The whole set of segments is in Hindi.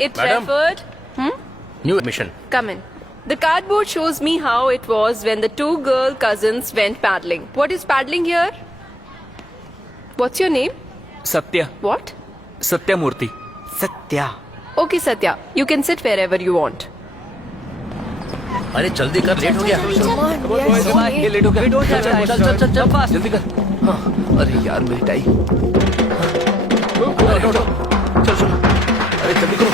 It referred. New admission. Come in. The cardboard shows me how it was when the two girl cousins went paddling. What is paddling here? What's your name? Satya. What? Satyamurthy. Satya. Okay, Satya. You can sit wherever you want. अरे जल्दी कर, लेट हो गया। ये लेट हो गया। चल जल्दी कर। हाँ, अरे यार मेरी टाई। चल अरे जल्दी करो।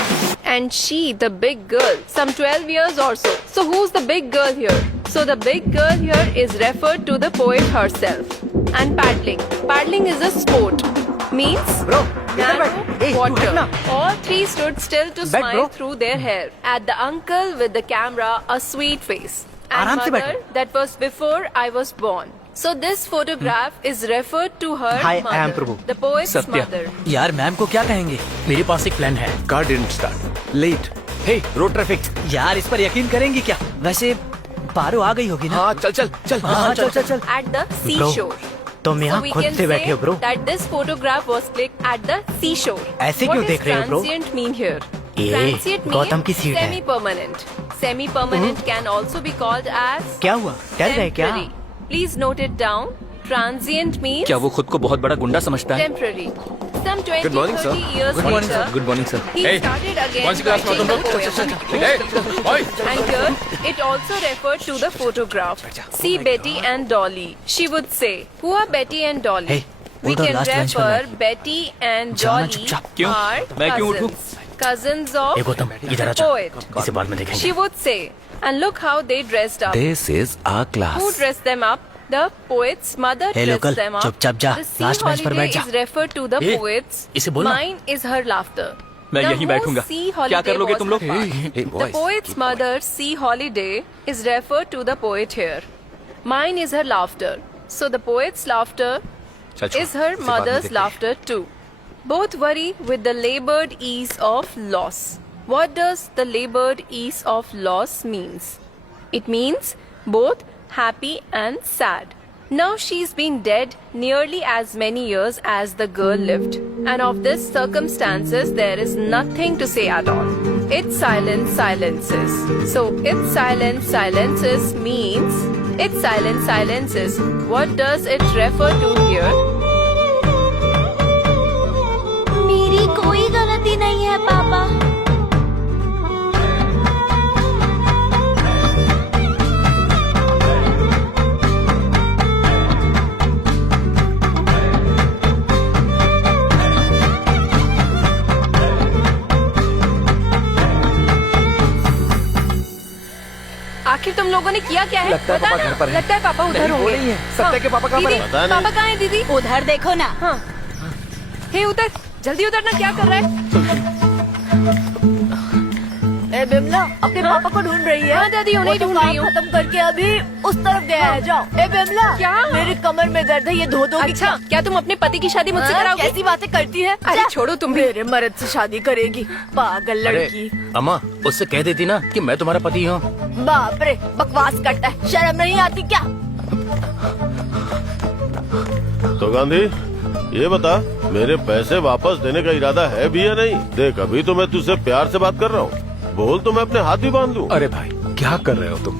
And she, the big girl, some 12 years or so. So who's the big girl here? So the big girl here is referred to the poet herself. And paddling. Paddling is a sport. Means Bro, narrow hey, water. na. All three stood still to Bed, smile bro. through their hair. At the uncle with the camera, a sweet face. And आराम से mother, बैठो। that was before I was born. So this photograph is referred to her Hi, mother, I am Prabhu. the poet's Satya. mother. यार मैम को क्या कहेंगे? मेरे पास एक प्लान है। Car didn't start. Late. Hey, road traffic. यार इस पर यकीन करेंगी क्या? वैसे पारो आ गई होगी ना? हाँ चल चल चल। हाँ चल चल चल। At the seashore. तुम यहाँ we खुद can से बैठे हो say bro. that this photograph was clicked at the seashore. ऐसे क्यों देख रहे हो, bro? What does transient mean here? ये Transient गौतम की means सीट है। semi-permanent. Semi-permanent can also be called as क्या हुआ? डर गए क्या? temporary. Please note it down. Transient means क्या वो खुद को बहुत बड़ा गुंडा समझता है? temporary. Some 20, Good morning, sir. 30 years Good morning, later, sir. Good morning, sir. he Hey, started again कौन सी क्लास में हो writing तुम the लोग? poem. And here, it also referred to the photograph. See Betty and Dolly. She would say, who are Betty and Dolly? Hey, we उधर can last bench पर refer बैठ। Betty and जाना Dolly चुपचाप। क्यों? are मैं क्यों उठूं? cousins of ए गौतम, इधर आ the जा। poet. इसे बाद में देखेंगे। She would say, and look how they dressed up. This is our class. Who dressed them up? The poet's mother Hey, dressed local, them up. चुपचाप जा, The sea last bench पर holiday बैठ जा। is referred to the Hey, poet's. इसे बोलना। Mine is her laughter. मैं The यहीं whole बैठूंगा। sea क्या holiday कर लोगे was तुम लोग? her part. Hey, The boys, poet's keep mother's sea holiday is referred to the poet here. Mine is her laughter. So the poet's laughter चल छोड़, is her इसे बाद में mother's देखते हैं। laughter too. Both worry with the labored ease of loss. What does the labored ease of loss means? It means both happy and sad. Now she's been dead nearly as many years as the girl lived. And of this circumstances there is nothing to say at all. It's silence silences. So it's silence silences means it's silence silences. What does it refer to here? मेरी कोई गलती नहीं है पापा। आखिर तुम लोगों ने किया क्या है? लगता है बता पापा ना। घर पर हैं। लगता है पापा उधर वो होंगे। नहीं है। सत्या के पापा कहाँ पर दीदी, हैं? पता नहीं। पापा कहाँ है दीदी? उधर देखो ना। हाँ। हे उतर, जल्दी उतरना, क्या कर रहा है? ए बिमला अपने पापा को ढूंढ रही है। हाँ दादी, उन्हें ढूंढ रही हूँ। खत्म करके अभी उस तरफ गया है, जाओ। ए बिमला क्या? मेरी कमर में दर्द है, ये धो दो। अच्छा, क्या तुम अपने पति की शादी मुझसे कराओगे? कैसी बातें करती है? अरे जा। छोड़ो तुम भी। मेरे मर्द से शादी करेगी, पागल अरे लड़की। अम्मा, उससे कह देती ना कि मैं तुम्हारा पति हूँ। बाप रे, बकवास करता है, शर्म नहीं आती क्या? तो गांधी, ये बता, मेरे पैसे वापस देने का इरादा है भी या नहीं? देख, अभी तो मैं तुझसे प्यार से बात कर रहा हूँ। बोल तो मैं अपने हाथ भी बांध दूँ। अरे भाई क्या कर रहे हो तुम?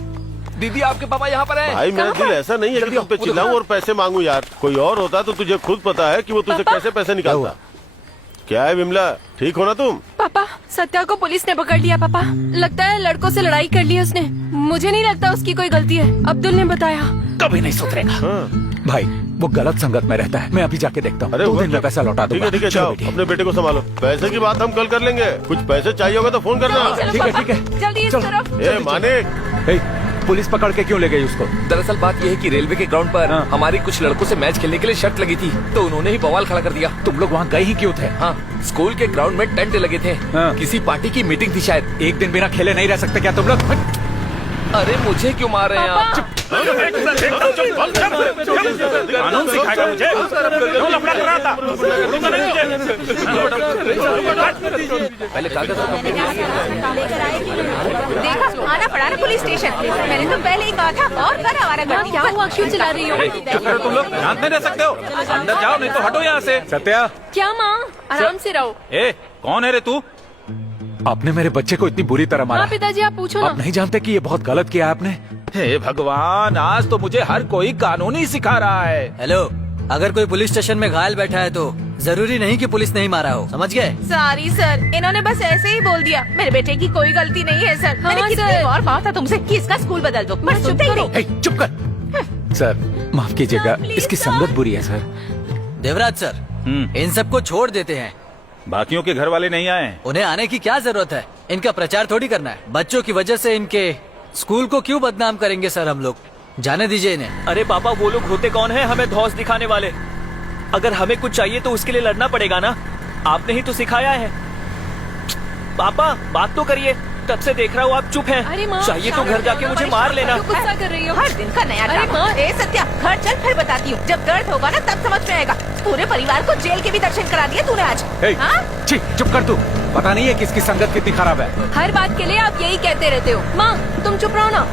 दीदी आपके पापा यहाँ पर हैं। भाई मेरा दिल ऐसा नहीं है कि तुम पे चिल्लाऊं और पैसे मांगू यार। कोई और होता तो तुझे खुद पता है कि वो तुझसे कैसे पैसे निकालता। क्या है विमला, ठीक हो ना तुम? पापा, सत्या को पुलिस ने पकड़ लिया पापा। लगता है लड़कों से लड़ाई कर ली उसने। मुझे नहीं लगता उसकी कोई गलती है, अब्दुल ने बताया। कभी नहीं सुधरेगा। हाँ। भाई वो गलत संगत में रहता है, मैं अभी जाके देखता हूँ। अरे 2 हुआ दिन में क्या? पैसा लौटा ठीक दूंगा। है ठीक है, चलो जाओ बेटी। अपने बेटे को संभालो। पैसे की बात हम कल कर लेंगे। कुछ पैसे चाहिए होगा तो फोन करना। चलो ठीक है, पापा, ठीक है। जल्दी इस चलो। तरफ। ए मानिक, ए, पुलिस पकड़ के क्यों ले गई उसको? दरअसल बात यह है कि रेलवे के ग्राउंड पर हाँ। हमारी कुछ लड़कों से मैच खेलने के लिए शर्त लगी थी, तो उन्होंने ही बवाल खड़ा कर दिया। तुम लोग वहाँ गए ही क्यों थे? हाँ, स्कूल के ग्राउंड में टेंट लगे थे। हाँ। किसी पार्टी की मीटिंग थी शायद। एक दिन बिना खेले नहीं रह सकते क्या तुम लोग? अरे मुझे क्यों मार रहे हैं आप? कानून सिखाएगा मुझे? क्यों लफड़ा कर रहा था? पहले कागज देखा, आना पड़ा ना पुलिस स्टेशन। मैंने तो पहले ही कहा था, और कर आवारा गर्दी। क्या हुआ, क्यों चिल्ला रही हो? चुप करो तुम लोग, शांत नहीं रह सकते हो। अंदर जाओ नहीं तो हटो यहाँ से। सत्या, क्या माँ, आराम से रहो। ए कौन है रे तू? आपने मेरे बच्चे को इतनी बुरी तरह मारा हाँ पिताजी आप पूछो आप ना। नहीं जानते कि ये बहुत गलत किया आपने? हे भगवान, आज तो मुझे हर कोई कानून ही सिखा रहा है। हेलो, अगर कोई पुलिस स्टेशन में घायल बैठा है तो जरूरी नहीं कि पुलिस नहीं मारा हो, समझ गए? सॉरी सर, इन्होंने बस ऐसे ही बोल दिया। मेरे बेटे की कोई गलती नहीं है सर। मैंने कितनी सर। बार कहा था तुमसे कि इसका स्कूल बदल दो, बस सुनते ही नहीं। हे, चुप कर। सर माफ कीजिएगा, प्लीज, इसकी सर। संगत बुरी है सर। देवराज सर, इन सबको छोड़ देते हैं। बाकियों के घर वाले नहीं आए? उन्हें आने की क्या जरूरत है? इनका प्रचार थोड़ी करना है। बच्चों की वजह से इनके स्कूल को क्यों बदनाम करेंगे सर हम लोग? जाने दीजिए इन्हें। अरे पापा, वो लोग होते कौन है हमें धौंस दिखाने वाले? अगर हमें कुछ चाहिए तो उसके लिए लड़ना पड़ेगा ना। आपने ही तो सिखाया है। पापा बात तो करिए, तब से देख रहा हूँ आप चुप अरे हैं। माँ, चाहिए तो घर जाके मुझे मार लेना। क्यों गुस्सा कर रही हो? हर दिन का नया अरे ड्रामा। माँ। ए सत्या, घर चल फिर बताती हूँ। जब दर्द होगा ना तब समझ में आएगा। पूरे परिवार को जेल के भी दर्शन करा दिए तूने आज। हे, हाँ? छी, चुप कर तू। पता नहीं है किसकी संगत कितनी खराब है। हर बात के लिए आप यही कहते रहते हो। माँ तुम चुप रहो ना।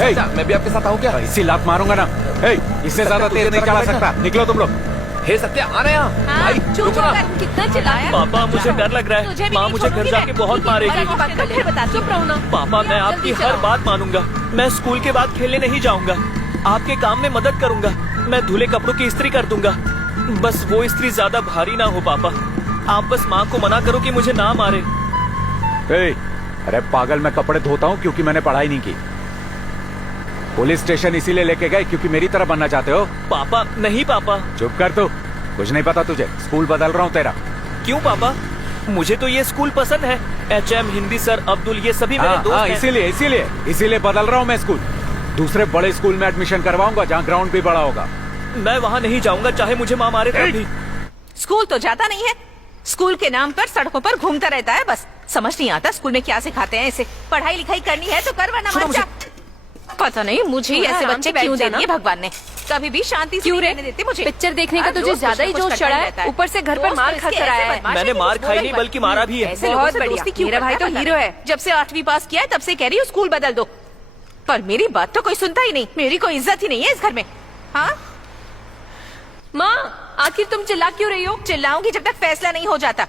हे, मैं भी आपके साथ आऊँ क्या? इसी लात मारूंगा ना। हे, इससे ज्यादा तेज नहीं चला सकता। निकलो तुम लोग। हे सत्या, आना यहाँ। हाँ, भाई, चुप रुको ना। होकर कितना चिल्लाया। पापा मुझे डर लग रहा तुझे है। भी माँ नहीं मुझे घर छोड़ूंगी जाके मैं। बहुत ठीक है, मारेगी। बात कर, फिर बताती हूँ। चुप रहो ना। पापा मैं आपकी जल्दी हर चलो। बात मानूंगा। मैं स्कूल के बाद खेलने नहीं जाऊंगा। आपके काम में मदद करूंगा। मैं धुले कपड़ों की इस्त्री कर दूंगा। बस वो इस्त्री ज्यादा भारी ना हो पापा। आप बस माँ को मना करो कि मुझे ना मारे। हे, अरे पागल, मैं कपड़े धोता हूँ क्योंकि मैंने पढ़ाई नहीं की। पुलिस स्टेशन इसीलिए लेके गए क्योंकि मेरी तरह बनना चाहते हो? पापा नहीं पापा। चुप कर तू। कुछ नहीं पता तुझे। स्कूल बदल रहा हूँ तेरा। क्यों पापा? मुझे तो ये स्कूल पसंद है। HM, हिंदी सर, अब्दुल, ये सभी मेरे हाँ, दोस्त हाँ, हैं। इसीलिए बदल रहा हूँ मैं स्कूल। दूसरे बड़े स्कूल में एडमिशन करवाऊंगा जहाँ ग्राउंड भी बड़ा होगा। मैं वहाँ नहीं जाऊंगा, चाहे मुझे माँ मारे तब भी। स्कूल तो जाता नहीं है। स्कूल के नाम पर सड़कों पर घूमता रहता है। बस समझ नहीं आता स्कूल में क्या सिखाते हैं इसे। पढ़ाई लिखाई करनी है तो कर, वरना मत जा। पता नहीं मुझे ही थोड़ा ऐसे आराम बच्चे से बैठ क्यों दे जाना। दिए भगवान ने। कभी भी शांति से क्यों नहीं रे? रहने देते मुझे। पिक्चर देखने का हर तुझे रोज ज्यादा ही कुछ ना जोश कुछ चढ़ा करता है। रहता है। ऊपर से घर पर दोस्त मार तो खा इसके कर ऐसे आया है। बदमाश मैंने कि मार कुछ खाई बोला नहीं ही बल्कि मारा भी है। ऐसे लोगों से दोस्ती क्यों मेरा भाई करता तो है? हीरो है। जब से 8वीं पास किया है तब से कह रही हूँ स्कूल बदल दो, पर मेरी बात तो कोई सुनता ही नहीं। मेरी कोई इज्जत ही नहीं है इस घर में। हाँ, माँ आखिर तुम चिल्ला क्यों रही हो? चिल्लाऊंगी जब तक फैसला नहीं हो जाता।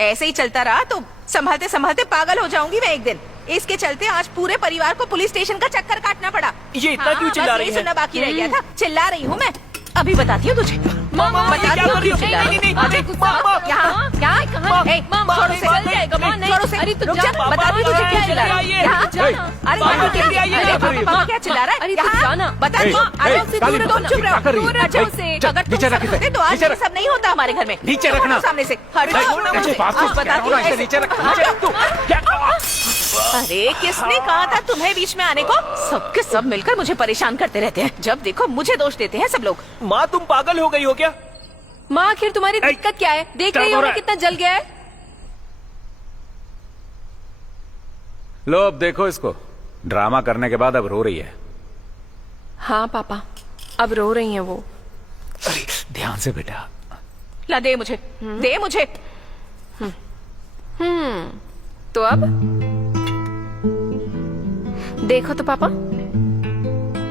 ऐसे ही चलता रहा तो संभालते संभालते पागल हो जाऊंगी मैं एक दिन। इसके चलते आज पूरे परिवार को पुलिस स्टेशन का चक्कर काटना पड़ा। ये इतना क्यों बस चिल्ला यही रही है? सुनना बाकी रह गया था। चिल्ला रही हूँ मैं। अभी बताती हूँ तुझे। माँ बताती क्या हूँ कर रही हो? क्यों चिल्ला रही हूँ। अरे गुस्सा मत। यहाँ कहाँ कहाँ ए, माँ छोड़ो से। चल जाएगा माँ, नहीं। छोड़ो से। अरे तू रुक जा, जा, बताती हूँ तुझे क्यों चिल्ला रहा है। यहाँ जाना। अरे पापा, यहाँ जल्दी आइए अरे ना। पापा क्या चिल्ला रहा है? अरे तू यहाँ जाना। बता ए, दो। ए, अरे काली, दूर तुम चुप क्या कर रही रहो। है? दूर रहो ए, उसे। चल, अगर तुम नीचे रख सब इसे, होते तो आज नीचे ये रख। सब नहीं होता हमारे घर में। नीचे हटो रखना। सामने से। हटो मुझे बात आज कुछ बताती हूँ ऐसे ऐसे। नीचे रख। हाँ, नीचे रख तू। अरे किसने कहा था तुम्हें बीच में आने को? सबके सब मिलकर मुझे परेशान करते रहते हैं। जब देखो मुझे दोष देते हैं सब लोग। माँ तुम पागल हो गई हो क्या? माँ आखिर तुम्हारी दिक्कत क्या है? देख रही हो ना कितना जल गया है। लो अब देखो इसको। ड्रामा करने के बाद अब रो रही है। हाँ पापा अब रो रही हैं वो। अरे ध्यान से बेटा। ला दे मुझे, दे मुझे। तो अब देखो तो पापा।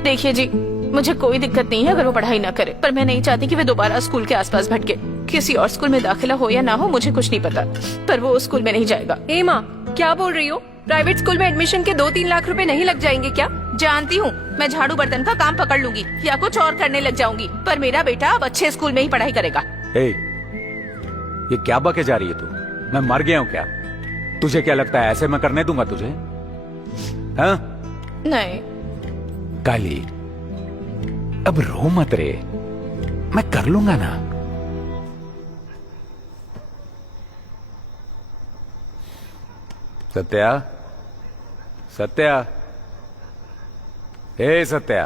देखिए जी, मुझे कोई दिक्कत नहीं है अगर वो पढ़ाई ना करे, पर मैं नहीं चाहती कि वे दोबारा स्कूल के आसपास भटके। किसी और स्कूल में दाखिला हो या ना हो मुझे कुछ नहीं पता, पर वो उस स्कूल में नहीं जाएगा। ए माँ क्या बोल रही हो? प्राइवेट स्कूल में एडमिशन के 2-3 लाख रुपए नहीं लग जाएंगे क्या? जानती हूँ, मैं झाड़ू बर्तन का काम पकड़ लूंगी या कुछ और करने लग जाऊंगी, पर मेरा बेटा अब अच्छे स्कूल में ही पढ़ाई करेगा। हे, ये क्या बके जा रही है तू? मैं मर गया हूँ क्या? तुझे क्या लगता है ऐसे मैं करने दूंगा तुझे? हाँ? नहीं, काली अब रो मत रे, मैं कर लूंगा ना। सत्या, सत्या, हे सत्या,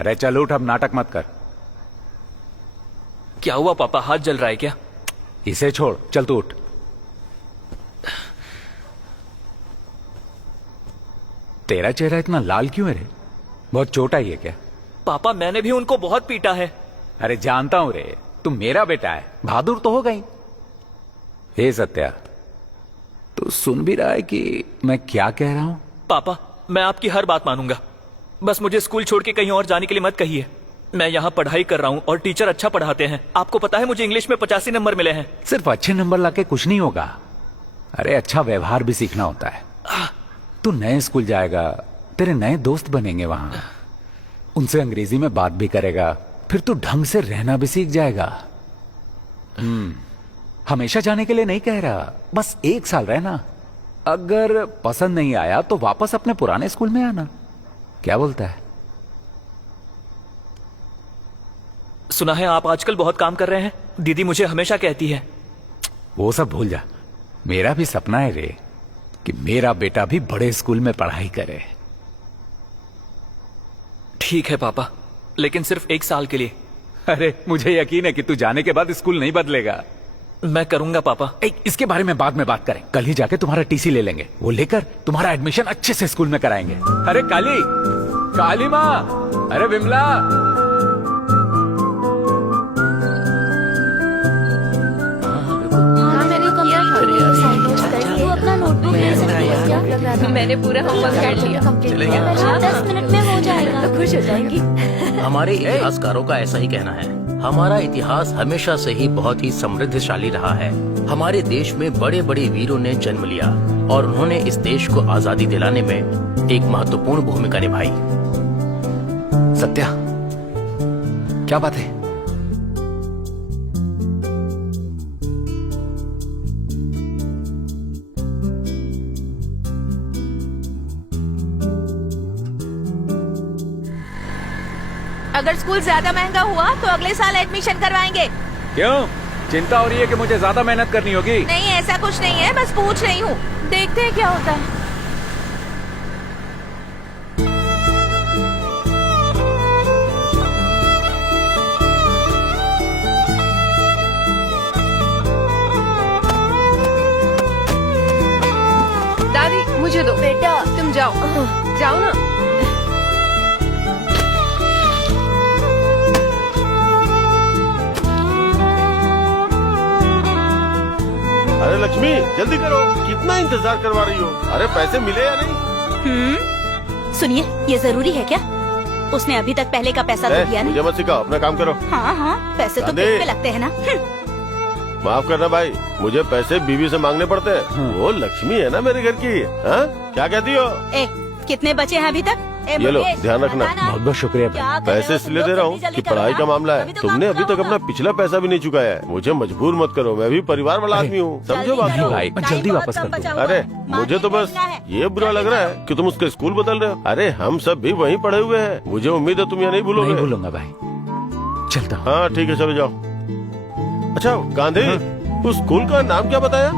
अरे चल उठ, अब नाटक मत कर। क्या हुआ पापा, हाथ जल रहा है क्या? इसे छोड़, चल तू उठ। तेरा चेहरा इतना लाल क्यों है रे? बहुत चोट आई है क्या? पापा मैंने भी उनको बहुत पीटा है। अरे जानता हूं रे, तू मेरा बेटा है, बहादुर तो हो गई। हे सत्या, तू सुन भी रहा है कि मैं क्या कह रहा हूं? पापा मैं आपकी हर बात मानूंगा, बस मुझे स्कूल छोड़ के कहीं और जाने के लिए मत कहिए। मैं यहाँ पढ़ाई कर रहा हूँ और टीचर अच्छा पढ़ाते हैं। आपको पता है मुझे इंग्लिश में 85 नंबर मिले हैं। सिर्फ अच्छे नंबर लाके कुछ नहीं होगा, अरे अच्छा व्यवहार भी सीखना होता है। तू नए स्कूल जाएगा, तेरे नए दोस्त बनेंगे वहां, उनसे अंग्रेजी में बात भी करेगा, फिर तू ढंग से रहना भी सीख जाएगा। हमेशा जाने के लिए नहीं कह रहा, बस 1 साल रहना। अगर पसंद नहीं आया तो वापस अपने पुराने स्कूल में आना। क्या बोलता है? सुना है आप आजकल बहुत काम कर रहे हैं, दीदी मुझे हमेशा कहती है। वो सब भूल जा। मेरा भी सपना है रे कि मेरा बेटा भी बड़े स्कूल में पढ़ाई करे। ठीक है पापा, लेकिन सिर्फ 1 साल के लिए। अरे मुझे यकीन है कि तू जाने के बाद स्कूल नहीं बदलेगा। मैं करूंगा पापा। इसके बारे में बाद में बात करें। कल ही जाके तुम्हारा टीसी ले लेंगे, वो लेकर तुम्हारा एडमिशन अच्छे से स्कूल में कराएंगे। अरे काली, काली माँ, अरे विमला, मैंने पूरा होमवर्क कर लिया। 10 मिनट में हो जाएगा। खुश हो जाएंगी। हमारे इतिहासकारों का ऐसा ही कहना है। हमारा इतिहास हमेशा से ही बहुत ही समृद्धशाली रहा है। हमारे देश में बड़े बड़े वीरों ने जन्म लिया और उन्होंने इस देश को आजादी दिलाने में एक महत्वपूर्ण भूमिका निभाई। सत्या, क्या बात है? अगर स्कूल ज्यादा महंगा हुआ तो अगले साल एडमिशन करवाएंगे। क्यों चिंता हो रही है कि मुझे ज्यादा मेहनत करनी होगी? नहीं, ऐसा कुछ नहीं है, बस पूछ रही हूँ। देखते हैं क्या होता है। दादी मुझे दो। बेटा तुम जाओ, जाओ ना। अरे लक्ष्मी जल्दी करो, कितना इंतजार करवा रही हो? अरे पैसे मिले या नहीं? सुनिए, ये जरूरी है क्या? उसने अभी तक पहले का पैसा तो दिया नहीं। मुझे मत सिखाओ, अपना काम करो। हाँ हाँ, पैसे तो दादी। पेट पे लगते हैं ना। माफ करना भाई, मुझे पैसे बीवी से मांगने पड़ते हैं। वो लक्ष्मी है ना मेरे घर की। हाँ क्या कहती हो? ए, कितने बचे हैं अभी तक? ए, ये लो, मुकेश, ध्यान रखना। बताना। बहुत बहुत शुक्रिया। क्या कर रहे पैसे हो? इसलिए तुम दे लोग रहा हूँ जल्दी कि जल्दी पढ़ाई करो का ना। मामला है। अभी तो तुमने काम अभी तक पूरा अपना होगा। पिछला पैसा भी नहीं चुकाया है। मुझे मजबूर मत करो, मैं भी परिवार वाला आदमी हूँ, समझो बात को। भाई, मैं जल्दी वापस कर दूंगा। अरे मुझे तो बस ये बुरा लग रहा है कि तुम उसके स्कूल बदल रहे हो। अरे हम सब भी वहीं पढ़े हुए हैं, मुझे उम्मीद है तुम ये नहीं भूलोगे। नहीं भूलूंगा भाई, चलता हूँ। हाँ ठीक है, चलो जाओ। अच्छा गांधी, उस स्कूल का नाम क्या बताया?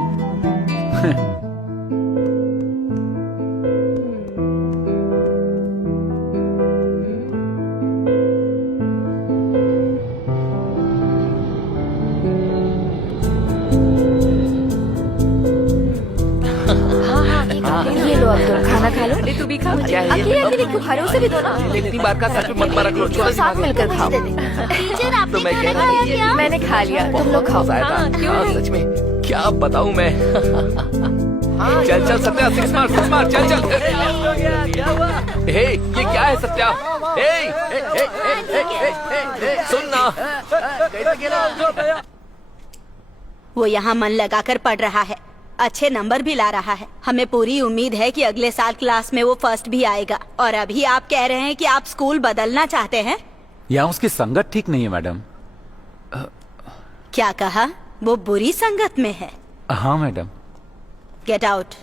ये लो, अब तो खाना खा लो। अरे तू भी खा। अकेले अकेले क्यों खा रहे हो? उसे भी दो ना। इतनी बार का सच मत मारा करो, छोटा साथ मिलकर खाओ। टीचर, आपने मैं खाना कह खाया क्या? मैंने खा लिया, तुम लोग खाओ। हाँ, क्यों नहीं? सच में क्या बताऊं मैं। चल चल सत्या, 6 मार, चल चल। हे ये क्या है सत्या? सुन ना। वो यहाँ मन लगाकर पढ़ रहा है, अच्छे नंबर भी ला रहा है। हमें पूरी उम्मीद है कि अगले साल क्लास में वो फर्स्ट भी आएगा। और अभी आप कह रहे हैं कि आप स्कूल बदलना चाहते हैं? यहाँ उसकी संगत ठीक नहीं है मैडम। क्या कहा? वो बुरी संगत में है। हाँ madam. Get out.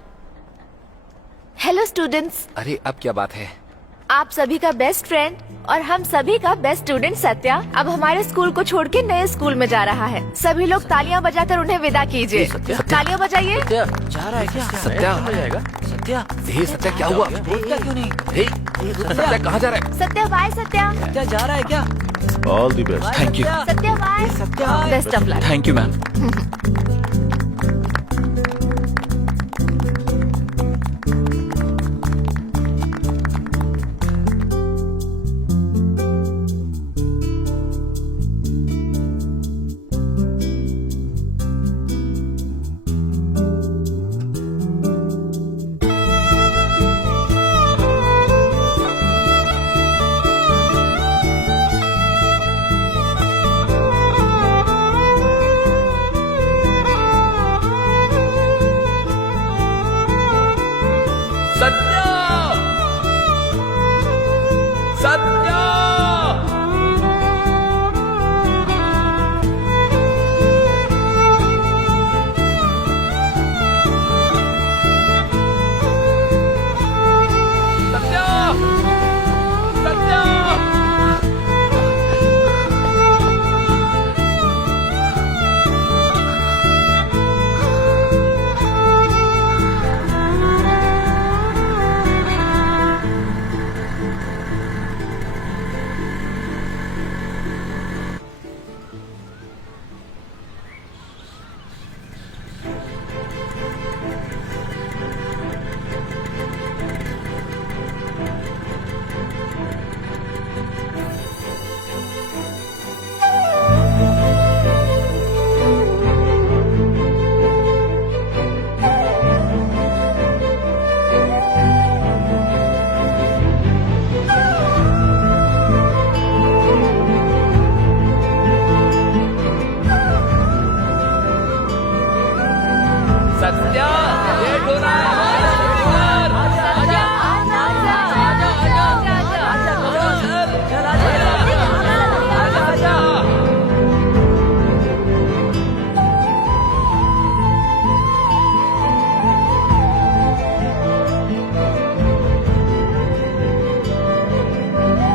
Hello students, अरे अब क्या बात है? आप सभी का बेस्ट फ्रेंड और हम सभी का बेस्ट स्टूडेंट सत्या अब हमारे स्कूल को छोड़ के नए स्कूल में जा रहा है। सभी लोग तालियां बजाकर उन्हें विदा कीजिए। तालियां बजाइए। जा रहा है क्या? सत्या, सत्या, हे सत्या क्या हुआ? बोलता क्यों नहीं? हे सत्या कहाँ जा रहा है? सत्या बाय। सत्या सत्या जा रहा है क्या? All the best. Thank you, Satya bye. Best of luck. Thank you ma'am.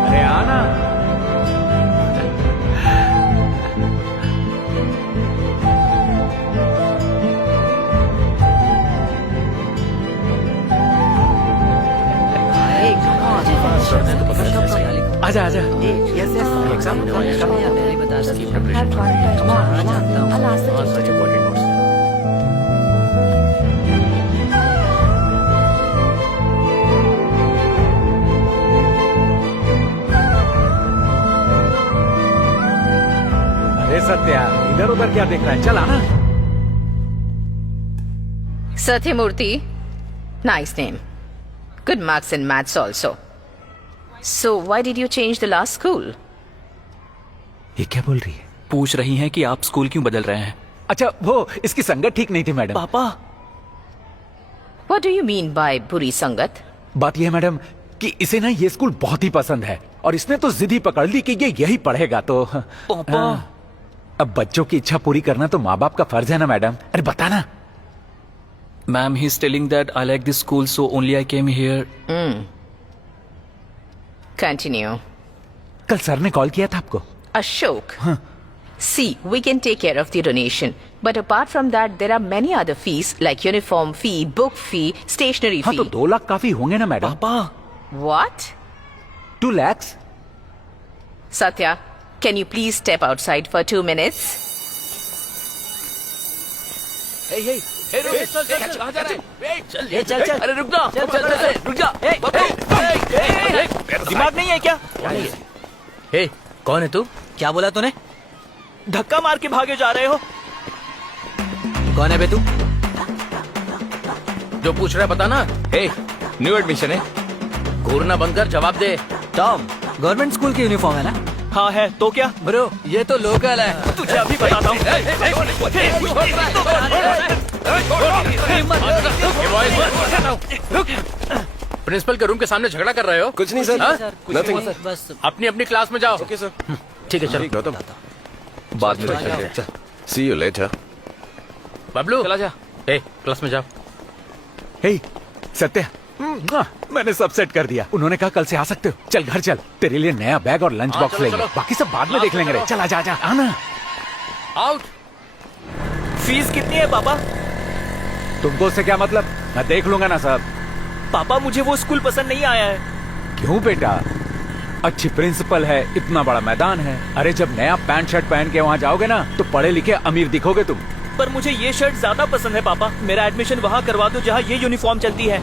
अरे आना। आजा आजा। अरे सत्या, इधर उधर क्या देख रहा है? चल आना। Satyamurthy, nice name. Good marks in maths also. So why did you change the last school? ये क्या बोल रही है? पूछ रही हैं कि आप स्कूल क्यों बदल रहे हैं? अच्छा वो इसकी संगत ठीक नहीं थी मैडम। पापा, What do you mean by बुरी संगत? बात यह है मैडम कि इसे ना ये स्कूल बहुत ही पसंद है और इसने तो जिद ही पकड़ ली कि ये यही पढ़ेगा तो पापा। अब बच्चों की इच्छा पूरी करना तो माँ बाप का फर्ज है ना मैडम। अरे बताना। Ma'am, he's telling that I like this school, so only I came here. Continue. कल सर ने कॉल किया था आपको? Ashok. See, we can take care of the donation. But apart from that, there are many other fees like uniform fee, book fee, stationery हाँ fee. तो 2 लाख काफी होंगे ना मैडम? पापा, What? 2 lakhs? Satya, can you please step outside for 2 minutes? अरे रुक जा, रुक जा। दिमाग नहीं है क्या? हे, कौन है तू? क्या बोला तूने? धक्का मार के भागे जा रहे हो? कौन है बे तू? जो पूछ रहा है बता ना। हे, न्यू एडमिशन है। घूरना बंद कर, जवाब दे। टॉम, गवर्नमेंट स्कूल की यूनिफॉर्म है ना? हाँ है, तो क्या? ब्रो, ये तो लोकल है। तुझे अभी बताता हूँ। प्रिंसिपल के रूम के सामने झगड़ा कर रहे हो? कुछ नहीं सर। हाँ? Nothing. बस अपनी अपनी क्लास में जाओ। Okay sir. ठीक है चलो। गौतम, बाद में देखेंगे। सी यू लेटर। बबलू चला जा। हे, क्लास में जाओ। हे सत्या, मैंने सब सेट कर दिया। उन्होंने कहा कल से आ सकते हो। चल घर चल, तेरे लिए नया बैग और लंच हाँ, बॉक्स चलो, लेंगे। चलो। बाकी सब बाद में देख लेंगे रे। चल आजा आजा आना। आउट। फीस कितनी है पापा? तुमको उससे क्या मतलब? मैं देख लूंगा ना सब। पापा, मुझे वो स्कूल पसंद नहीं आया है। क्यों बेटा? अच्छी प्रिंसिपल है, इतना बड़ा मैदान है। अरे जब नया पैंट शर्ट पहन के वहाँ जाओगे ना तो पढ़े लिखे अमीर दिखोगे तुम। पर मुझे ये शर्ट ज्यादा पसंद है पापा। मेरा एडमिशन वहाँ करवा दो जहाँ ये यूनिफॉर्म चलती है।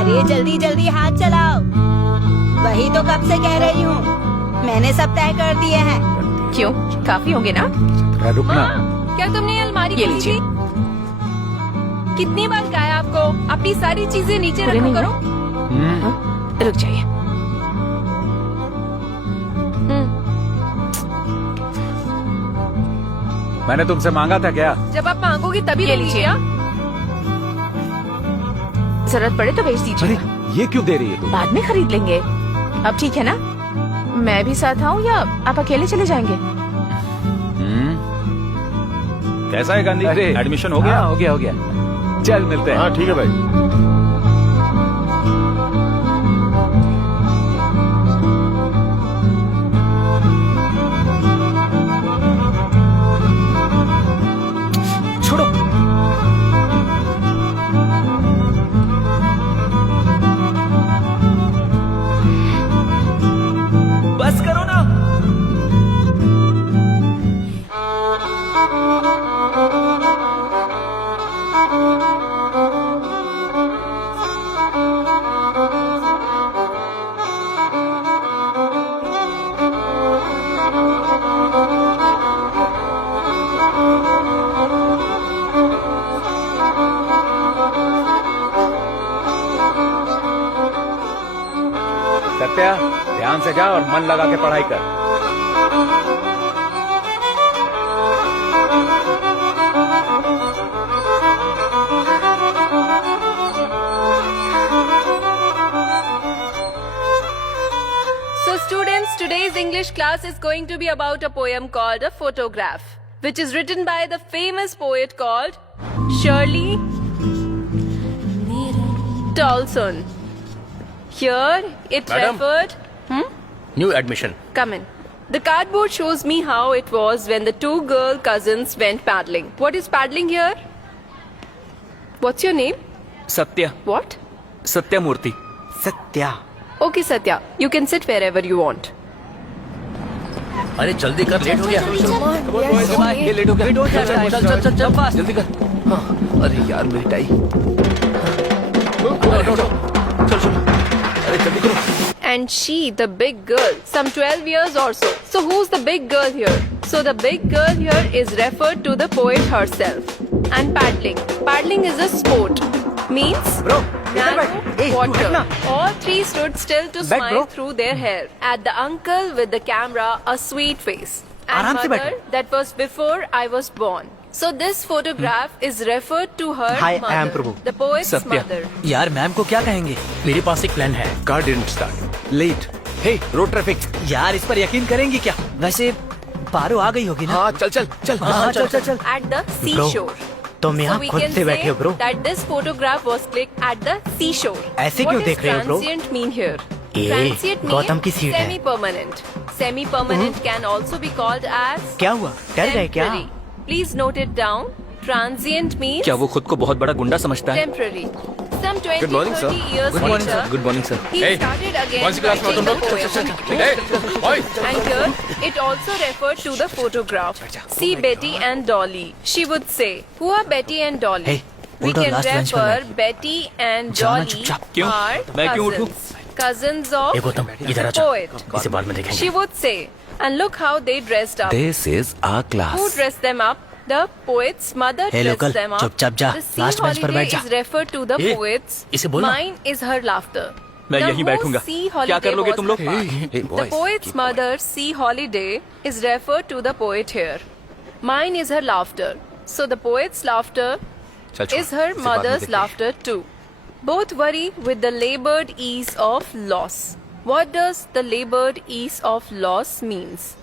अरे जल्दी जल्दी हाथ चलाओ। वही तो कब से कह रही हूँ, मैंने सब तय कर दिए हैं। क्यों? काफी होंगे ना? जरा रुकना। क्या तुमने ये अलमारी ये खोली लीजिए। थी? कितनी बार कहा आपको अपनी सारी चीजें नीचे पूरे रखा नहीं करो। रुक जाइए। मैंने तुमसे मांगा था क्या? जब आप मांगोगी तभी ये दूंगी लीजिए। क्या? जरूरत पड़े तो भेज अरे दीजिए। ये क्यों दे रही है तू? बाद में खरीद लेंगे। अब ठीक है ना? मैं भी साथ आऊँ या आप अकेले चले जाएंगे? कैसा है गांधी? अरे एडमिशन हो गया? हाँ, हो गया हो गया। चल मिलते हैं। हाँ ठीक है भाई। छोड़ो। बस करो ना। ध्यान से जा और मन लगा के पढ़ाई कर। So students, today's English class is going to be about a poem called A Photograph, which is written by the famous poet called Shirley Dawson. Here it Madam. referred... new admission. Come in. The cardboard shows me how it was when the two girl cousins went paddling. What is paddling here? What's your name? Satya, What? Satyamurthy. Satya. Okay, Satya. You can sit wherever you want. अरे जल्दी कर, लेट हो गया। ये लेट हो गया। चल चल चल चल चल फास्ट जल्दी कर। अरे यार मेरी टाई। चल चल। अरे जल्दी करो। And she, the big girl, some 12 years or so. So who's the big girl here? So the big girl here is referred to the poet herself. And paddling. Paddling is a sport. Means Bro, narrow hey, water. you All three stood still to Back, smile bro. through their hair. At the uncle with the camera, a sweet face. And आराम से mother, बैठो। that was before I was born. So this photograph is referred to her Hi, I mother, am Prabhu. the poet's Satya. mother. यार मैम को क्या कहेंगे? मेरे पास एक प्लान है। Car didn't start, late, hey road traffic. यार इस पर यकीन करेंगी क्या? वैसे पारो आ गई होगी ना? हाँ चल चल चल। हाँ चल चल चल। At the seashore. तुम So यहाँ we खुद can से बैठे say हो bro. that this photograph was clicked at the seashore. ऐसे क्यों देख रहे हो, bro? What does transient mean here? ये Transient गौतम की means सीट है। semi-permanent. Semi-permanent can also be called as क्या हुआ? डर गए क्या? temporary. Please note it down. Transient means क्या वो खुद को बहुत बड़ा गुंडा समझता है? temporary. Some 20, Good morning, sir. 30 years good morning later, sir. Good morning sir. he Hey, started again कौन सी क्लास में हो writing तुम the लोग? poem. And here, it also referred to the photograph. See Betty and Dolly. She would say, who are Betty and Dolly? Hey, We उठो, can last bench पे refer Betty and जाना Dolly चुपचाप। क्यों? are मैं क्यों उठूं? cousins. Cousins of ए गौतम, इधर आ the जा। poet. इसे बाद में देखेंगे। She would say, and look how they dressed up. This is our Who class. dressed them up? The poet's mother Hey, dressed local, them up. चुपचाप जा, The sea last bench पर holiday बैठ जा। is referred to the Hey, poet's. इसे बोलना। Mine is her laughter. मैं The यहीं whole बैठूंगा। sea क्या holiday कर लोगे was तुम लोग? her part. The poet's mother, sea holiday, is referred to the poet here. Mine is her laughter. So the poet's laughter is her mother's laughter too. Both worry with the labored ease of loss. What does the labored ease of loss means?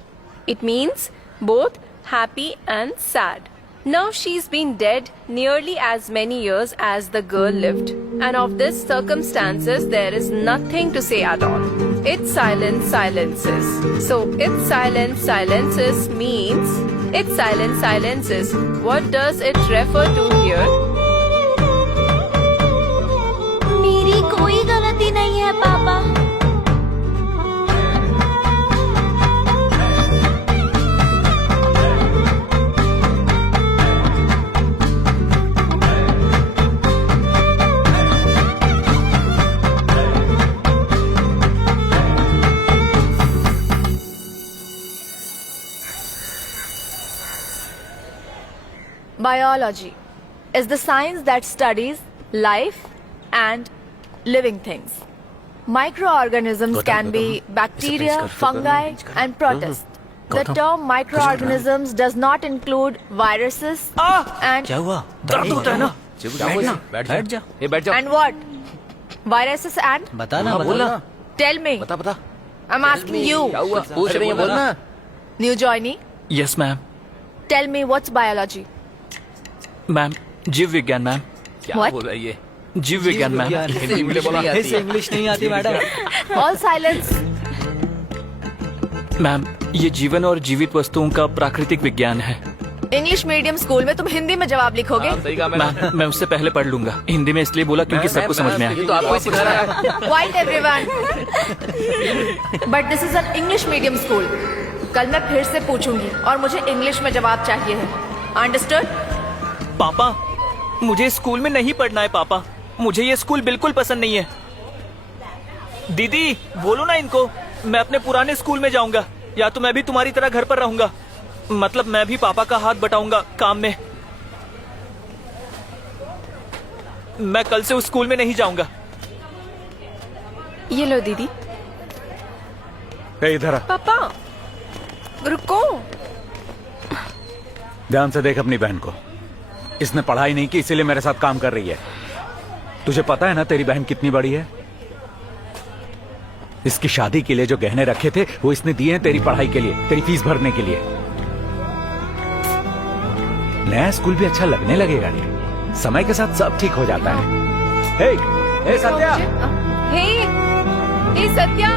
It means both happy and sad. Now she's been dead nearly as many years as the girl lived. And of this circumstances there is nothing to say at all. Its silence silences. So its silence silences means its silence silences. What does it refer to here? मेरी कोई गलती नहीं है पापा। Biology is the science that studies life and living things. Microorganisms can be bacteria, fungi, and protists. The term microorganisms does not include viruses and क्या हुआ? दर्द होता है ना? बैठ जा। ए बैठ जा। and what? Viruses and बता ना हाँ, बता बोलना। ना। tell me. बता बता। I'm asking you, पूछ रही है, बोलना। new joinee. Yes ma'am. Tell me what's biology? Ma'am, जीव विज्ञान मैम। What? बोल रहा है ये। जीव विज्ञान मैम। इसे इंग्लिश नहीं आती मैडम। All silence. मैम, ये जीवन और जीवित वस्तुओं का प्राकृतिक विज्ञान है। इंग्लिश मीडियम स्कूल में तुम हिंदी में जवाब लिखोगे? मैम, मैं उससे पहले पढ़ लूंगा। हिंदी में इसलिए बोला क्योंकि सबको समझ में ये आए। तो आपको ही सिखा रहा है। Quiet everyone. But this is an English medium school. कल मैं फिर से पूछूंगी और मुझे इंग्लिश में जवाब चाहिए है। Understood? पापा, मुझे स्कूल में नहीं पढ़ना है पापा। मुझे ये स्कूल बिल्कुल पसंद नहीं है। दीदी, बोलो ना इनको। मैं अपने पुराने स्कूल में जाऊंगा, या तो मैं भी तुम्हारी तरह घर पर रहूंगा। मतलब मैं भी पापा का हाथ बटाऊंगा काम में। मैं कल से उस स्कूल में नहीं जाऊंगा। ये लो दीदी। ए, इधर आ। पापा रुको। ध्यान से देख अपनी बहन को। इसने पढ़ाई नहीं की इसीलिए मेरे साथ काम कर रही है। तुझे पता है ना तेरी बहन कितनी बड़ी है? इसकी शादी के लिए जो गहने रखे थे वो इसने दिए हैं तेरी पढ़ाई के लिए, तेरी फीस भरने के लिए। नया स्कूल भी अच्छा लगने लगेगा रे। समय के साथ सब ठीक हो जाता है। हे सत्या, हे सत्या,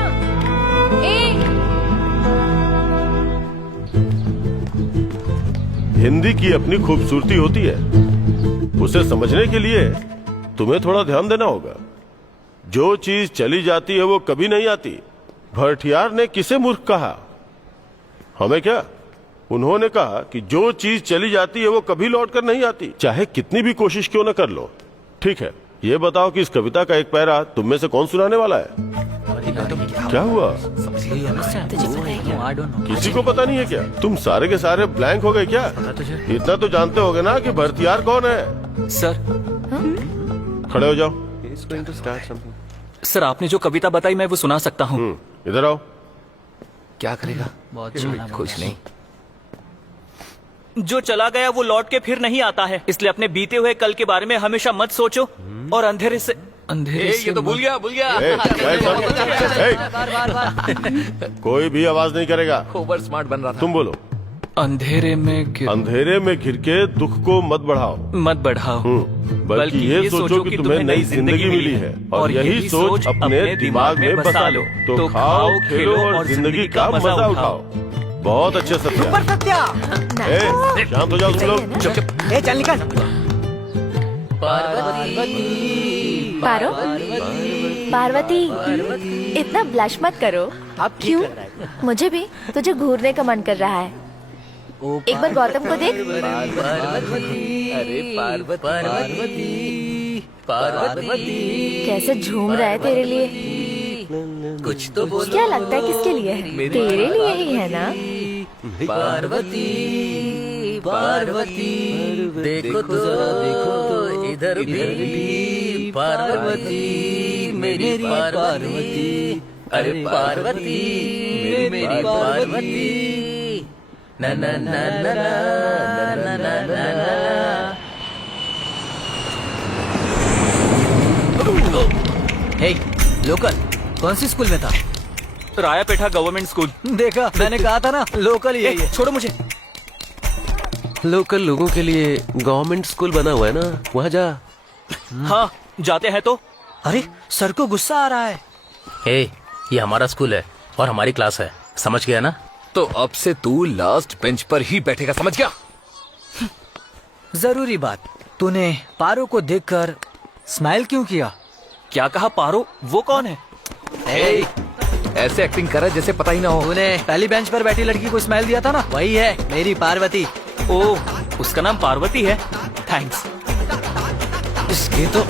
हिंदी की अपनी खूबसूरती होती है, उसे समझने के लिए तुम्हें थोड़ा ध्यान देना होगा। जो चीज चली जाती है वो कभी नहीं आती। भरठियार ने किसे मूर्ख कहा? हमें क्या? उन्होंने कहा कि जो चीज चली जाती है वो कभी लौट कर नहीं आती, चाहे कितनी भी कोशिश क्यों न कर लो। ठीक है, ये बताओ कि इस कविता का एक पैरा तुम में से कौन सुनाने वाला है? क्या हुआ? किसी को पता नहीं है क्या? तुम सारे के सारे ब्लैंक हो गए क्या? इतना तो जानते होगे ना कि भरतियार कौन है? सर, खड़े हो जाओ। सर आपने जो कविता बताई मैं वो सुना सकता हूँ। इधर आओ। क्या करेगा? कुछ नहीं। जो चला गया वो लौट के फिर नहीं आता है, इसलिए अपने बीते हुए कल के बारे में हमेशा मत सोचो और अंधेरे से ये तो भूल गया। कोई भी आवाज नहीं करेगा। ओवर स्मार्ट बन रहा था। तुम बोलो। अंधेरे में घिर के दुख को मत बढ़ाओ। बल्कि ये सोचो कि तुम्हें नई जिंदगी मिली है और यही सोच अपने दिमाग में बसा लो। तो खाओ, खेलो और जिंदगी का मजा उठाओ। बहुत अच्छे सत्या। शांत हो जाओ तुम लोग। चल निकल। पार्वती, इतना ब्लश मत करो। अब क्यों? मुझे भी तुझे घूरने का मन कर रहा है। एक बार गौतम को देख। पार्वती कैसे झूम रहा है तेरे लिए। कुछ तो बोलो। क्या लगता है किसके लिए है? तेरे लिए ही है ना? पार्वती देखो तो इधर भी पार्वती, मेरी पार्वती। अरे पार्वती मेरी पार्वती। ना ना ना ना ना ना ना ना। हे लोकल, कौन सी स्कूल में था? रायापेठा गवर्नमेंट स्कूल। देखा, मैंने कहा था ना लोकल यही है। छोड़ो मुझे। लोकल लोगों के लिए गवर्नमेंट स्कूल बना हुआ है ना, वहाँ जा। हाँ जाते हैं तो। अरे सर को गुस्सा आ रहा है। ये हमारा स्कूल है और हमारी क्लास है, समझ गया ना? तो अब से तू लास्ट बेंच पर ही बैठेगा, समझ गया? जरूरी बात, तूने पारो को देखकर स्माइल क्यों किया? क्या कहा? पारो? वो कौन है? ऐसे एक्टिंग कर रहा है जैसे पता ही ना हो। तूने पहली बेंच पर बैठी लड़की को स्माइल दिया था ना, वही है मेरी पार्वती। ओह, उसका नाम पार्वती है। थैंक्स। इसके तो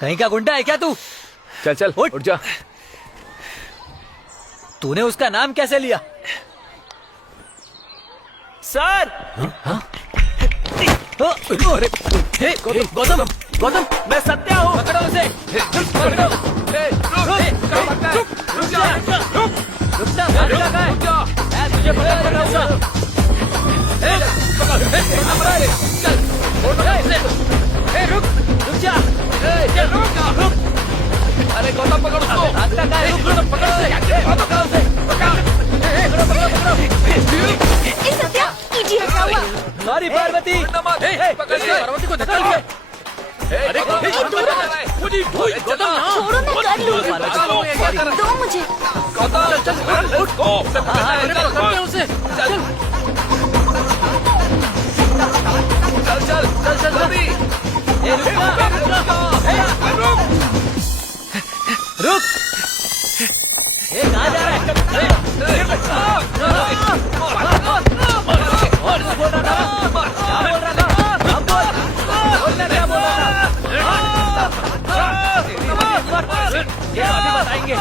कहीं का गुंडा है क्या तू? चल चल उठ जा। तूने उसका नाम कैसे लिया? सर! अरे गौतम, गौतम, मैं सत्या हूँ। पकड़ो उसे। तुझे पता लगाऊंगा। रुक जा। अरे गौतम पकड़ उसको। पकड़ उसे। सत्या, इडियट क्या हुआ? सॉरी पार्वती। पार्वती को धक्का लगे। अरे छोड़ो, मैं कर लूंगी। दो मुझे। रुक। ये कहाँ जा रहा बताएंगे।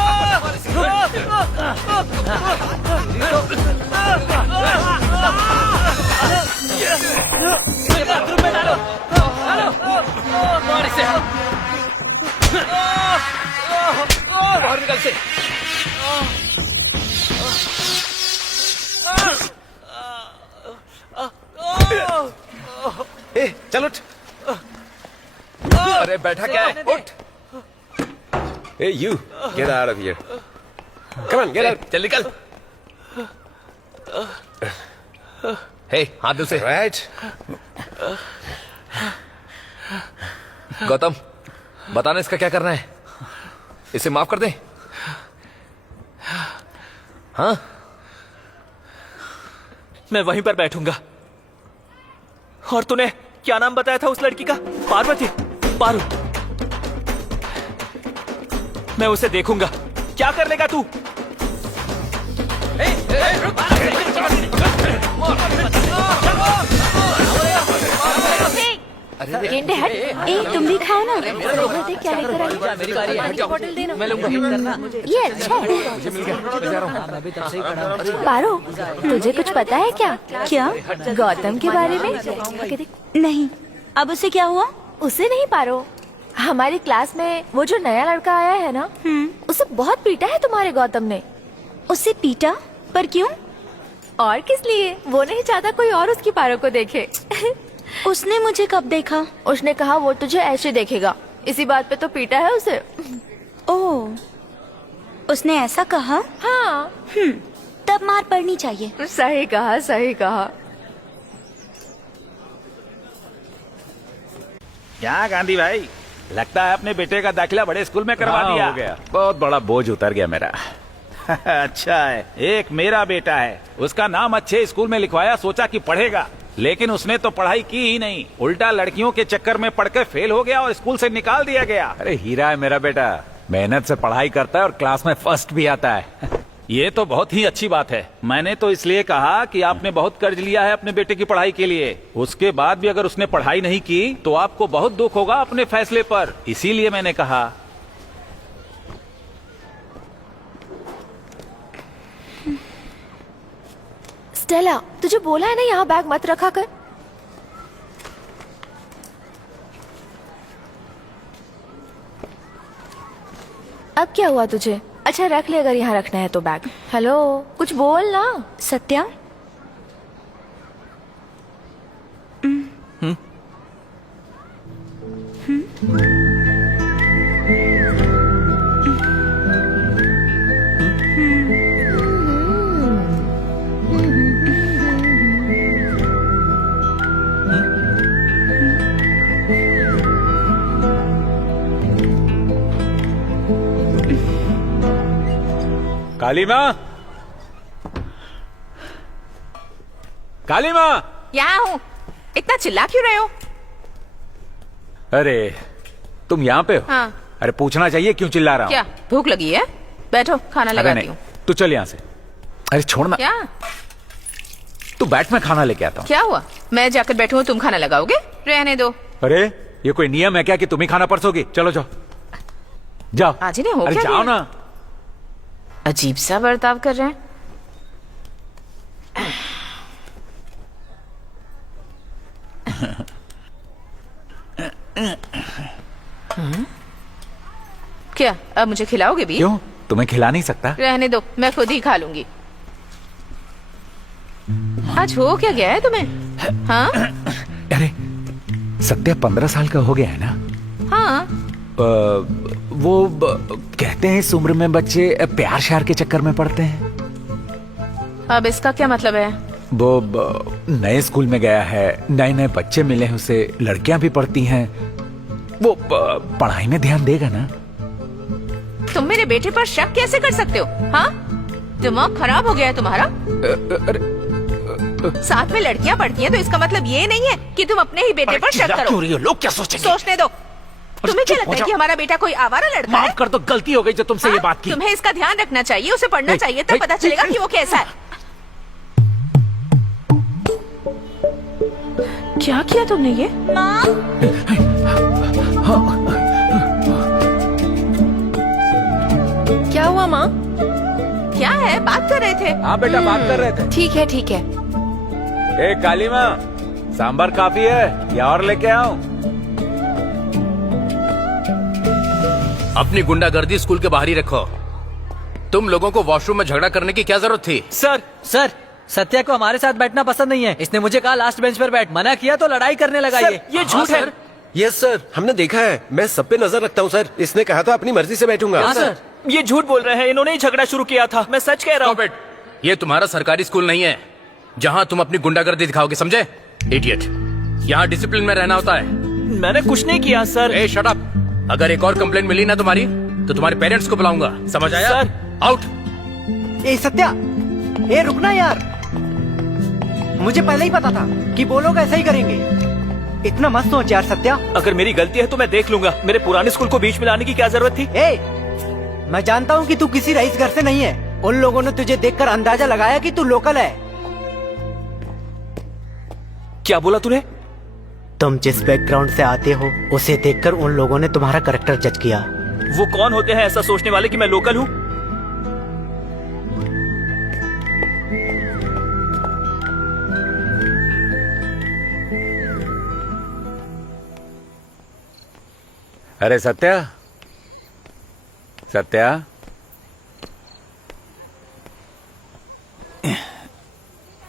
चल उठ। अरे बैठा क्या है, उठ। Hey you, get out of here. Come on, get out. चल निकल। हे हाथ दो से। Right. गौतम, बताना इसका क्या करना है। इसे माफ कर दे। हाँ, मैं वहीं पर बैठूंगा। और तूने क्या नाम बताया था उस लड़की का? पार्वती? पारू। मैं उसे देखूंगा। क्या कर लेगा तू? गेंडे हट। तुम भी खाओ ना। देख क्या लेकर आई। बॉटल देना। ये अच्छा है। पारो, तुझे कुछ पता है क्या? क्या? गौतम के बारे में? नहीं। अब उसे क्या हुआ? उसे नहीं पारो, हमारी क्लास में वो जो नया लड़का आया है ना, उसे बहुत पीटा है तुम्हारे गौतम ने। उसे पीटा? पर क्यों? और किस लिए? वो नहीं चाहता कोई और उसकी पारो को देखे। उसने मुझे कब देखा? उसने कहा वो तुझे ऐसे देखेगा, इसी बात पे तो पीटा है उसे। ओह, उसने ऐसा कहा? हाँ। तब मार पड़नी चाहिए। सही कहा, सही कहा। क्या गांधी भाई, लगता है अपने बेटे का दाखिला बड़े स्कूल में करवा दिया। हो गया, बहुत बड़ा बोझ उतर गया मेरा। अच्छा है, एक मेरा बेटा है, उसका नाम अच्छे स्कूल में लिखवाया, सोचा कि पढ़ेगा, लेकिन उसने तो पढ़ाई की ही नहीं, उल्टा लड़कियों के चक्कर में पढ़कर फेल हो गया और स्कूल से निकाल दिया गया। अरे हीरा है मेरा बेटा, मेहनत से पढ़ाई करता है और क्लास में फर्स्ट भी आता है। ये तो बहुत ही अच्छी बात है। मैंने तो इसलिए कहा कि आपने बहुत कर्ज लिया है अपने बेटे की पढ़ाई के लिए, उसके बाद भी अगर उसने पढ़ाई नहीं की तो आपको बहुत दुख होगा अपने फैसले पर, इसीलिए मैंने कहा। स्टेला, तुझे बोला है ना यहाँ बैग मत रखा कर। अब क्या हुआ तुझे? अच्छा रख ले अगर यहाँ रखना है तो बैग। हेलो, कुछ बोल ना। सत्या, काली माँ, काली माँ। यहाँ हूँ। इतना चिल्ला क्यों रहे हो? अरे तुम यहाँ पे हो? हाँ। अरे पूछना चाहिए क्यों चिल्ला रहा हूँ? क्या भूख लगी है? बैठो, खाना अरे लगाती नहीं, हूँ। तू चल यहाँ से। अरे छोड़ना। क्या? तू बैठ, मैं खाना लेके आता हूँ। क्या हुआ? मैं जाकर बैठूं, तुम खाना लगाओगे? रहने दो। अरे ये कोई नियम है क्या कि तुम ही खाना परसोगी? चलो जाओ जाओ। आज ही नहीं हो अरे क्या जाओ ये? ना। अजीब सा बर्ताव कर रहे हैं। क्या अब मुझे खिलाओगे भी? क्यों, तुम्हें खिला नहीं सकता? रहने दो, मैं खुद ही खा लूंगी। आज हो क्या गया है तुम्हें? हाँ? अरे सत्या 15 साल का हो गया है ना? हाँ। कहते हैं इस उम्र में बच्चे प्यार श्यार के चक्कर में पड़ते हैं। अब इसका क्या मतलब है? नए स्कूल में गया है, नए नए बच्चे मिले हैं उसे, लड़कियां भी पढ़ती हैं, वो पढ़ाई में ध्यान देगा ना। तुम मेरे बेटे पर शक कैसे कर सकते हो? हाँ? दिमाग खराब हो गया है तुम्हारा? साथ में लड़कियां पढ़ती हैं तो इसका मतलब ये नहीं है कि तुम अपने ही बेटे पर शक करो। लोग क्या सोचेंगे? सोचने दो। तुम्हें क्या लगता है कि हमारा बेटा कोई आवारा लड़का है? माफ कर दो, गलती हो गई जो तुमसे ये बात की। तुम्हें इसका ध्यान रखना चाहिए, उसे पढ़ना चाहिए, तब पता चलेगा कि वो कैसा है। क्या किया तुमने ये? क्या हुआ माँ? क्या है? बात कर रहे थे। हाँ बेटा, बात कर रहे थे। ठीक है ठीक है। ए काली माँ, सांभर काफी है या और लेके आऊं? अपनी गुंडागर्दी स्कूल के बाहर ही रखो। तुम लोगों को वॉशरूम में झगड़ा करने की क्या जरूरत थी? सर सत्या को हमारे साथ बैठना पसंद नहीं है। इसने मुझे कहा लास्ट बेंच पर बैठ, मना किया तो लड़ाई करने लगा। ये झूठ है। यस सर, हमने देखा है। मैं सब पे नजर रखता हूँ सर। इसने कहा था अपनी मर्जी से बैठूंगा। हाँ, सर ये झूठ बोल रहे हैं। इन्होंने ही झगड़ा शुरू किया था। मैं सच कह रहा हूँ। ये तुम्हारा सरकारी स्कूल नहीं है जहाँ तुम अपनी गुंडागर्दी दिखाओगे, समझे? इडियट। यहाँ डिसिप्लिन में रहना होता है। मैंने कुछ नहीं किया सर। ए शट अप। अगर एक और कंप्लेंट मिली ना तुम्हारी तो तुम्हारे पेरेंट्स को बुलाऊंगा, समझ आया? सर। आउट। ए सत्या, ए रुकना यार, मुझे पहले ही पता था कि वो लोग ऐसा ही करेंगे। इतना मत सोच यार सत्या। अगर मेरी गलती है तो मैं देख लूंगा। मेरे पुराने स्कूल को बीच में लाने की क्या जरूरत थी? ए, मैं जानता हूँ कि तू किसी रईस घर से नहीं है। उन लोगों ने तुझे देखकर अंदाजा लगाया कि तू लोकल है। क्या बोला तूने? तुम जिस बैकग्राउंड से आते हो उसे देखकर उन लोगों ने तुम्हारा करेक्टर जज किया। वो कौन होते हैं ऐसा सोचने वाले कि मैं लोकल हूँ? अरे सत्या, सत्या,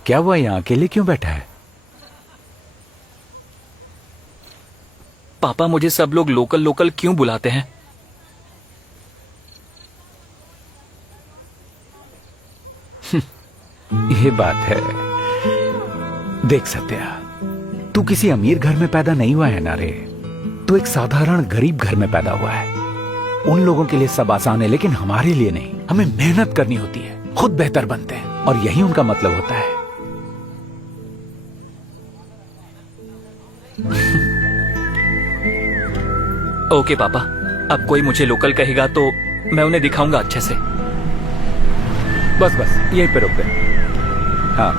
क्या हुआ? यहाँ अकेले क्यों बैठा है? पापा मुझे सब लोग लोकल लोकल क्यों बुलाते हैं? ये बात है। देख सत्या, तू किसी अमीर घर में पैदा नहीं हुआ है ना रे। तू एक साधारण गरीब घर में पैदा हुआ है। उन लोगों के लिए सब आसान है लेकिन हमारे लिए नहीं। हमें मेहनत करनी होती है, खुद बेहतर बनते हैं और यही उनका मतलब होता है। ओके पापा, अब कोई मुझे लोकल कहेगा तो मैं उन्हें दिखाऊंगा अच्छे से। बस बस यहीं पे रुक गए। हाँ,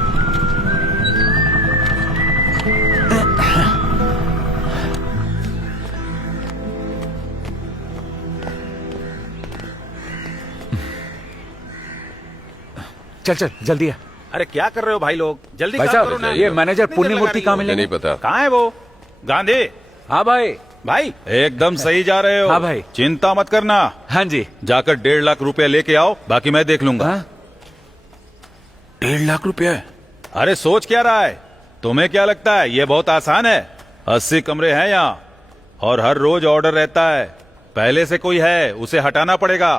चल चल जल्दी है। अरे क्या कर रहे हो भाई लोग? जल्दी भाई काम करो साहब, ना। ये मैनेजर पुण्य मूर्ति कहाँ मुझे मिलेंगे? नहीं पता। कहाँ है वो? गांधी हाँ भाई। भाई एकदम सही जा रहे हो। हाँ भाई। चिंता मत करना। हाँ जी। जाकर 1.5 लाख रुपए लेके आओ, बाकी मैं देख लूंगा। हाँ? 1.5 लाख रुपए? अरे सोच क्या रहा है? तुम्हें क्या लगता है ये बहुत आसान है? 80 कमरे हैं यहाँ और हर रोज ऑर्डर रहता है। पहले से कोई है उसे हटाना पड़ेगा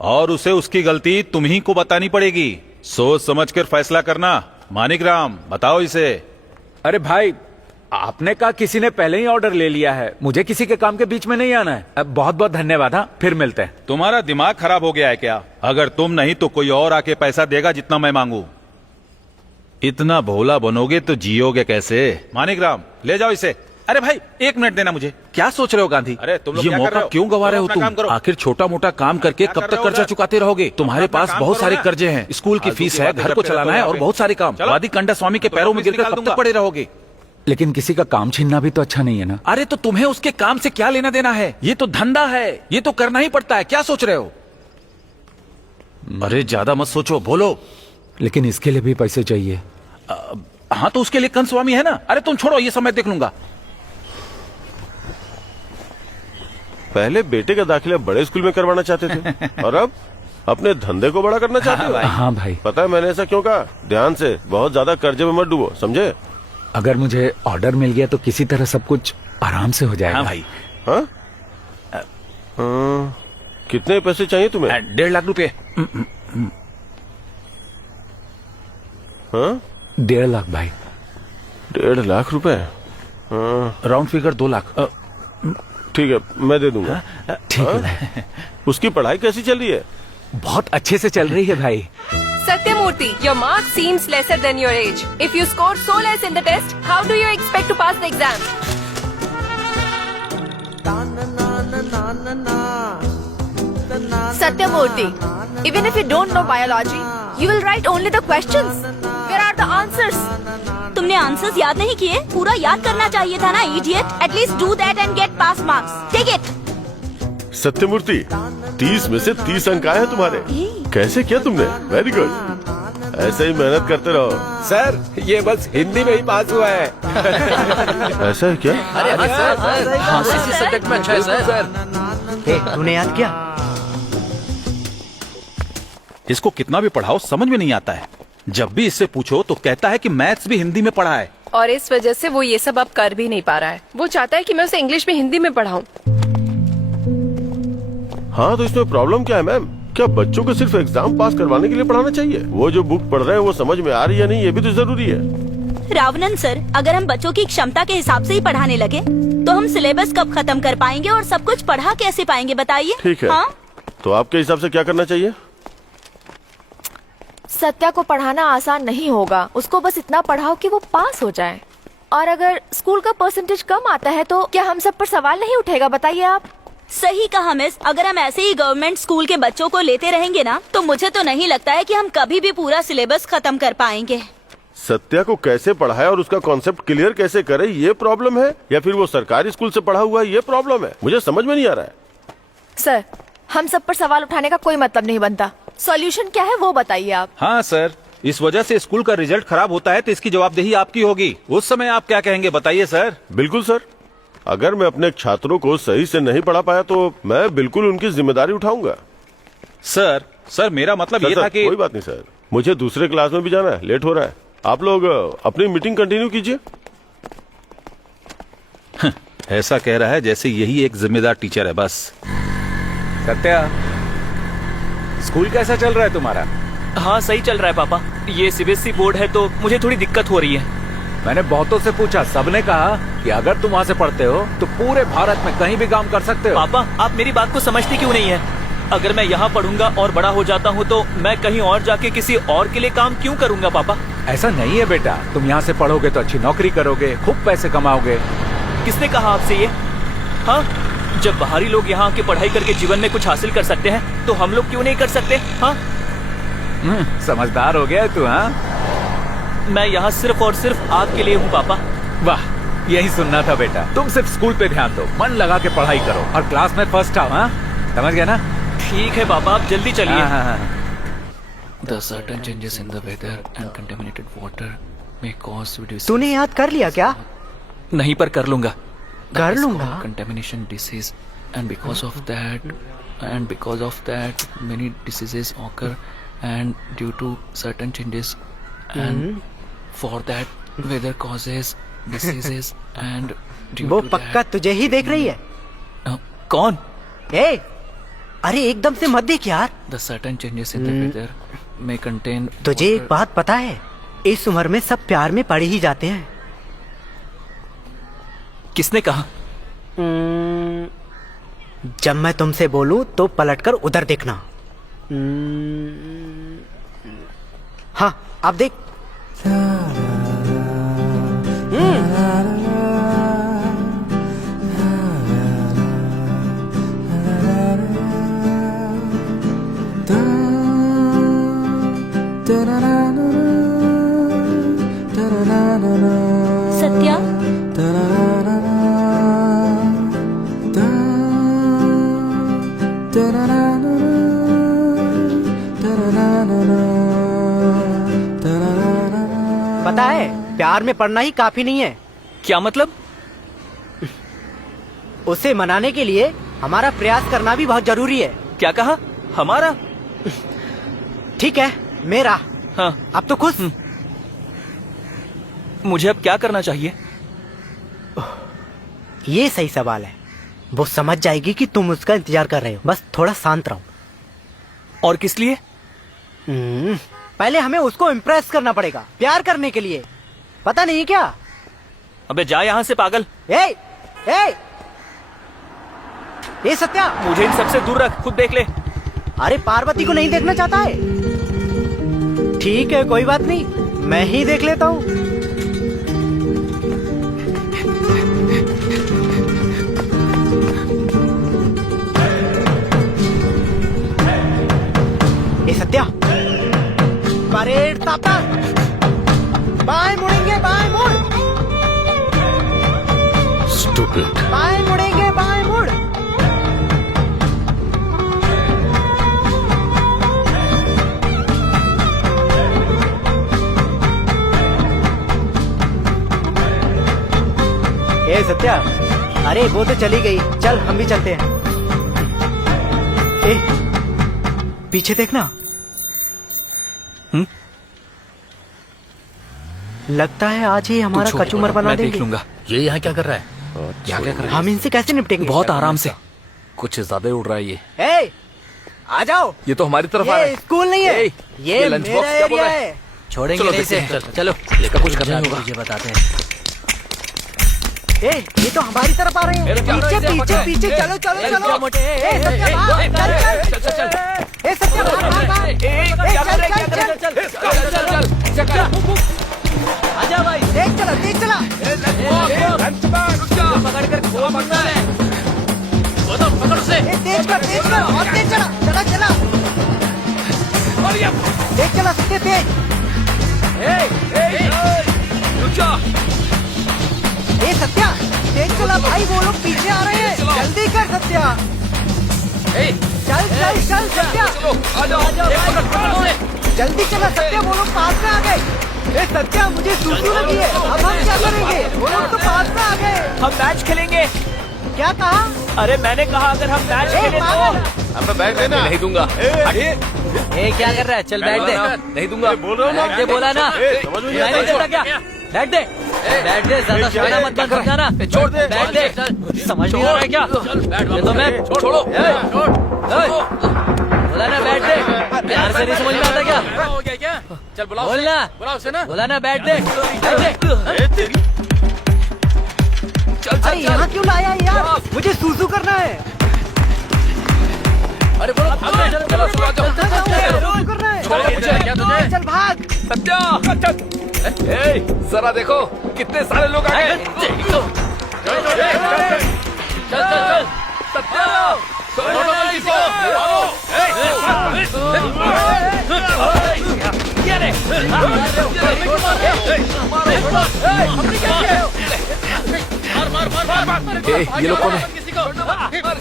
और उसे उसकी गलती तुम्ही को बतानी पड़ेगी। सोच समझ कर फैसला करना। मानिकराम बताओ इसे। अरे भाई, आपने कहा किसी ने पहले ही ऑर्डर ले लिया है। मुझे किसी के काम के बीच में नहीं आना है। बहुत बहुत धन्यवाद। हाँ, फिर मिलते हैं। तुम्हारा दिमाग खराब हो गया है क्या? अगर तुम नहीं तो कोई और आके पैसा देगा जितना मैं मांगू। इतना भोला बनोगे तो जियोगे कैसे? मानिकराम ले जाओ इसे। अरे भाई 1 मिनट देना मुझे। क्या सोच रहे हो गांधी? अरे तुम लोग ये क्या कर मौका रहे हो? क्यों गवा रहे हो अपना काम तुम? करो। आखिर छोटा मोटा काम करके क्या कब कर तक रहे हो कर्जा उधर? चुकाते रहोगे? तुम्हारे अपना पास काम बहुत करो सारे ना। कर्जे हैं, स्कूल की फालतू फीस की है, बातें घर को करते चलाना है रहते और हो बहुत सारे काम। चलो। वादी कंडा स्वामी के पैरों में गिरकर कब तक पड़े रहोगे? लेकिन किसी का काम छीनना भी तो अच्छा नहीं है ना। अरे तो तुम्हें उसके काम से क्या लेना देना है? ये तो धंधा है, ये तो करना ही पड़ता है। क्या सोच रहे हो? अरे ज्यादा मत सोचो, बोलो। लेकिन इसके लिए भी पैसे चाहिए। हाँ तो उसके लिए कंद स्वामी है ना। अरे तुम छोड़ो, ये सब मैं देख लूंगा। पहले बेटे का दाखिला बड़े स्कूल में करवाना चाहते थे और अब अपने धंधे को बड़ा करना चाहते हो। हाँ भाई। पता है मैंने ऐसा क्यों कहा? ध्यान से, बहुत ज्यादा कर्जे में मत डूबो, समझे? अगर मुझे ऑर्डर मिल गया तो किसी तरह सब कुछ आराम से हो जाएगा। हाँ भाई। हाँ? कितने पैसे चाहिए तुम्हें? 1.5 लाख रुपए। हाँ? 1.5 लाख भाई। 1.5 लाख रुपए? Round figure 2 lakh. ठीक है, मैं दे दूंगा। ठीक है। उसकी पढ़ाई कैसी चल रही है? बहुत अच्छे से चल रही है भाई। Satyamurthy, your mark seems lesser than your age. If you scored so less in the test, how do you expect to pass the exam? Satyamurthy, even if you don't know biology, you will write only the questions. Where are the answers? तुमने आंसर्स याद नहीं किए? पूरा याद करना चाहिए था ना idiot. At least do that and get pass marks. Take it. Satyamurthy, 30 में से 30 अंक आए हैं तुम्हारे। कैसे किया तुमने? Very good. ऐसे ही मेहनत करते रहो। सर ये बस हिंदी में ही पास हुआ है। ऐसा है क्या? अरे हाँ सर, हाँ इसी सब्जेक्ट में अच्छा है सर। ए, तूने याद किया? इसको कितना भी पढ़ाओ समझ में नहीं आता है। जब भी इससे पूछो तो कहता है कि मैथ्स भी हिंदी में पढ़ा है। और इस वजह से वो ये सब अब कर भी नहीं पा रहा है। वो चाहता है कि मैं उसे इंग्लिश में हिंदी में पढ़ाऊं। हाँ, तो इसमें प्रॉब्लम क्या है मैम? क्या बच्चों को सिर्फ एग्जाम पास करवाने के लिए पढ़ाना चाहिए? वो जो बुक पढ़ रहे हैं वो समझ में आ रही है नहीं, ये भी तो जरूरी है। रावणन सर, अगर हम बच्चों की क्षमता के हिसाब से ही पढ़ाने लगे तो हम सिलेबस कब खत्म कर पाएंगे और सब कुछ पढ़ा कैसे पाएंगे, बताइए। ठीक है, हाँ? तो आपके हिसाब से क्या करना चाहिए? सत्या को पढ़ाना आसान नहीं होगा। उसको बस इतना पढ़ाओ कि वो पास हो जाए। और अगर स्कूल का परसेंटेज कम आता है तो क्या हम सब पर सवाल नहीं उठेगा, बताइए आप। सही कहा मिस। अगर हम ऐसे ही गवर्नमेंट स्कूल के बच्चों को लेते रहेंगे ना, तो मुझे तो नहीं लगता है कि हम कभी भी पूरा सिलेबस खत्म कर पाएंगे। सत्या को कैसे पढ़ाए और उसका कॉन्सेप्ट क्लियर कैसे करे, ये प्रॉब्लम है, या फिर वो सरकारी स्कूल से पढ़ा हुआ है, ये प्रॉब्लम है? मुझे समझ में नहीं आ रहा है। सर, हम सब पर सवाल उठाने का कोई मतलब नहीं बनता। सॉल्यूशन क्या है वो बताइए आप। हाँ सर, इस वजह से स्कूल का रिजल्ट खराब होता है तो इसकी जवाबदेही आपकी होगी। उस समय आप क्या कहेंगे, बताइए सर। बिल्कुल सर, अगर मैं अपने छात्रों को सही से नहीं पढ़ा पाया तो मैं बिल्कुल उनकी जिम्मेदारी उठाऊंगा। सर मेरा मतलब ये था कि कोई बात नहीं सर, मुझे दूसरे क्लास में भी जाना है, लेट हो रहा है। आप लोग अपनी मीटिंग कंटिन्यू कीजिए। ऐसा कह रहा है जैसे यही एक जिम्मेदार टीचर है बस। सत्या, स्कूल कैसा चल रहा है तुम्हारा? हाँ, सही चल रहा है पापा। ये सीबीएसई बोर्ड है तो मुझे थोड़ी दिक्कत हो रही है। मैंने बहुतों से पूछा, सबने कहा कि अगर तुम वहाँ से पढ़ते हो तो पूरे भारत में कहीं भी काम कर सकते हो। पापा, आप मेरी बात को समझते क्यों नहीं है? अगर मैं यहाँ पढ़ूंगा और बड़ा हो जाता हूँ तो मैं कहीं और जाके किसी और के लिए काम क्यों करूँगा पापा? ऐसा नहीं है बेटा, तुम यहाँ से पढ़ोगे तो अच्छी नौकरी करोगे, खूब पैसे कमाओगे। किसने कहा आपसे ये? हाँ, जब बाहरी लोग यहाँ आके पढ़ाई करके जीवन में कुछ हासिल कर सकते हैं तो हम लोग क्यों नहीं कर सकते? हाँ, समझदार हो गया है तू। हाँ, मैं यहाँ सिर्फ और सिर्फ आपके लिए हूँ पापा। वाह, यही सुनना था बेटा। तुम सिर्फ स्कूल पे ध्यान दो, मन लगा के पढ़ाई करो और क्लास में फर्स्ट आओ। हाँ, समझ गया ना? ठीक है पापा, आप जल्दी चलिए। The certain changes in the weather and contaminated water may cause disease. तूने याद कर लिया क्या? नहीं, पर कर लूंगा। कर लूंगा। Contamination disease and because of that many diseases occur and due to certain changes and for that weather causes diseases and due वो to पक्का तुझे ही देख रही है। कौन? ए, अरे एकदम से मत देख यार। the certain changes in the weather may contain तुझे एक water. बात पता है, इस उम्र में सब प्यार में पड़ ही जाते हैं। किसने कहा? जब मैं तुमसे बोलूं तो पलटकर उधर देखना। हाँ, आप देख। सत्या, पता है, प्यार में पड़ना ही काफी नहीं है। क्या मतलब? उसे मनाने के लिए हमारा प्रयास करना भी बहुत जरूरी है। क्या कहा? हमारा? ठीक है, मेरा। हाँ, अब तो खुश। मुझे अब क्या करना चाहिए? ये सही सवाल है। वो समझ जाएगी कि तुम उसका इंतजार कर रहे हो, बस थोड़ा शांत रहो। और किस लिए? पहले हमें उसको इम्प्रेस करना पड़ेगा, प्यार करने के लिए। पता नहीं क्या? अबे जा यहाँ से पागल। ए सत्या, मुझे इन सबसे दूर रख, खुद देख ले। अरे पार्वती को नहीं देखना चाहता है? ठीक है, कोई बात नहीं, मैं ही देख लेता हूँ। ए सत्या, परेड तापा, बाएं मुड़ेंगे, बाएं मुड़। Stupid. बाएं मुड़ेंगे, बाएं मुड़। ए सत्या, अरे वो तो चली गई, चल हम भी चलते हैं। ए, पीछे देखना। लगता है आज ही हमारा कचूमर बना मैं देख देंगे। लूंगा। ये यहाँ क्या कर रहा है? क्या क्या कर रहा है? हम इनसे कैसे निपटेंगे? बहुत आराम से। कुछ ज्यादा ही उड़ रहा है ये। ए, आ जाओ। ये तो हमारी तरफ आ रहा ये है। स्कूल नहीं है, ए, ये लंच मेरा बॉक्स क्या बोल एरिया रहा है? है। छोड़ेंगे चलो नहीं देखते इसे। हैं। चलो लेकर कुछ करना होगा। मुझे बताते हैं। ए, ये तो हमारी तरफ आ रहे हैं। पीछे पीछे पीछे, चलो चलो चलो। ए, सत्या भाग, चल चल। ए, सत्या भाग भाग। चल चल। आजा भाई, देख चला देख चला। पकड़ उसे। ए, तेज कर और तेज चला। चला चला। देख चला सत्या, तेज। ए सत्या, तेज चला भाई, वो लोग पीछे आ रहे हैं। जल्दी कर सत्या। चल चल चल सत्या, जल्दी चला सत्या, वो लोग पास में आ गए। ए सत्या, मुझे सूसू लगी है, अब हम क्या करेंगे? वो लोग तो पास में आ गए। हम मैच खेलेंगे। क्या कहा? अरे मैंने कहा अगर हम मैच खेले तो। अब मैं बैग देना नहीं दूंगा। ए क्या कर रहा है? चल बैठ दे। नहीं दूंगा। बोल रहा हूँ ना। बैठ दे, बोला ना। समझ में नहीं नहीं देता क्या? बैठ दे। बैठ दे, ज्यादा सोना मत बंद कर ना। छोड़ दे। बैठ दे। समझ नहीं आ रहा है क्या? ये तो मैं छोड़ो। बोला ना बैठ दे। प्यार से नहीं समझ में आता क्या? हो गया क्या? चल बुलाओ। बोलना। बुलाओ उसे ना। बोला ना बैठ दे। बैठ दे। अरे यहाँ क्यों लाया यार? मुझे सूसू करना है। अरे बोलो चलो चलो सूसू करना है। छोड़ो मुझे। क्या तुझे? चल भाग। सत्या ए, जरा देखो कितने सारे लोग आ गए। चल सत्या छोड़ो इसको। ये लोग कौन है?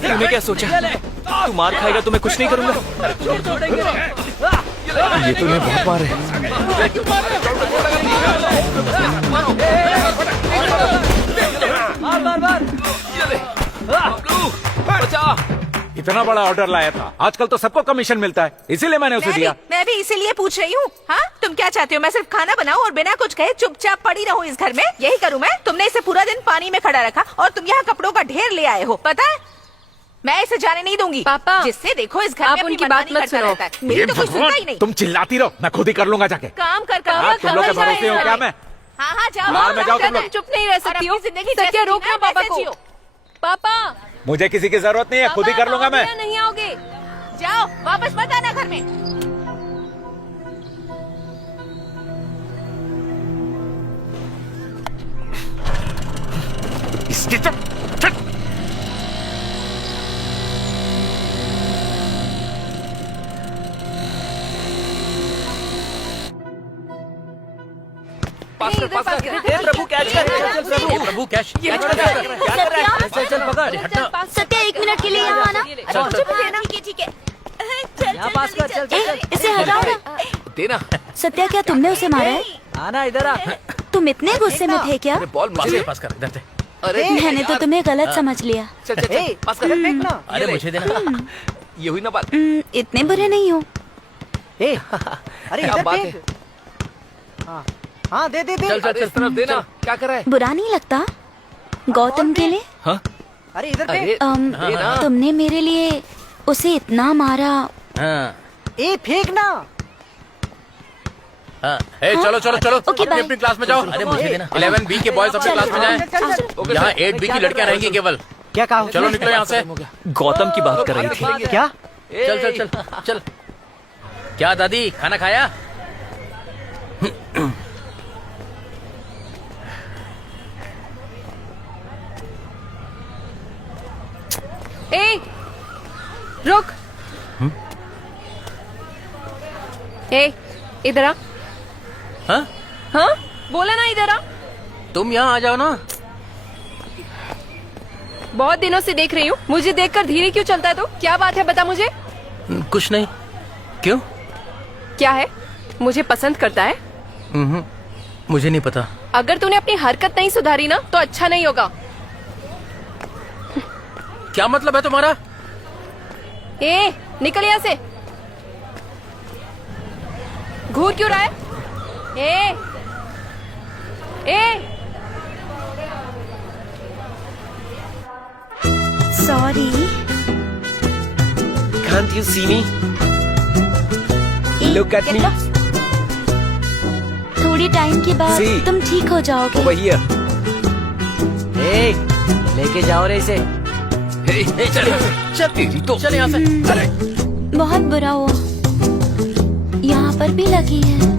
तूने क्या सोचा? तू मार खाएगा तो मैं कुछ नहीं करूंगा। ये तो मैं बहुत मार है। इतना बड़ा ऑर्डर लाया था। आजकल तो सबको कमीशन मिलता है, इसीलिए मैंने उसे दिया। मैं भी इसीलिए पूछ रही हूँ। हाँ, तुम क्या चाहते हो? मैं सिर्फ खाना बनाऊँ और बिना कुछ कहे चुपचाप पड़ी रहूँ इस घर में? यही करूँ मैं? तुमने इसे पूरा दिन पानी में खड़ा रखा और तुम यहाँ कपड़ों का ढेर ले आए हो, पता है? मैं इसे जाने नहीं दूंगी। पापा, जिससे देखो इस घर आप में अपनी उनकी बात मनमानी मत करता सुनो। रहता है। मेरी तो कुछ सुनता ही नहीं। तुम चिल्लाती रहो, मैं खुद ही कर लूंगा जाके। काम कर तुम लोग के भरोसे हो क्या मैं? हाँ हाँ जाओ। बाहर में जाओ तुम लोग। चुप नहीं रह सकती हो। सत्या रोकना पापा को। पापा मुझे किसी की जरूरत नहीं है, खुद ही कर लूंगा मैं। नहीं आओगे? जाओ, वापस मत आना घर में। इसकी तो पास कर, पास कर। हे प्रभु कैच कर। ए प्रभु कैश। क्या कर रहा है? चल चल पकड़। हटना। सत्या 1 मिनट के लिए यहाँ आना। चल चल। ठीक है। चल पास कर, चल चल। इसे हटाओ ना। देना। सत्या, क्या तुमने उसे मारा है? आना इधर आ। तुम इतने गुस्से में थे क्या? बॉल मुझे। पास कर इधर से। अरे मैंने तो तुम्हें गलत समझ लिया। चल चल चल पास कर। फेंकना। अरे मुझे देना। ये हुई ना बात। इतने बुरे नहीं हो। ए, अरे क्या इधर बात फेंक। हाँ हाँ, दे दे दे। चल चल इस तरफ देना। क्या कर रहा है? बुरा नहीं लगता गौतम के लिए? अरे इधर अरे फेंक। देना। तुमने मेरे लिए उसे इतना मारा। हाँ ए, फेंकना। हाँ। ए चलो चलो चलो ओके, अपनी बाय। अपनी क्लास में जाओ। अरे मुझे देना। 11B के बॉयज अपनी क्लास में जाएं। चल चल। यहाँ 8B की लड़कियां रहेंगी केवल। क्या कहा? चलो निकलो यहाँ से। गौतम की बात कर रही थी। क्या? चल चल चल चल। क्या दादी, खाना खाया? ए रुक। ए इधर आ। हाँ? हाँ बोला ना इधर आ। तुम यहाँ आ जाओ ना। बहुत दिनों से देख रही हूँ, मुझे देखकर धीरे क्यों चलता है? तो क्या बात है, बता मुझे। कुछ नहीं। क्यों? क्या है? मुझे पसंद करता है? मुझे नहीं पता। अगर तूने अपनी हरकत नहीं सुधारी ना तो अच्छा नहीं होगा। क्या मतलब है तुम्हारा? ए निकल यहाँ से। घूर क्यों रहा है? ए ए sorry. Can't you see me? Look at me. थोड़ी टाइम के बाद See. तुम ठीक हो जाओगे। Over here. लेके जाओ रे इसे। चल तेरी तो चल यहाँ से। अरे बहुत बुरा हुआ। यहाँ पर भी लगी है।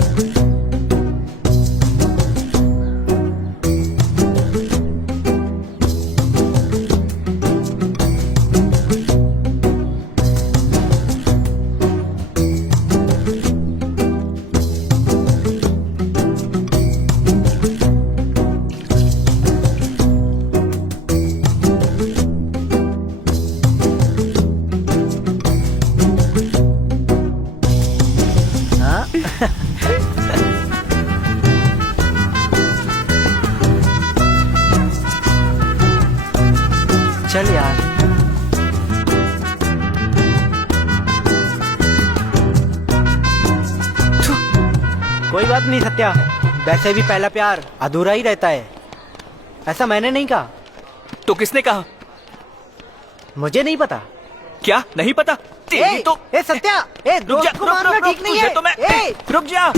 चल यार। कोई बात नहीं सत्या, वैसे भी पहला प्यार अधूरा ही रहता है। ऐसा मैंने नहीं कहा। तो किसने कहा? मुझे नहीं पता। क्या नहीं पता? तेरी तो ए सत्या, ए रुक जा, दोस्त को मारना ठीक नहीं तुझे है। तो मैं ए, रुक जा।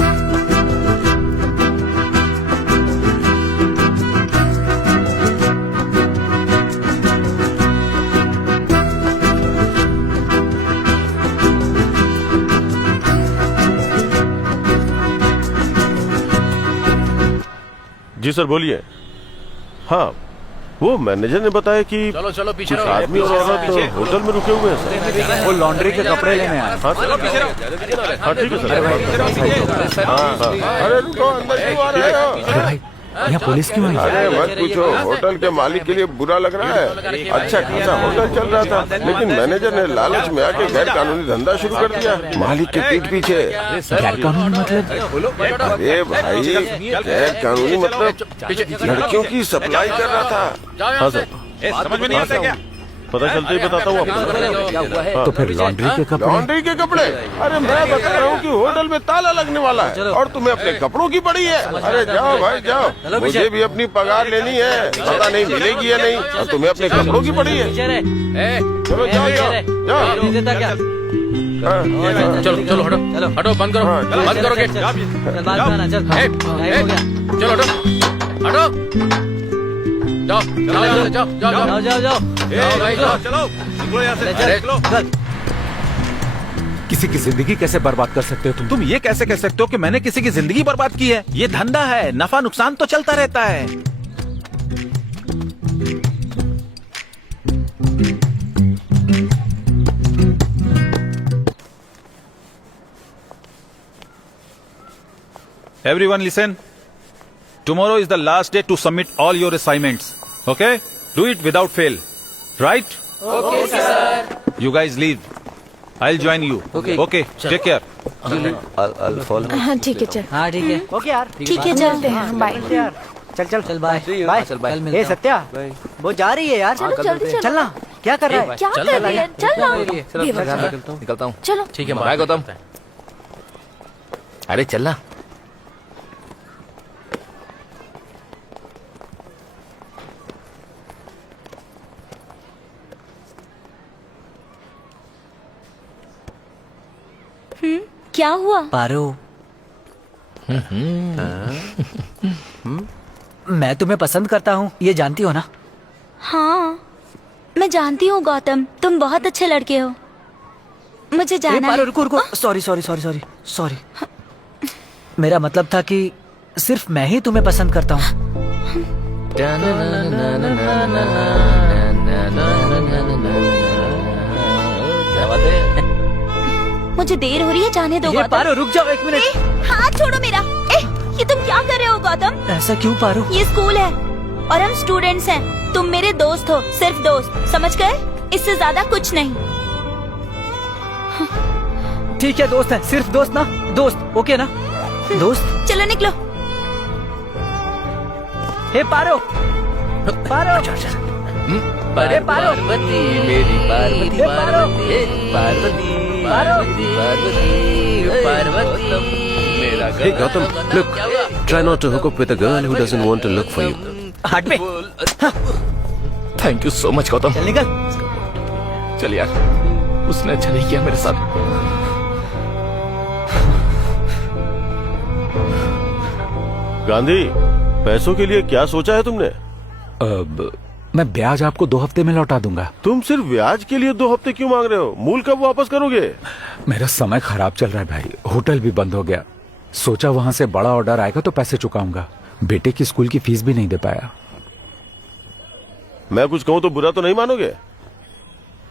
जी सर बोलिए। हाँ, वो मैनेजर ने बताया कि चलो चलो पीछे कुछ रहो। आदमी और औरत होटल में रुके हुए हैं सर। वो लॉन्ड्री के कपड़े लेने आए। हाँ सर। हाँ ठीक है सर। हाँ हाँ। अरे रुको, अंदर क्यों आ रहे हो? अरे भाई, यहाँ पुलिस क्यों आई? अरे मत पूछो, होटल के मालिक के लिए बुरा लग रहा है। अच्छा खासा होटल चल रहा था, लेकिन मैनेजर ने लालच में आके गैर कानूनी धंधा शुरू कर दिया मालिक के पीठ पीछे। गैर कानूनी मतलब? अरे भाई, गैर कानूनी मतलब लड़कियों की सप्लाई कर रहा था। हाँ सर। समझ में नहीं आता क्या? पता चलते ही बताता हूँ आपको। तो फिर लॉन्ड्री के कपड़े? लॉन्ड्री के कपड़े? अरे मैं बता रहा हूँ कि होटल में ताला लगने वाला है और तुम्हें अपने कपड़ों की पड़ी है। अरे जाओ भाई जाओ, मुझे भी अपनी पगार लेनी है, पता नहीं मिलेगी या नहीं, और तुम्हें अपने कपड़ों की पड़ी है। चलो जाओ जाओ जाओ। चलो चलो हटो हटो, बंद करो बंद करो गेट। चलो हटो हटो, जाओ जाओ जाओ जाओ जाओ जाओ भाई जाओ। चलो निकलो यहाँ से, निकलो। किसी की जिंदगी कैसे बर्बाद कर सकते हो तुम ये कैसे कह सकते हो कि मैंने किसी की जिंदगी बर्बाद की है? ये धंधा है, नफा नुकसान तो चलता रहता है। Everyone listen. Tomorrow is the last day to submit all your assignments. Okay? Do it without fail. Right? Okay, sir. You guys leave. I'll join you. Okay. Take care. I'll follow. हाँ ठीक है चल। हाँ ठीक है। ओके यार। ठीक है, चलते हैं। बाय। यार चल चल चल बाय बाय। चल बाय। ए सत्या, वो जा रही है यार। चलो जल्दी चलो। चलना। क्या कर रहा है? क्या कर रही है? चल ना। निकलता हूँ। चलो। ठीक है बाय गौतम। अरे चलना। क्या हुआ? पारो, मैं तुम्हें पसंद करता हूँ, ये जानती हो ना? हाँ, मैं जानती हूँ गौतम, तुम बहुत अच्छे लड़के हो। मुझे जाना है। पारो रुको रुको, sorry sorry sorry sorry sorry. मेरा मतलब था कि सिर्फ मैं ही तुम्हें पसंद करता हूँ। क्या बात है? मुझे देर हो रही है, जाने दो गौतम। पारो रुक जाओ एक मिनट। हाथ छोड़ो मेरा। ये तुम क्या कर रहे हो गौतम? ऐसा क्यों पारो? ये स्कूल है और हम स्टूडेंट्स हैं। तुम मेरे दोस्त हो, सिर्फ दोस्त, समझ गए? इससे ज्यादा कुछ नहीं। ठीक है दोस्त है, सिर्फ दोस्त ना, दोस्त ओके ना? दोस्त। चलो निकलो। हे पारो, पारो, अरे पार्वती मेरी पार्वती पार्वती पार्वती पार्वती पार्वती पार्वती मेरा Gautam look, Try not to hook up with a girl who doesn't want to look for you. हट बे। Thank you so much Gautam. चल निकल। चल यार, उसने अच्छा नहीं किया मेरे साथ। गांधी, पैसों के लिए क्या सोचा है तुमने? अब मैं ब्याज आपको 2 हफ्ते में लौटा दूंगा। तुम सिर्फ ब्याज के लिए 2 हफ्ते क्यों मांग रहे हो? मूल कब वापस करोगे? मेरा समय खराब चल रहा है भाई, होटल भी बंद हो गया। सोचा वहां से बड़ा ऑर्डर आएगा तो पैसे चुकाऊंगा। बेटे की स्कूल की फीस भी नहीं दे पाया। मैं कुछ कहूँ तो बुरा तो नहीं मानोगे?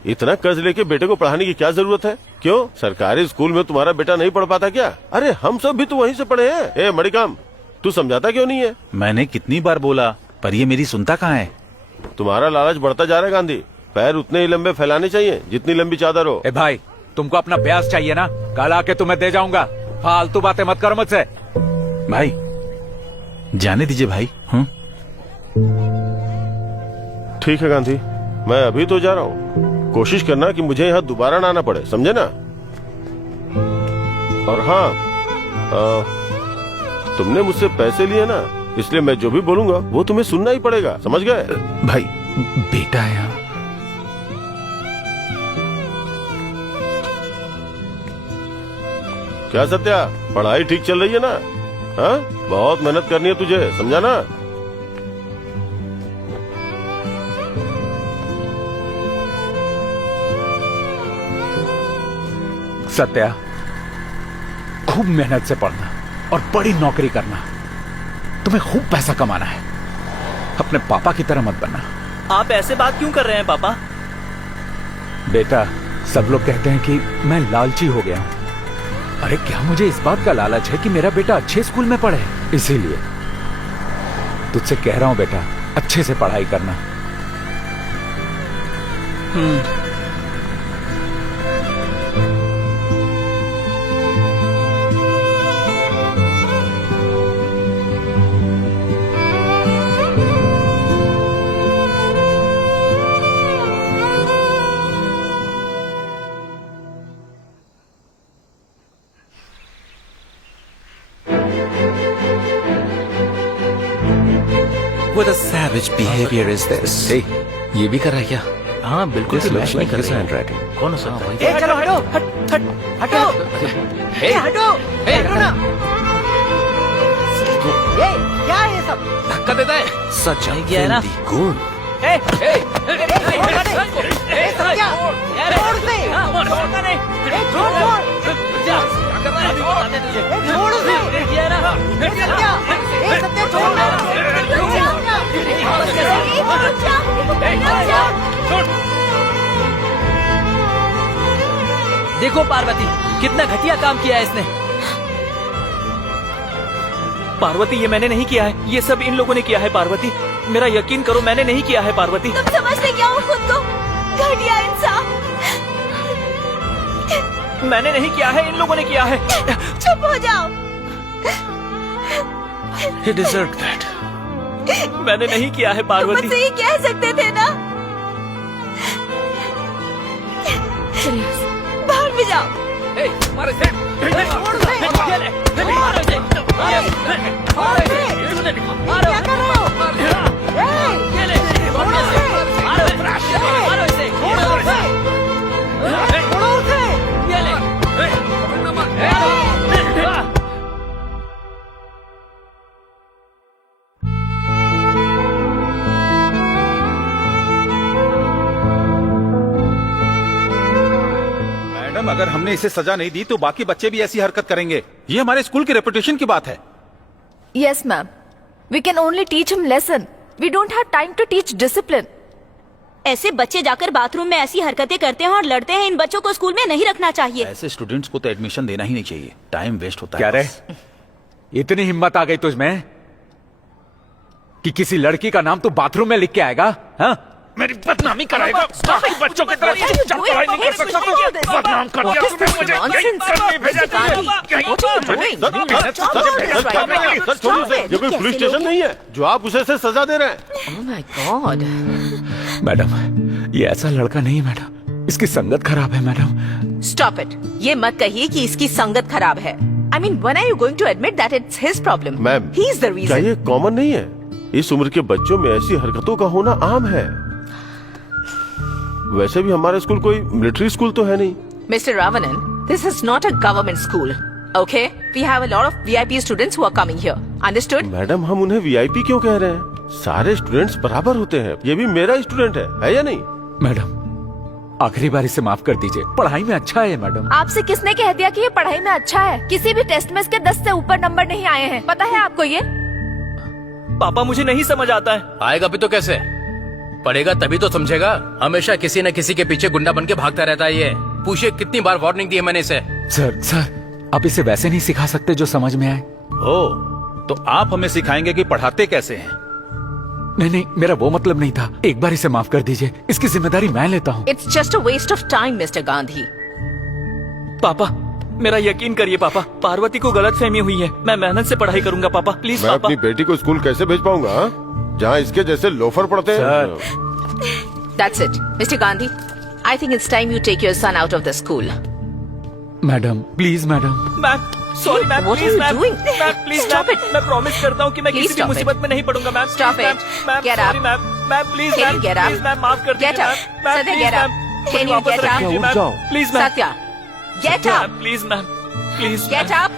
इतना कर्ज लेके बेटे को पढ़ाने की क्या जरूरत है? क्यों, सरकारी स्कूल में तुम्हारा बेटा नहीं पढ़ पाता क्या? अरे हम सब भी तो वहीं से पढ़े हैं। ए मणिकाम, तू समझाता क्यों नहीं है? मैंने कितनी बार बोला, पर ये मेरी सुनता कहाँ है? तुम्हारा लालच बढ़ता जा रहा है गांधी। पैर उतने ही लंबे फैलाने चाहिए जितनी लंबी चादर हो। ए भाई, तुमको अपना ब्याज चाहिए ना? कल आके तुम्हें दे जाऊंगा। फालतू बातें मत करो मुझसे। भाई जाने दीजिए भाई। ठीक है गांधी, मैं अभी तो जा रहा हूँ। कोशिश करना कि मुझे यहाँ दोबारा ना आना पड़े, समझे ना? और हाँ, तुमने मुझसे पैसे लिए ना, इसलिए मैं जो भी बोलूंगा वो तुम्हें सुनना ही पड़ेगा, समझ गए? भाई बेटा है यहाँ। क्या सत्या, पढ़ाई ठीक चल रही है ना? हाँ, बहुत मेहनत करनी है तुझे, समझा ना? सत्या, खूब मेहनत से पढ़ना और बड़ी नौकरी करना। तुम्हें खूब पैसा कमाना है। अपने पापा की तरह मत बनना। आप ऐसे बात क्यों कर रहे हैं पापा? बेटा, सब लोग कहते हैं कि मैं लालची हो गया हूं। अरे क्या मुझे इस बात का लालच है कि मेरा बेटा अच्छे स्कूल में पढ़े? इसीलिए तुझसे कह रहा हूं बेटा, अच्छे से पढ़ाई करना। What a savage behavior is this? ये भी कर रहा है क्या? हाँ बिल्कुल, This looks like कर his रही है। handwriting. कौन हो सकता है? ए चलो हटो, हट हट हटो। ए हटो, हटो ना। ए क्या है ये सब? धक्का देता है। Such a गया है ना? filthy goon. ए छोड़ सत्या, छोड़ से। ए छोड़ छोड़। ए छोड़ उसे। ए सत्या, ए सत्या छोड़। देखो पार्वती, कितना घटिया काम किया है इसने। पार्वती, ये मैंने नहीं किया है, ये सब इन लोगों ने किया है। पार्वती, मेरा यकीन करो, मैंने नहीं किया है। पार्वती, तुम समझते क्या हो खुद को? घटिया इंसान। मैंने नहीं किया है, इन लोगों ने किया है। चुप हो जाओ। He deserved that. मैंने नहीं किया है तुम पार्वती। मुझसे ये कह सकते थे ना? बाहर भी जाओ। मारो इसे। क्या कर रहे हो? मैडम, अगर हमने इसे सजा नहीं दी तो बाकी बच्चे भी ऐसी हरकत करेंगे। ये हमारे स्कूल की रेपुटेशन की बात है। Yes, ma'am. We can only teach him lesson. We don't have time to teach discipline. ऐसे बच्चे जाकर बाथरूम में ऐसी हरकतें करते हैं और लड़ते हैं। इन बच्चों को स्कूल में नहीं रखना चाहिए। ऐसे स्टूडेंट्स को तो एडमिशन देना ही नहीं चाहिए, टाइम वेस्ट होता क्या है। रे, इतनी हिम्मत आ गई तुझमें कि किसी लड़की का नाम तू बाथरूम में लिख के आएगा? हाँ? मेरी बदनामी कराएगा। बाकी बच्चों की तरह जब पढ़ाई नहीं कर सकता तो बदनाम कर दिया तुमने मुझे। यहीं करने भेजा तुमने। सर छोड़ो उसे, ये कोई पुलिस स्टेशन नहीं है जो आप उसे से सजा दे रहे हैं। Oh my God. मैडम, ये ऐसा लड़का नहीं है मैडम, इसकी संगत खराब है मैडम। Stop it. ये मत कहिए कि इसकी संगत खराब है। I mean, when are you going to admit that it's his problem? Ma'am, He is the क्या reason. ये कॉमन नहीं है? इस उम्र के बच्चों में ऐसी हरकतों का होना आम है। वैसे भी हमारा स्कूल कोई मिलिट्री स्कूल तो है नहीं। Mr. Ravanan, this is not a government school. Okay? We have a lot of VIP students who are coming here. Understood? Madam, हम उन्हें वीआईपी क्यों कह रहे हैं? सारे स्टूडेंट्स बराबर होते हैं। ये भी मेरा स्टूडेंट है या नहीं? मैडम, आखिरी बार इसे माफ कर दीजिए। पढ़ाई में अच्छा है मैडम। आपसे किसने कह दिया कि ये पढ़ाई में अच्छा है? किसी भी टेस्ट में इसके 10 से ऊपर नंबर नहीं आए हैं। पता है आपको ये? पापा मुझे नहीं समझ आता है। आएगा भी तो कैसे? पढ़ेगा तभी तो समझेगा। हमेशा किसी न किसी के पीछे गुंडा बन के भागता रहता है ये। पूछिए कितनी बार वार्निंग दी है मैंने इसे। सर, आप इसे वैसे नहीं सिखा सकते जो समझ में आए। ओ, तो आप हमें सिखाएंगे कि पढ़ाते कैसे हैं? नहीं, मेरा वो मतलब नहीं था। एक बार इसे माफ कर दीजिए। इसकी जिम्मेदारी मैं लेता हूँ। It's just a waste of time, Mr. Gandhi. पापा, मेरा यकीन करिए पापा, पार्वती को गलतफहमी हुई है। मैं मेहनत से पढ़ाई करूंगा पापा, प्लीज मैं पापा। अपनी बेटी को स्कूल कैसे भेज पाऊंगा, जहाँ इसके जैसे लोफर पढ़ते हैं? That's it, Mr. Gandhi. I think it's time you take your son out of the school. Madam, please madam. Ma'am, sorry ma'am, What are please you ma'am, doing? Ma'am please Stop ma'am, it. मैं प्रॉमिस करता हूँ कि मैं Please किसी भी stop मुसीबत it. में नहीं पड़ूंगा ma'am. Stop please, it. Ma'am, Get sorry up. Ma'am, please Can ma'am, you get up? Please ma'am, माफ कर दीजिए Get up. Ma'am, ma'am, Satya, please get up. Ma'am, Can मुझे you वापस get रख up? दीजिए उठ मैम, जाओ। Please ma'am, Satya, get up. Ma'am, please ma'am, please Get ma'am. up.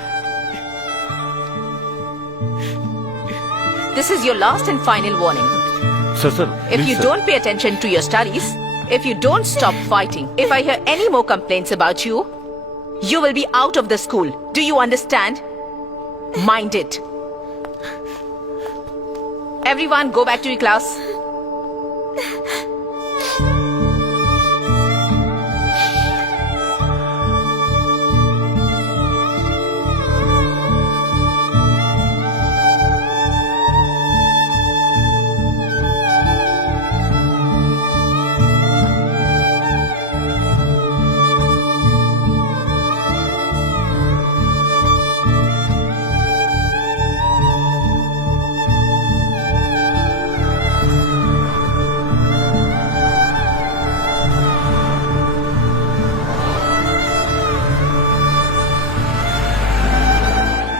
This is your last and final warning. Sir, If you don't pay attention to your studies, if you don't stop fighting, if I hear any more complaints about you, you will be out of the school. Do you understand? Mind it. Everyone go back to your class.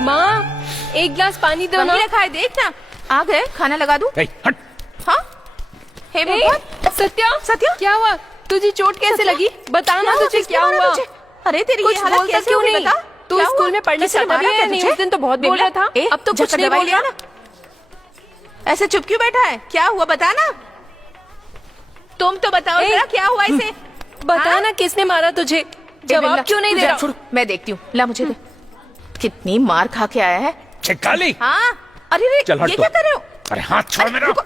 माँ, एक गिलास पानी दो ना। वहीं रखा है, देख ना। आ गए, खाना लगा दूं? हट। हाँ? हे भगवान, सत्या, क्या हुआ? तुझे चोट कैसे सत्या? लगी? बता ना, तुझे किसने क्या मारा हुआ? तुझे? अरे तेरी कुछ ये हालत बोलता कैसे क्यों हो गई नहीं? बता? तू क्या स्कूल हुआ? में पढ़ने किसी से ने मारा तभी क्या है नहीं? तुझे? उस दिन तो बहुत बोल बिमला, रहा था। ए, अब तो कुछ जाकर नहीं दवाई बोल लिया रहा। ना। ऐसे चुप क्यों बैठा है? क्या हुआ बता ना। तुम तो बताओ ए, जरा, क्या हुआ इसे? बता हाँ? ना, किसने मारा तुझे? बिमला, जवाब क्यों नहीं दे जा, रहा? छोड़ो, मैं देखती हूँ। ला मुझे दे। कितनी मार खा के आया है। चिकाली, हाँ? अरे रे, चल हट ये तो। क्या कर रहे हो? अरे हाथ छोड़ अरे, मेरा। रुको,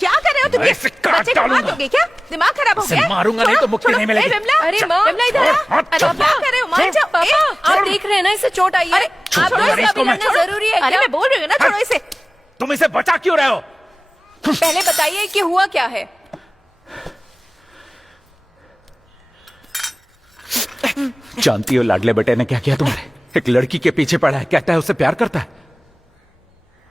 क्या कर रहे हो तुम? मैं इसे काट बच्चे को डालूंगा। मार दोगे क्या? दिमाग खराब हो इसे गया? मारूंगा नहीं तो मुक्ति छोड़ो, नहीं मिलेगी। ए, बिमला, अरे माँ, बिमला इधर आ। हाथ अरे छोड़। क्या कर रहे हो? मान जाओ। पापा, ए, आप देख रहे हैं ना, इसे चोट आई है। अरे, आप छोड़ो तो ना इसे इसको, अभी मैं लड़ना जरूरी है अरे क्या? मैं बोल रही हूँ ना, छोड़ो इसे। तुम इसे बचा क्यों रहे हो? पहले बताइए कि हुआ क्या है? जानती हो लाडले बेटे ने क्या किया तुम्हारे? एक लड़की के पीछे पड़ा है, कहता है उससे प्यार करता है।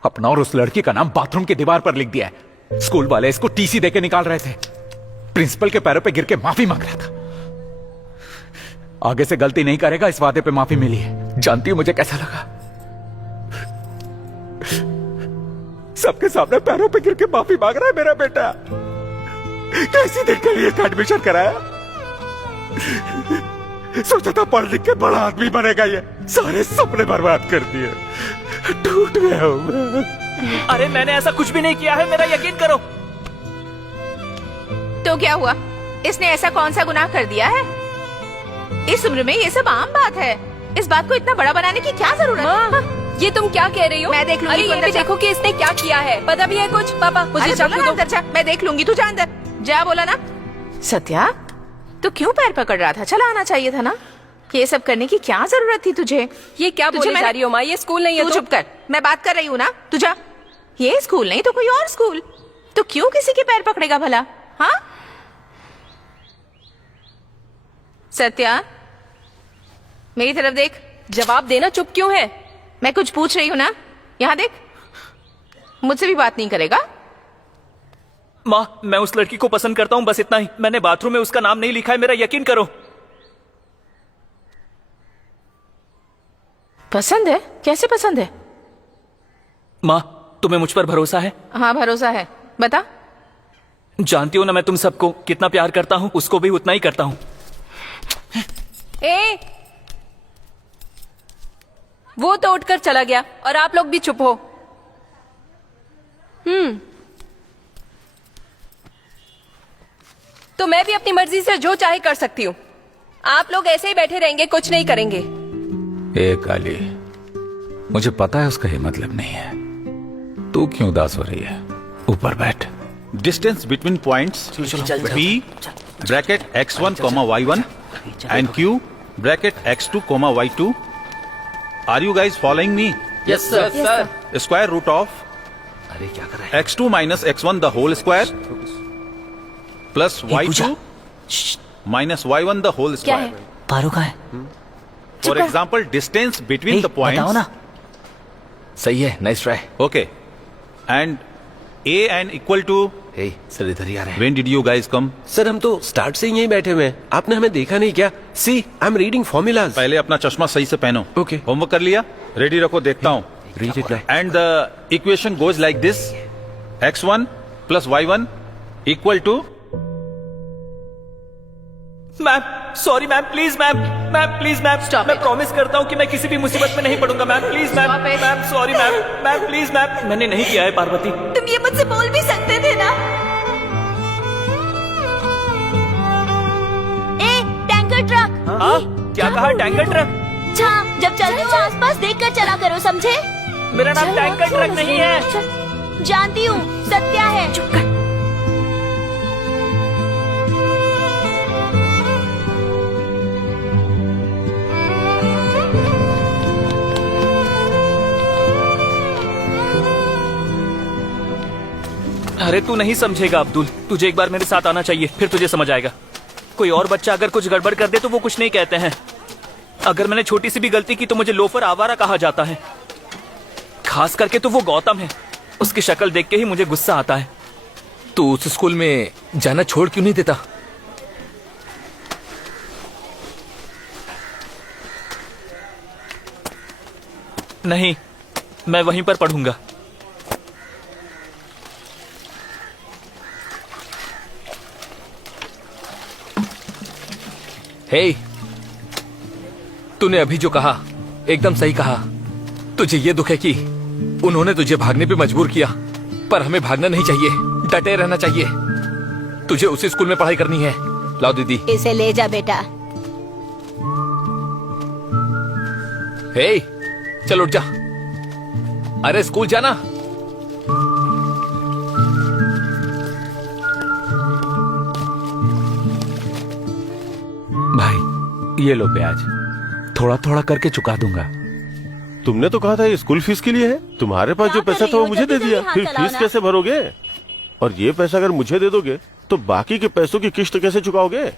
अपना और उस लड़की का नाम बाथरूम की दीवार पर लिख दिया है। स्कूल वाले इसको टीसी देके निकाल रहे थे। प्रिंसिपल के पैरों पे गिर के माफी मांग रहा था। आगे से गलती नहीं करेगा, इस वादे पे माफी मिली है। जानती हो मुझे कैसा लगा? सबके सामने पैरों पे गिर के माफी मांग रहा है मेरा बेटा। कैसी दिन के लिए एडमिशन कराया? सोचा था पढ़ लिख के बड़ा आदमी बनेगा, ये सारे सपने बर्बाद कर दिए। टूट गया हूं मैं। अरे मैंने ऐसा कुछ भी नहीं किया है, मेरा यकीन करो। तो क्या हुआ? इसने ऐसा कौन सा गुनाह कर दिया है? इस उम्र में ये सब आम बात है। इस बात को इतना बड़ा बनाने की क्या जरूरत है? माँ, ये तुम क्या कह रही हो? मैं देख लूंगी, अरे तू ये अंदर भी जा। देखो कि इसने क्या किया है। पता भी है कुछ? पापा, मुझे अरे बोला चाकू ना दो। अंदर जा, मैं देख लूंगी, तू जा अंदर जा, बोला ना। सत्या, तू क्यों पैर पकड़ रहा था? चला आना चाहिए था ना। ये सब करने की क्या जरूरत थी तुझे? ये क्या तुझे बोले मैंने- जा रही हो माँ? ये स्कूल नहीं है तू तो? चुप कर, मैं बात कर रही हूँ ना। तू जा। ये स्कूल नहीं तो कोई और स्कूल। तो क्यों किसी के पैर पकड़ेगा भला? हाँ सत्या, मेरी तरफ देख। जवाब देना, चुप क्यों है? मैं कुछ पूछ रही हूँ ना, यहाँ देख। मुझसे भी बात नहीं करेगा? माँ, मैं उस लड़की को पसंद करता हूँ, बस इतना ही। मैंने बाथरूम में उसका नाम नहीं लिखा है, मेरा यकीन करो। पसंद है? कैसे पसंद है? माँ, तुम्हें मुझ पर भरोसा है? हाँ, भरोसा है। बता। जानती हो ना मैं तुम सबको कितना प्यार करता हूँ, उसको भी उतना ही करता हूँ। ए, वो तो उठकर चला गया और आप लोग भी चुप हो। तो मैं भी अपनी मर्जी से जो चाहे कर सकती हूँ। आप लोग ऐसे ही बैठे रहेंगे, कुछ नहीं करेंगे। ए काली, मुझे पता है उसका ये मतलब नहीं है। तू क्यों उदास हो रही है? ऊपर बैठ। Distance between points P bracket x1 y1 and Q bracket x2 y2. Are you guys following me? Yes sir. Square root of अरे क्या कर रहा है? x2 minus x1 the whole square plus y2 minus y1 the whole क्या है? square. पारो का है? For example, distance between the points. सही है, nice try. Okay. And a and equal to. Hey sir, इधर ही आ रहे हैं। When did you guys come? Sir हम तो स्टार्ट से यहीं बैठे हुए हैं, आपने हमें देखा नहीं क्या? सी आई एम रीडिंग फॉर्मूलाज। पहले अपना चश्मा सही से पहनो। Okay. होमवर्क कर लिया? रेडी रखो, देखता हूँ। Read it. And the equation goes like this: x1 plus y1 equal to. Ma'am, sorry ma'am, please ma'am, please ma'am, Stop मैं it. प्रॉमिस करता हूँ कि मैं किसी भी मुसीबत में नहीं पड़ूंगा ma'am, please ma'am, Stop it. Ma'am sorry ma'am, please ma'am, मैंने नहीं किया है पार्वती। तुम ये मुझसे बोल भी सकते थे ना। ए, टैंकर ट्रक। हाँ, क्या कहा? Tanker truck? हाँ, जब चलते हो आसपास देखकर चला करो, समझे? मेरा नाम टैंकर ट्रक नहीं है। जानती हूँ, सत्या है। अरे तू नहीं समझेगा अब्दुल, तुझे एक बार मेरे साथ आना चाहिए, फिर तुझे समझ आएगा। कोई और बच्चा अगर कुछ गड़बड़ कर दे तो वो कुछ नहीं कहते हैं। अगर मैंने छोटी सी भी गलती की तो मुझे लोफर आवारा कहा जाता है। खास करके तो वो गौतम है, उसकी शक्ल देख के ही मुझे गुस्सा आता है। तू उस स्कूल में जाना छोड़ क्यों नहीं देता? नहीं, मैं वहीं पर पढ़ूंगा। हे, तूने अभी जो कहा एकदम सही कहा। तुझे ये दुख है कि उन्होंने तुझे भागने पे मजबूर किया, पर हमें भागना नहीं चाहिए, डटे रहना चाहिए। तुझे उसी स्कूल में पढ़ाई करनी है। लाओ दीदी। इसे ले जा बेटा। हे, चल उठ जा। अरे स्कूल जाना। भाई ये लो ब्याज, थोड़ा थोड़ा करके चुका दूंगा। तुमने तो कहा था ये स्कूल फीस के लिए है। तुम्हारे पास जो पैसा था वो मुझे दे दिया, फिर फीस कैसे भरोगे? और ये पैसा अगर मुझे दे दोगे तो बाकी के पैसों की किस्त कैसे चुकाओगे?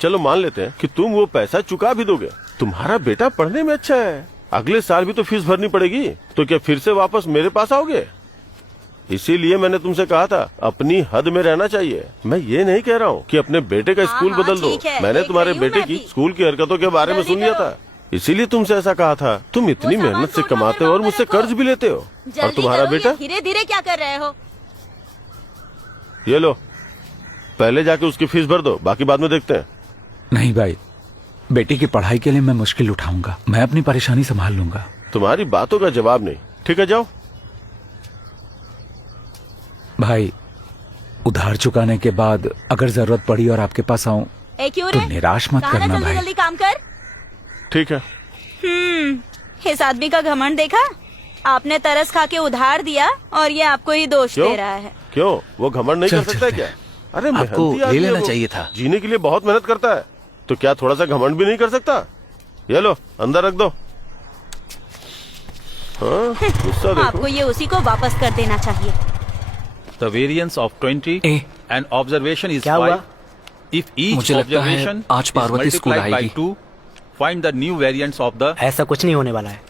चलो मान लेते हैं कि तुम वो पैसा चुका भी दोगे। तुम्हारा बेटा पढ़ने में अच्छा है, अगले साल भी तो फीस भरनी पड़ेगी, तो क्या फिर से वापस मेरे पास आओगे? इसीलिए मैंने तुमसे कहा था अपनी हद में रहना चाहिए। मैं ये नहीं कह रहा हूँ कि अपने बेटे का स्कूल बदल दो। मैंने तुम्हारे बेटे की स्कूल की हरकतों के बारे में सुन लिया था, इसीलिए तुमसे ऐसा कहा था। तुम इतनी मेहनत से कमाते हो और मुझसे कर्ज भी लेते हो, और तुम्हारा बेटा धीरे धीरे क्या कर रहे हो? ये लो, पहले जाके उसकी फीस भर दो, बाकी बाद में देखते हैं। नहीं भाई, बेटी की पढ़ाई के लिए मैं मुश्किल उठाऊंगा, मैं अपनी परेशानी संभाल लूंगा। तुम्हारी बातों का जवाब नहीं। ठीक है, जाओ। भाई उधार चुकाने के बाद अगर जरूरत पड़ी और आपके पास आऊं क्यों तो रे? निराश मत कहा ना करना जल्दी भाई। जल्दी काम कर। ठीक है। इस आदमी का घमंड देखा? आपने तरस खा के उधार दिया और ये आपको ही दोष क्यों? दे रहा है। क्यों, वो घमंड नहीं चल, कर सकता है चल, क्या? अरे आपको मेहनती ले आदमी है लेना वो। चाहिए था। जीने के लिए बहुत मेहनत करता है, तो क्या थोड़ा सा घमंड भी नहीं कर सकता? ये लो, अंदर रख दो। हाँ, गुस्सा देखो। आपको ये उसी को वापस कर देना चाहिए। The variance of 20 and observation is 5. If each मुझे लगता है observation आज is Parvati school multiplied by आएगी। 2, find the new variance of the. ऐसा कुछ नहीं होने वाला है।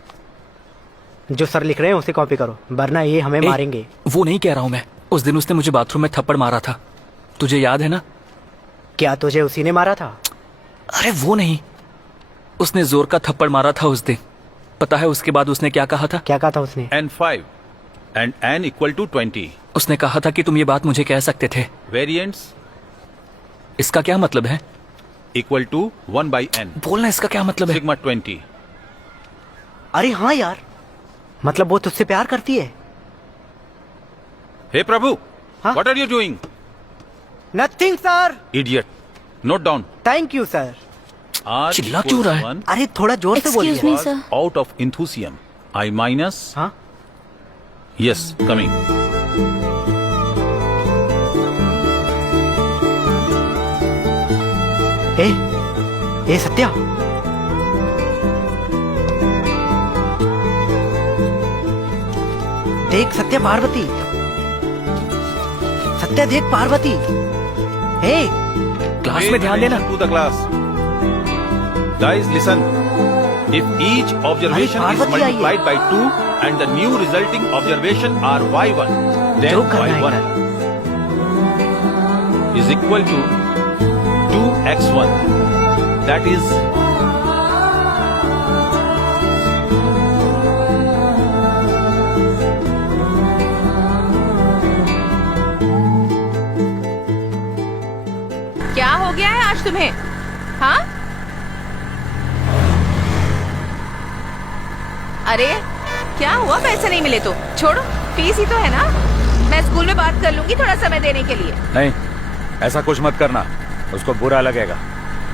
जो सर लिख रहे हैं उसे कॉपी करो, वरना ये हमें मारेंगे। वो नहीं कह रहा हूँ मैं। उस दिन उसने मुझे बाथरूम में थप्पड़ मारा था, तुझे याद है ना? क्या तुझे उसी ने मारा था? अरे वो नहीं, उसने जोर का थप्पड़ मारा था उस दिन, पता है उसके बाद उसने क्या कहा था? क्या कहा था उसने? n5 and n equal to 20. उसने कहा था कि तुम ये बात मुझे कह सकते थे। Variance इसका क्या मतलब है? equal to 1 by n. बोलना इसका क्या मतलब है? Sigma 20. अरे हाँ यार, मतलब वो तुझसे प्यार करती है। Hey Prabhu, हाँ? what are you doing? Nothing sir. Idiot. Note down. Thank you sir. R चिल्ला क्यों रहा है? equals 1 अरे थोड़ा जोर से बोलिए। Excuse me, sir. out of enthusiasm. I minus. हाँ? Yes, coming. ए सत्या, देख सत्या पार्वती, सत्या देख पार्वती। हे क्लास में ध्यान देना। To the class. Guys, listen. If each observation is Parvati आई है। multiplied by 2 and the new resulting observation are y1, then जो करना है y1 is equal to 2x1. That is क्या हो गया है आज तुम्हें? हाँ? अरे क्या हुआ? पैसे नहीं मिले तो छोड़ो, फीस ही तो है ना। मैं स्कूल में बात कर लूंगी थोड़ा समय देने के लिए। नहीं, ऐसा कुछ मत करना, उसको बुरा लगेगा।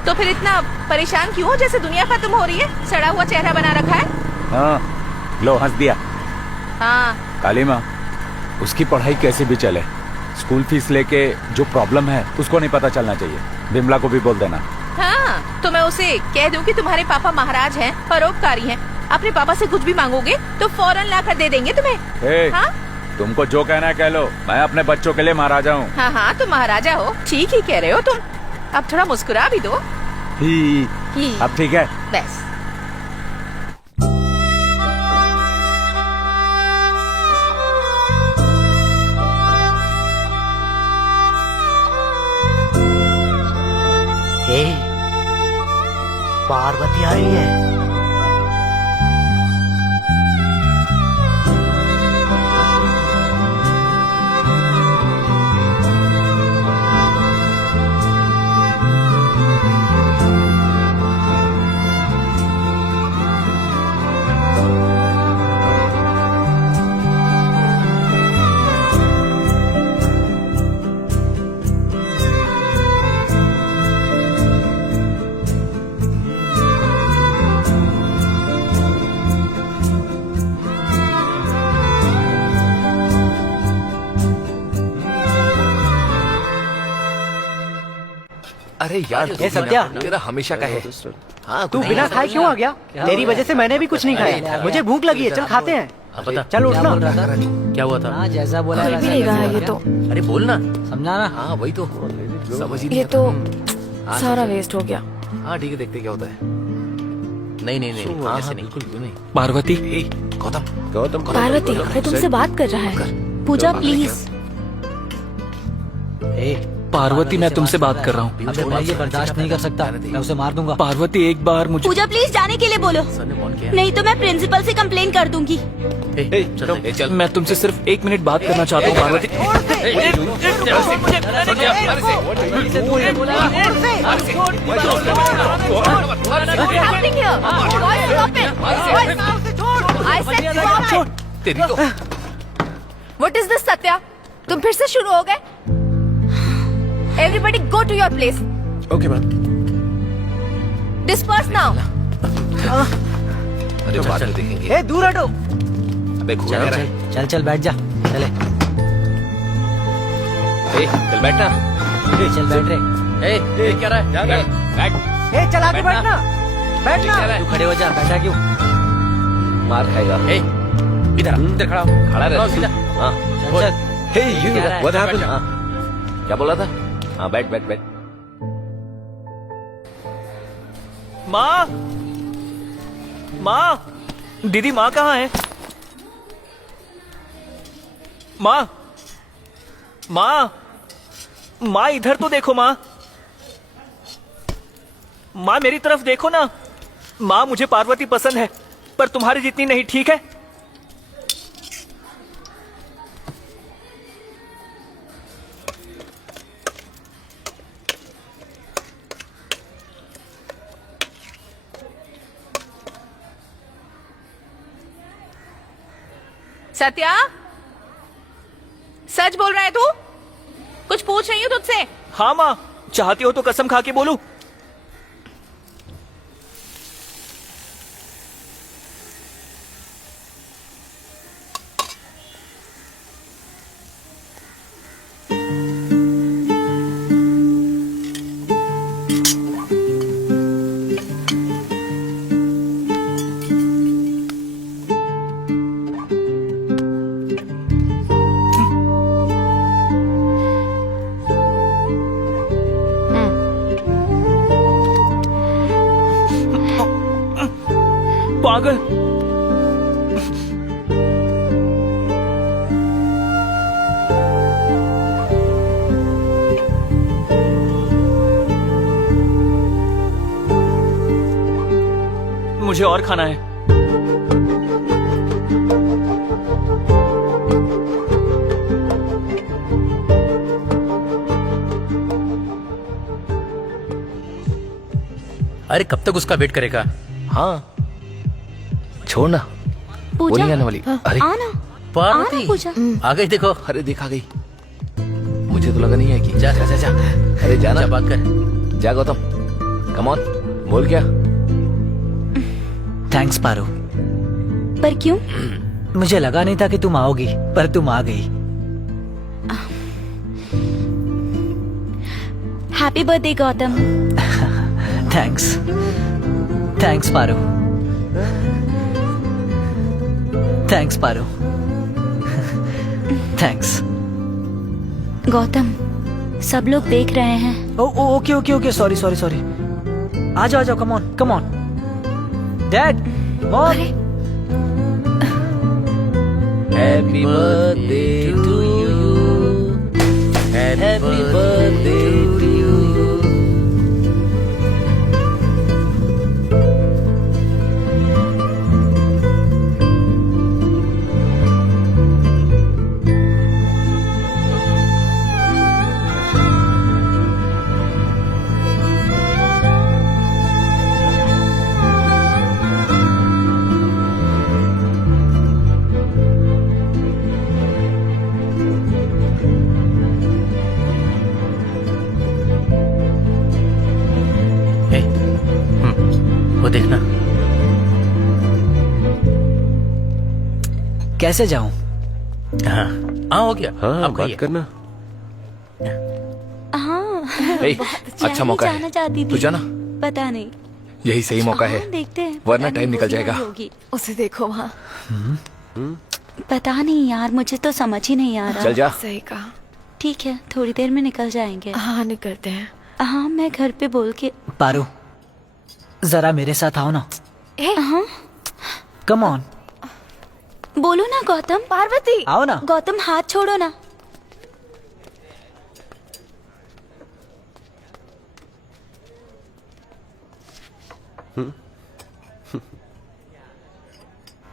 तो फिर इतना परेशान क्यों हो, जैसे दुनिया खत्म हो रही है? सड़ा हुआ चेहरा बना रखा है। हाँ, लो हंस दिया। हाँ, काली माँ, उसकी पढ़ाई कैसे भी चले, स्कूल फीस लेके जो प्रॉब्लम है उसको नहीं पता चलना चाहिए। बिमला को भी बोल देना। हाँ, तो मैं उसे कह दूं कि तुम्हारे पापा महाराज हैं, परोपकारी हैं। अपने पापा से कुछ भी मांगोगे तो फौरन लाकर दे देंगे तुम्हें। हाँ? तुमको जो कहना है कह लो, मैं अपने बच्चों के लिए महाराजा हूँ। हाँ हाँ, तुम महाराजा हो, ठीक ही कह रहे हो तुम। अब थोड़ा मुस्कुरा भी दो। ही। अब ठीक है। बस। हे पार्वती आ रही है। अरे यार, ये सत्या, तेरा हमेशा का है। हाँ, तू बिना खाए क्यों आ गया? तेरी वजह से मैंने भी कुछ नहीं खाया। मुझे भूख लगी है, चल खाते हैं। चल उठना। क्या हुआ था? जैसा बोला भी नहीं रहा है ये तो। अरे बोलना। समझाना। हाँ वही तो समझ ही नहीं ये आता। तो सारा वेस्ट हो गया। हाँ ठीक है, देखते क्या होता है। नहीं, ऐसे नहीं। बिल्कुल क्यों नहीं। पार्वती, गौतम पार्वती, वो तुमसे बात कर रहा है। पूजा प्लीज। पार्वती मैं तुमसे बात कर रहा हूँ। ये बर्दाश्त नहीं कर सकता, मैं उसे मार दूंगा। पार्वती एक बार मुझे। पूजा प्लीज जाने के लिए बोलो, नहीं तो मैं प्रिंसिपल से कंप्लेन कर दूंगी। चल, मैं तुमसे सिर्फ 1 मिनट बात करना चाहता हूँ Parvati. What is this, Satya? तुम फिर से शुरू हो गए? Everybody go to your place. Okay ma'am. Disperse now. अरे बाद में देखेंगे। ए दूर हटो। अबे घूम रहा है। चल चल बैठ जा। चले। चल बैठना। चल बैठ रहे। ए क्या रहा है? बैठ। ए चल आगे बैठना। बैठना। तू खड़े हो जा, बैठा क्यों? मार खाएगा। इधर खड़ा हो। खड़ा रह सीधा। हाँ चल। हे यू, व्हाट हैपेंड? क्या बोला था? हाँ बैठ बैठ बैठ। माँ, माँ, दीदी माँ कहाँ है? माँ, माँ, माँ इधर तो देखो माँ। माँ मेरी तरफ देखो ना। माँ मुझे पार्वती पसंद है, पर तुम्हारी जितनी नहीं, ठीक है? सत्या, सच बोल रहा है तू? कुछ पूछ रही हूँ तुझसे। हाँ माँ, चाहती हो तो कसम खा के बोलूं? पागल। मुझे और खाना है। अरे कब तक उसका वेट करेगा? हाँ छोड़ ना, वो नहीं आने वाली। अरे आना पार्वती पूजा। आ गई, देखो। अरे देखा गई, मुझे तो लगा नहीं है कि जा जा जा जा। अरे जाना, बात कर। जा गौतम, कम ऑन, बोल क्या? थैंक्स पारो। पर क्यों? मुझे लगा नहीं था कि तुम आओगी, पर तुम आ गई। Happy birthday Gautam. Thanks, thanks Paro, thanks Paro, thanks. Gautam, सब लोग देख रहे हैं। Okay okay okay, sorry sorry sorry. आ जाओ आ जाओ, come on come on. Dad, mom. Happy birthday to you, happy birthday to you. वो देखना। कैसे जाऊं? हाँ हाँ, हो गया। हाँ अब बात कहिए। करना। हाँ, ए, बहुत अच्छा मौका है। जाना चाहती तू थी। जाना, पता नहीं। यही सही मौका है, हाँ, देखते हैं। वरना पता टाइम नहीं निकल होगी जाएगा। नहीं होगी। उसे देखो वहाँ। पता नहीं यार, मुझे तो समझ ही नहीं आ रहा। चल जा। सही कहा। ठीक है, थोड़ी देर में निकल जाएंगे। हाँ निकलते हैं। हाँ, मैं घर पे बोल के। पारो, जरा मेरे साथ आओ ना। हाँ, कम ऑन। बोलो ना गौतम। पार्वती आओ ना। गौतम, हाथ छोड़ो ना।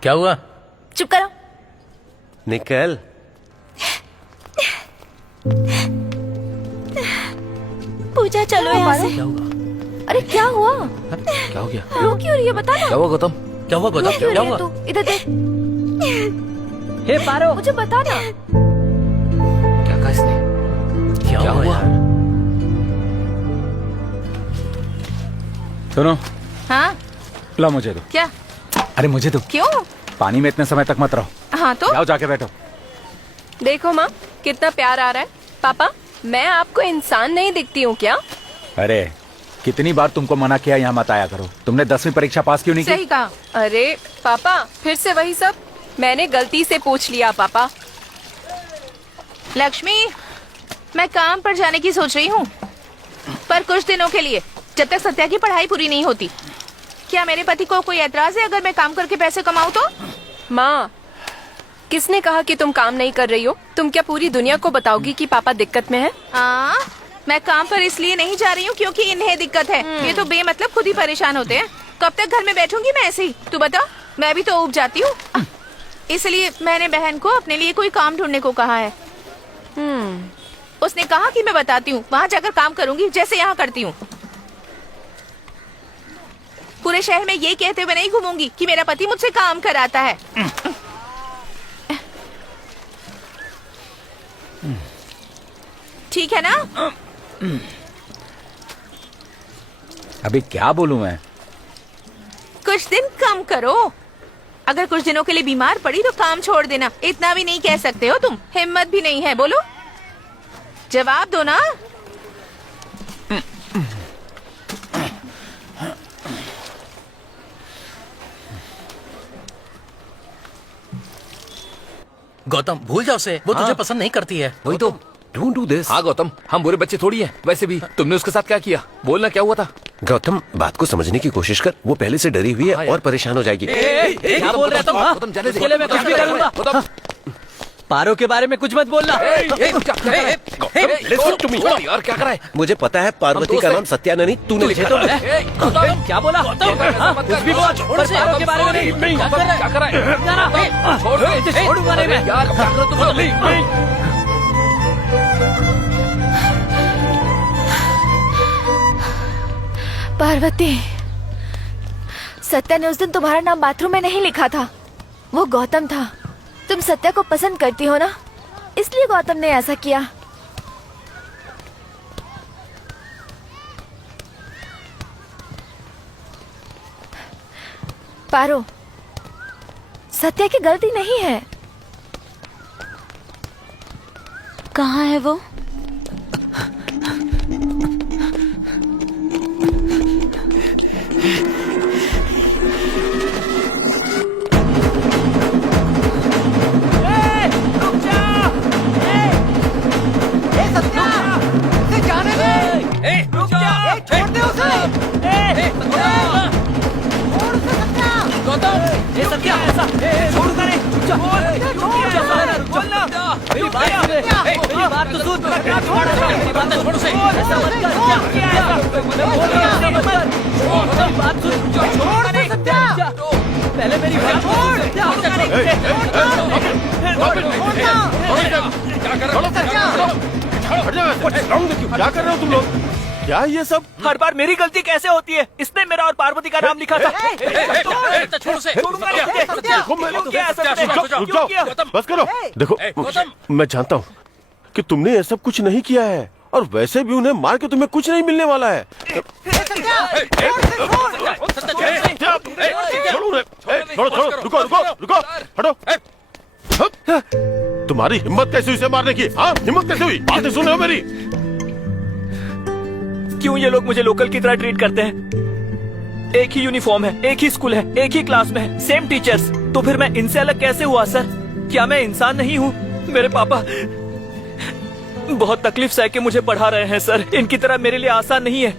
क्या हुआ? चुप करो। निकल। पूजा चलो यहाँ से। क्या हुआ? अरे क्या हुआ? क्या हो गया? रो क्यों रही है, बता ना। क्या हुआ गौतम? क्या हुआ गौतम? क्यों क्या रही है हुआ? तू? इधर देख, हे पारो, मुझे बता ना। क्या कहा इसने? क्या हुआ यार? सुनो, हाँ ला मुझे दो। क्या? अरे मुझे दो। क्यों? पानी में इतने समय तक मत रहो, हाँ तो जाओ जाके बैठो। देखो माँ, कितना प्यार आ रहा है। पापा, मैं आपको इंसान नहीं दिखती हूँ क्या? अरे कितनी बार तुमको मना किया यहाँ मत आया करो। तुमने 10वीं परीक्षा पास क्यों नहीं की? सही कहा। अरे पापा, फिर से वही सब। मैंने गलती से पूछ लिया पापा। लक्ष्मी, मैं काम पर जाने की सोच रही हूँ, पर कुछ दिनों के लिए, जब तक सत्या की पढ़ाई पूरी नहीं होती। क्या मेरे पति को कोई एतराज है अगर मैं काम करके पैसे कमाऊँ तो? माँ, किसने कहा कि तुम काम नहीं कर रही हो? तुम क्या पूरी दुनिया को बताओगी कि पापा दिक्कत में है? मैं काम पर इसलिए नहीं जा रही हूँ क्योंकि इन्हें दिक्कत है। ये तो बेमतलब खुद ही परेशान होते हैं। कब तक घर में बैठूंगी मैं ऐसे ही? तू बता। मैं भी तो उब जाती हूँ, इसलिए मैंने बहन को अपने लिए कोई काम ढूंढने को कहा है। उसने कहा कि मैं बताती हूँ, वहाँ जाकर काम करूंगी जैसे यहाँ करती हूँ। पूरे शहर में ये कहते हुए नहीं घूमूंगी कि मेरा पति मुझसे काम कराता है। ठीक है ना? अभी क्या बोलूं मैं? कुछ दिन कम करो। अगर कुछ दिनों के लिए बीमार पड़ी तो काम छोड़ देना। इतना भी नहीं कह सकते हो तुम। हिम्मत भी नहीं है। बोलो, जवाब दो ना। गौतम भूल जाओ उसे, वो तुझे पसंद नहीं करती है। वही तो, डोंट डू दिस। हाँ गौतम, हम बुरे बच्चे थोड़ी हैं। वैसे भी तुमने उसके साथ क्या किया? बोलना क्या हुआ था? गौतम, बात को समझने की कोशिश कर। वो पहले से डरी हुई है और परेशान हो जाएगी। क्या बोल रहे तुम? गौतम जाने दे। मैं कुछ भी करूंगा। गौतम, पारो के बारे में कुछ मत बोलना। यार क्या करा है? मुझे पता है पार्वती का नाम सत्या नहीं, तूने लिखा था। क्या बोला? कुछ भी बोल, पर पारो के बारे में नहीं। क्या करा है? छोड़ूंगा नहीं मैं। यार क्या कर रहे तुम? पार्वती, सत्या ने उस दिन तुम्हारा नाम बाथरूम में नहीं लिखा था, वो गौतम था। तुम सत्या को पसंद करती हो ना, इसलिए गौतम ने ऐसा किया। पारो, सत्या की गलती नहीं है। कहाँ है वो? पहले मेरी बात छोड़। क्या कर रहे हो तुम लोग? क्या ये सब? हर बार मेरी गलती कैसे होती है? इसने मेरा और पार्वती का नाम लिखा था। बस करो। देखो, मैं जानता हूँ कि तुमने ये सब कुछ नहीं किया है, और वैसे भी उन्हें मार के तुम्हें कुछ नहीं मिलने वाला है। रुको, हटो। तुम्हारी हिम्मत कैसे हुई इसे मारने की? हाँ, हिम्मत कैसे हुई? बातें सुन रहे हो मेरी? क्यों ये लोग मुझे लोकल की तरह ट्रीट करते हैं? एक ही यूनिफॉर्म है, एक ही स्कूल है, एक ही क्लास में है, सेम टीचर्स। तो फिर मैं इनसे अलग कैसे हुआ सर? क्या मैं इंसान नहीं हूँ? मेरे पापा बहुत तकलीफ सह के मुझे पढ़ा रहे हैं सर। इनकी तरह मेरे लिए आसान नहीं है।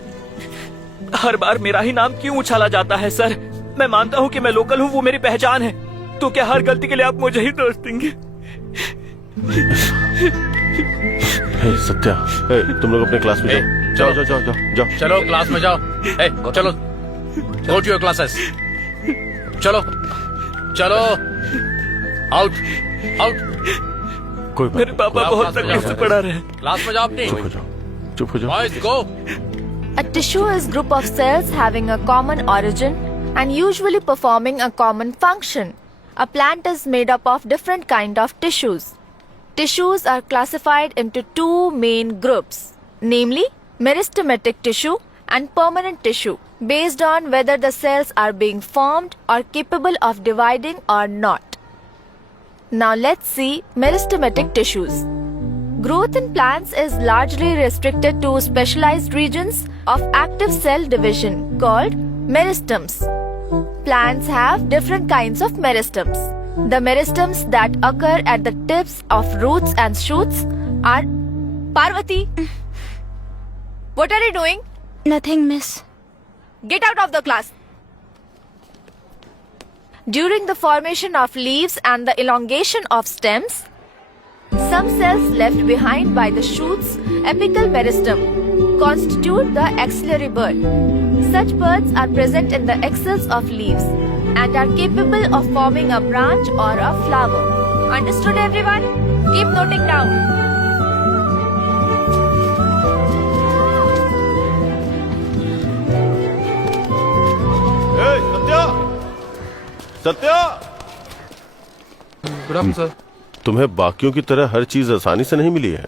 हर बार मेरा ही नाम क्यों उछाला जाता है सर? मैं मानता हूँ कि मैं लोकल हूँ, वो मेरी पहचान है। तो क्या हर गलती के लिए आप मुझे ही दोष देंगे? सत्या, तुम लोग अपने क्लास में जाओ। जाओ। चलो क्लास में जाओ। चलो, गो टू योर क्लासेस। चलो। आउट। कोई बात मेरे पापा बहुत तकलीफ से पढ़ा रहे हैं। क्लास में जाओ अपनी। चुप हो जाओ। Boys go. A tissue is a group of cells having a common origin and usually performing a common function. A plant is made up of different kind of tissues. Tissues are classified into two main groups, namely meristematic tissue and permanent tissue, based on whether the cells are being formed or capable of dividing or not. Now let's see meristematic tissues. Growth in plants is largely restricted to specialized regions of active cell division called meristems. Plants have different kinds of meristems. The meristems that occur at the tips of roots and shoots are... Parvati! What are you doing? Nothing, miss. Get out of the class. During the formation of leaves and the elongation of stems, some cells left behind by the shoot's apical meristem constitute the axillary bud. Such buds are present in the axils of leaves, and and are capable of forming a branch or a flower. Understood, everyone? Keep noting down. Satya, Satya, good afternoon sir. तुम्हें बाकियों की तरह हर चीज आसानी से नहीं मिली है,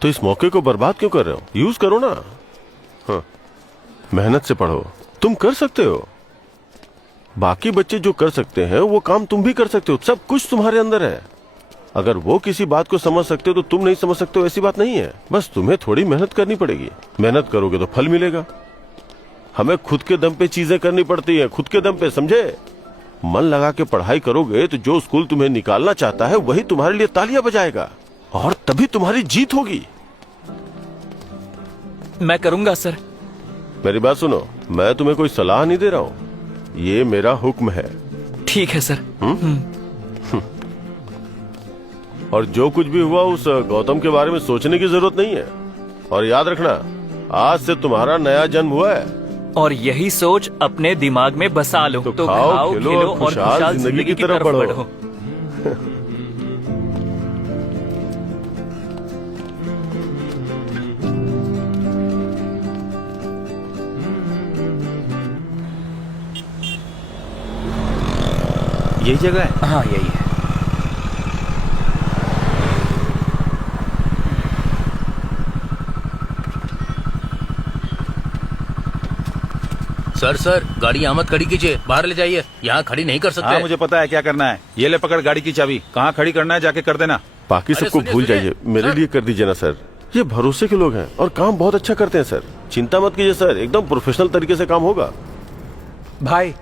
तो इस मौके को बर्बाद क्यों कर रहे हो? यूज करो ना। हाँ, मेहनत से पढ़ो, तुम कर सकते हो। बाकी बच्चे जो कर सकते हैं वो काम तुम भी कर सकते हो। सब कुछ तुम्हारे अंदर है। अगर वो किसी बात को समझ सकते हो तो तुम नहीं समझ सकते हो, ऐसी बात नहीं है। बस तुम्हें थोड़ी मेहनत करनी पड़ेगी। मेहनत करोगे तो फल मिलेगा। हमें खुद के दम पे चीजें करनी पड़ती है, खुद के दम पे, समझे? मन लगा के पढ़ाई करोगे तो जो स्कूल तुम्हें निकालना चाहता है वही तुम्हारे लिए तालियां बजाएगा, और तभी तुम्हारी जीत होगी। मैं करूंगा सर। मेरी बात सुनो, मैं तुम्हें कोई सलाह नहीं दे रहा हूँ, ये मेरा हुक्म है। ठीक है सर। और जो कुछ भी हुआ उस गौतम के बारे में सोचने की जरूरत नहीं है। और याद रखना, आज से तुम्हारा नया जन्म हुआ है। और यही सोच अपने दिमाग में बसा लो तो खाओ, खेलो और खुशहाल जिंदगी की तरफ बढ़ो। यही जगह है? हाँ यही है। सर गाड़ी यहाँ मत खड़ी कीजिए, बाहर ले जाइए, यहाँ खड़ी नहीं कर सकते। हाँ मुझे पता है क्या करना है। ये ले पकड़ गाड़ी की चाबी, कहाँ खड़ी करना है जाके कर देना। बाकी सबको भूल जाइए, मेरे लिए कर दीजिए ना सर। ये भरोसे के लोग हैं और काम बहुत अच्छा करते हैं सर। चिंता मत कीजिए सर, एकदम प्रोफेशनल तरीके से काम होगा। भाई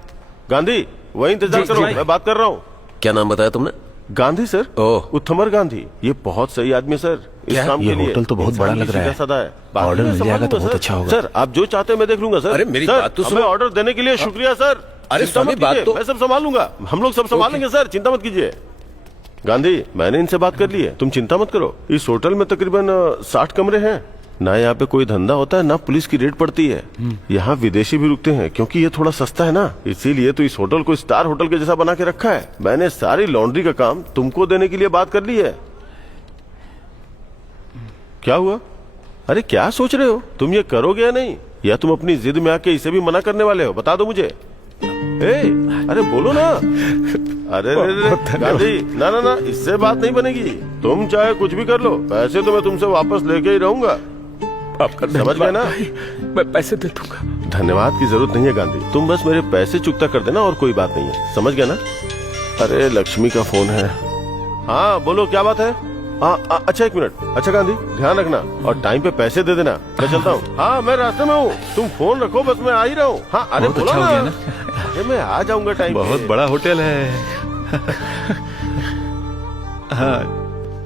गांधी, वही इंतजार करो, मैं बात कर रहा हूँ। क्या नाम बताया तुमने? गांधी सर। ओह, उत्तमर गांधी। ये बहुत सही आदमी सर इस काम के लिए। होटल तो बहुत बड़ा लग रहा है। ऑर्डर मिल जाएगा तो बहुत अच्छा होगा। सर आप जो चाहते हैं मैं देख लूंगा सर। अरे मेरी बात तो सुनो। हमें ऑर्डर देने के लिए शुक्रिया सर। अरे चिंता मत बात कीजिए, तो मैं सब संभाल लूंगा। हम लोग सब संभालेंगे सर, चिंता मत कीजिए। गांधी, मैंने इनसे बात कर ली है, तुम चिंता मत करो। इस होटल में तकरीबन 60 कमरे हैं। ना यहाँ पे कोई धंधा होता है, ना पुलिस की रेड पड़ती है। यहाँ विदेशी भी रुकते हैं क्योंकि ये थोड़ा सस्ता है ना, इसीलिए तो इस होटल को स्टार होटल के जैसा बना के रखा है। मैंने सारी लॉन्ड्री का काम तुमको देने के लिए बात कर ली है। क्या हुआ? अरे क्या सोच रहे हो? तुम ये करोगे या नहीं, या तुम अपनी जिद में आके इसे भी मना करने वाले हो? बता दो मुझे। अरे बोलो ना। अरे गांधी, ना ना ना, इससे बात नहीं बनेगी। तुम चाहे कुछ भी कर लो, पैसे तो मैं तुमसे वापस लेके ही रहूंगा। समझ गए ना? मैं पैसे दे दूंगा। धन्यवाद की जरूरत नहीं है गांधी, तुम बस मेरे पैसे चुकता कर देना और कोई बात नहीं है। समझ गया ना? अरे लक्ष्मी का फोन है। हाँ बोलो, क्या बात है? अच्छा एक मिनट। अच्छा गांधी, ध्यान रखना और टाइम पे पैसे दे देना। मैं चलता हूँ। हाँ मैं रास्ते में हूँ, तुम फोन रखो, बस मैं आ ही रहा हूँ। हाँ अरे बोला ना, अरे मैं आ जाऊंगा टाइम। बहुत बड़ा होटल है। हाँ।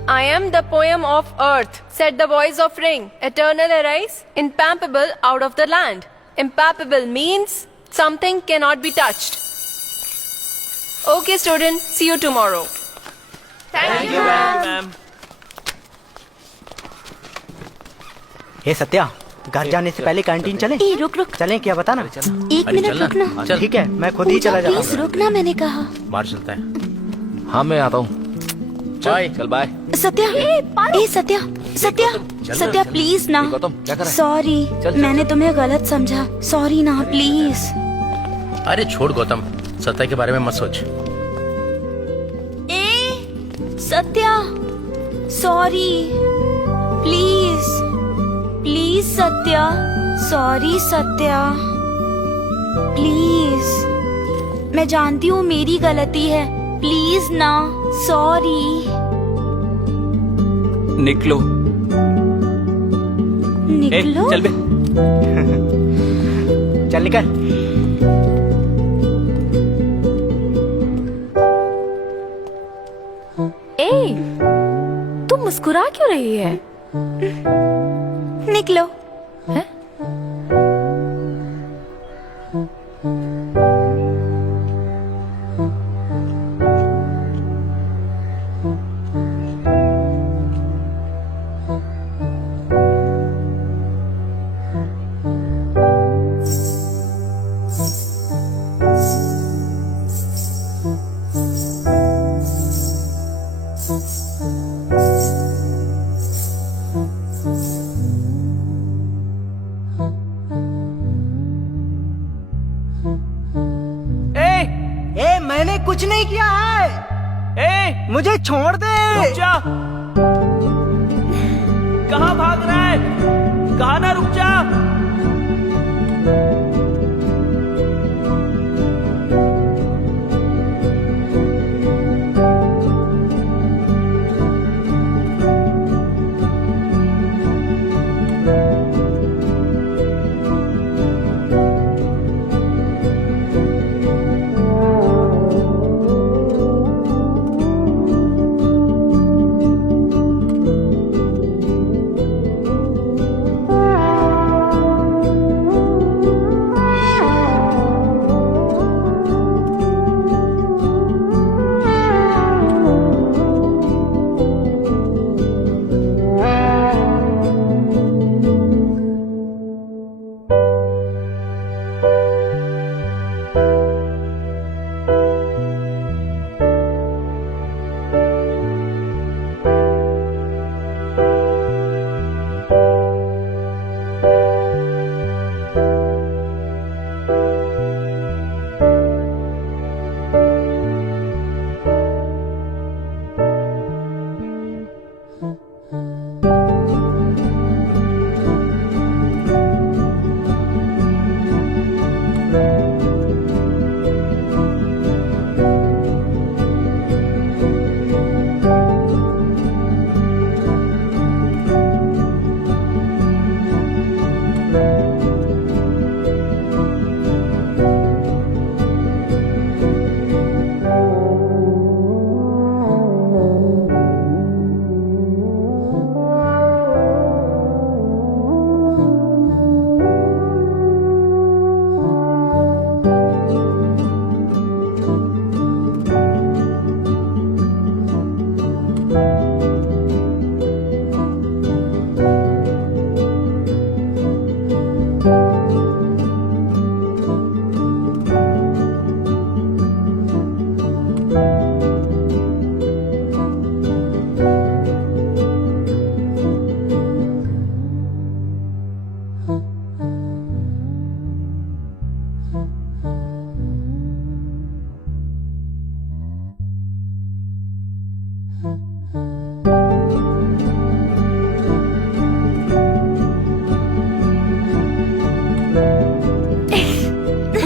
I am the poem of earth, said the voice of ring. Eternal arise, impalpable out of the land. Impalpable means something cannot be touched. Okay student, see you tomorrow. Thank you, ma'am. हे सत्या, घर जाने से पहले कैंटीन चलें? रुक रुक, चलें क्या, बताना। एक मिनट रुकना। ठीक है, मैं खुद ही चला जाऊंगा। प्लीज रुकना, मैंने कहा। बाहर चलता है। हाँ मैं आता हूँ। चल बाय। सत्या, सत्या सत्या सत्या प्लीज ना। गौतम क्या कर रहा है? सॉरी, मैंने तुम्हें गलत समझा। सॉरी ना, प्लीज। अरे छोड़ गौतम, सत्या के बारे में मत सोच। Satya sorry, please please Satya, sorry Satya please. मैं जानती हूँ मेरी गलती है, प्लीज ना, सॉरी। निकलो। निकलो? चल बे। चल निकल। तू मुस्कुरा क्यों रही है? निकलो। मुझे छोड़ दे। रुक जा। कहाँ भाग रहा है? कहा ना रुक जा।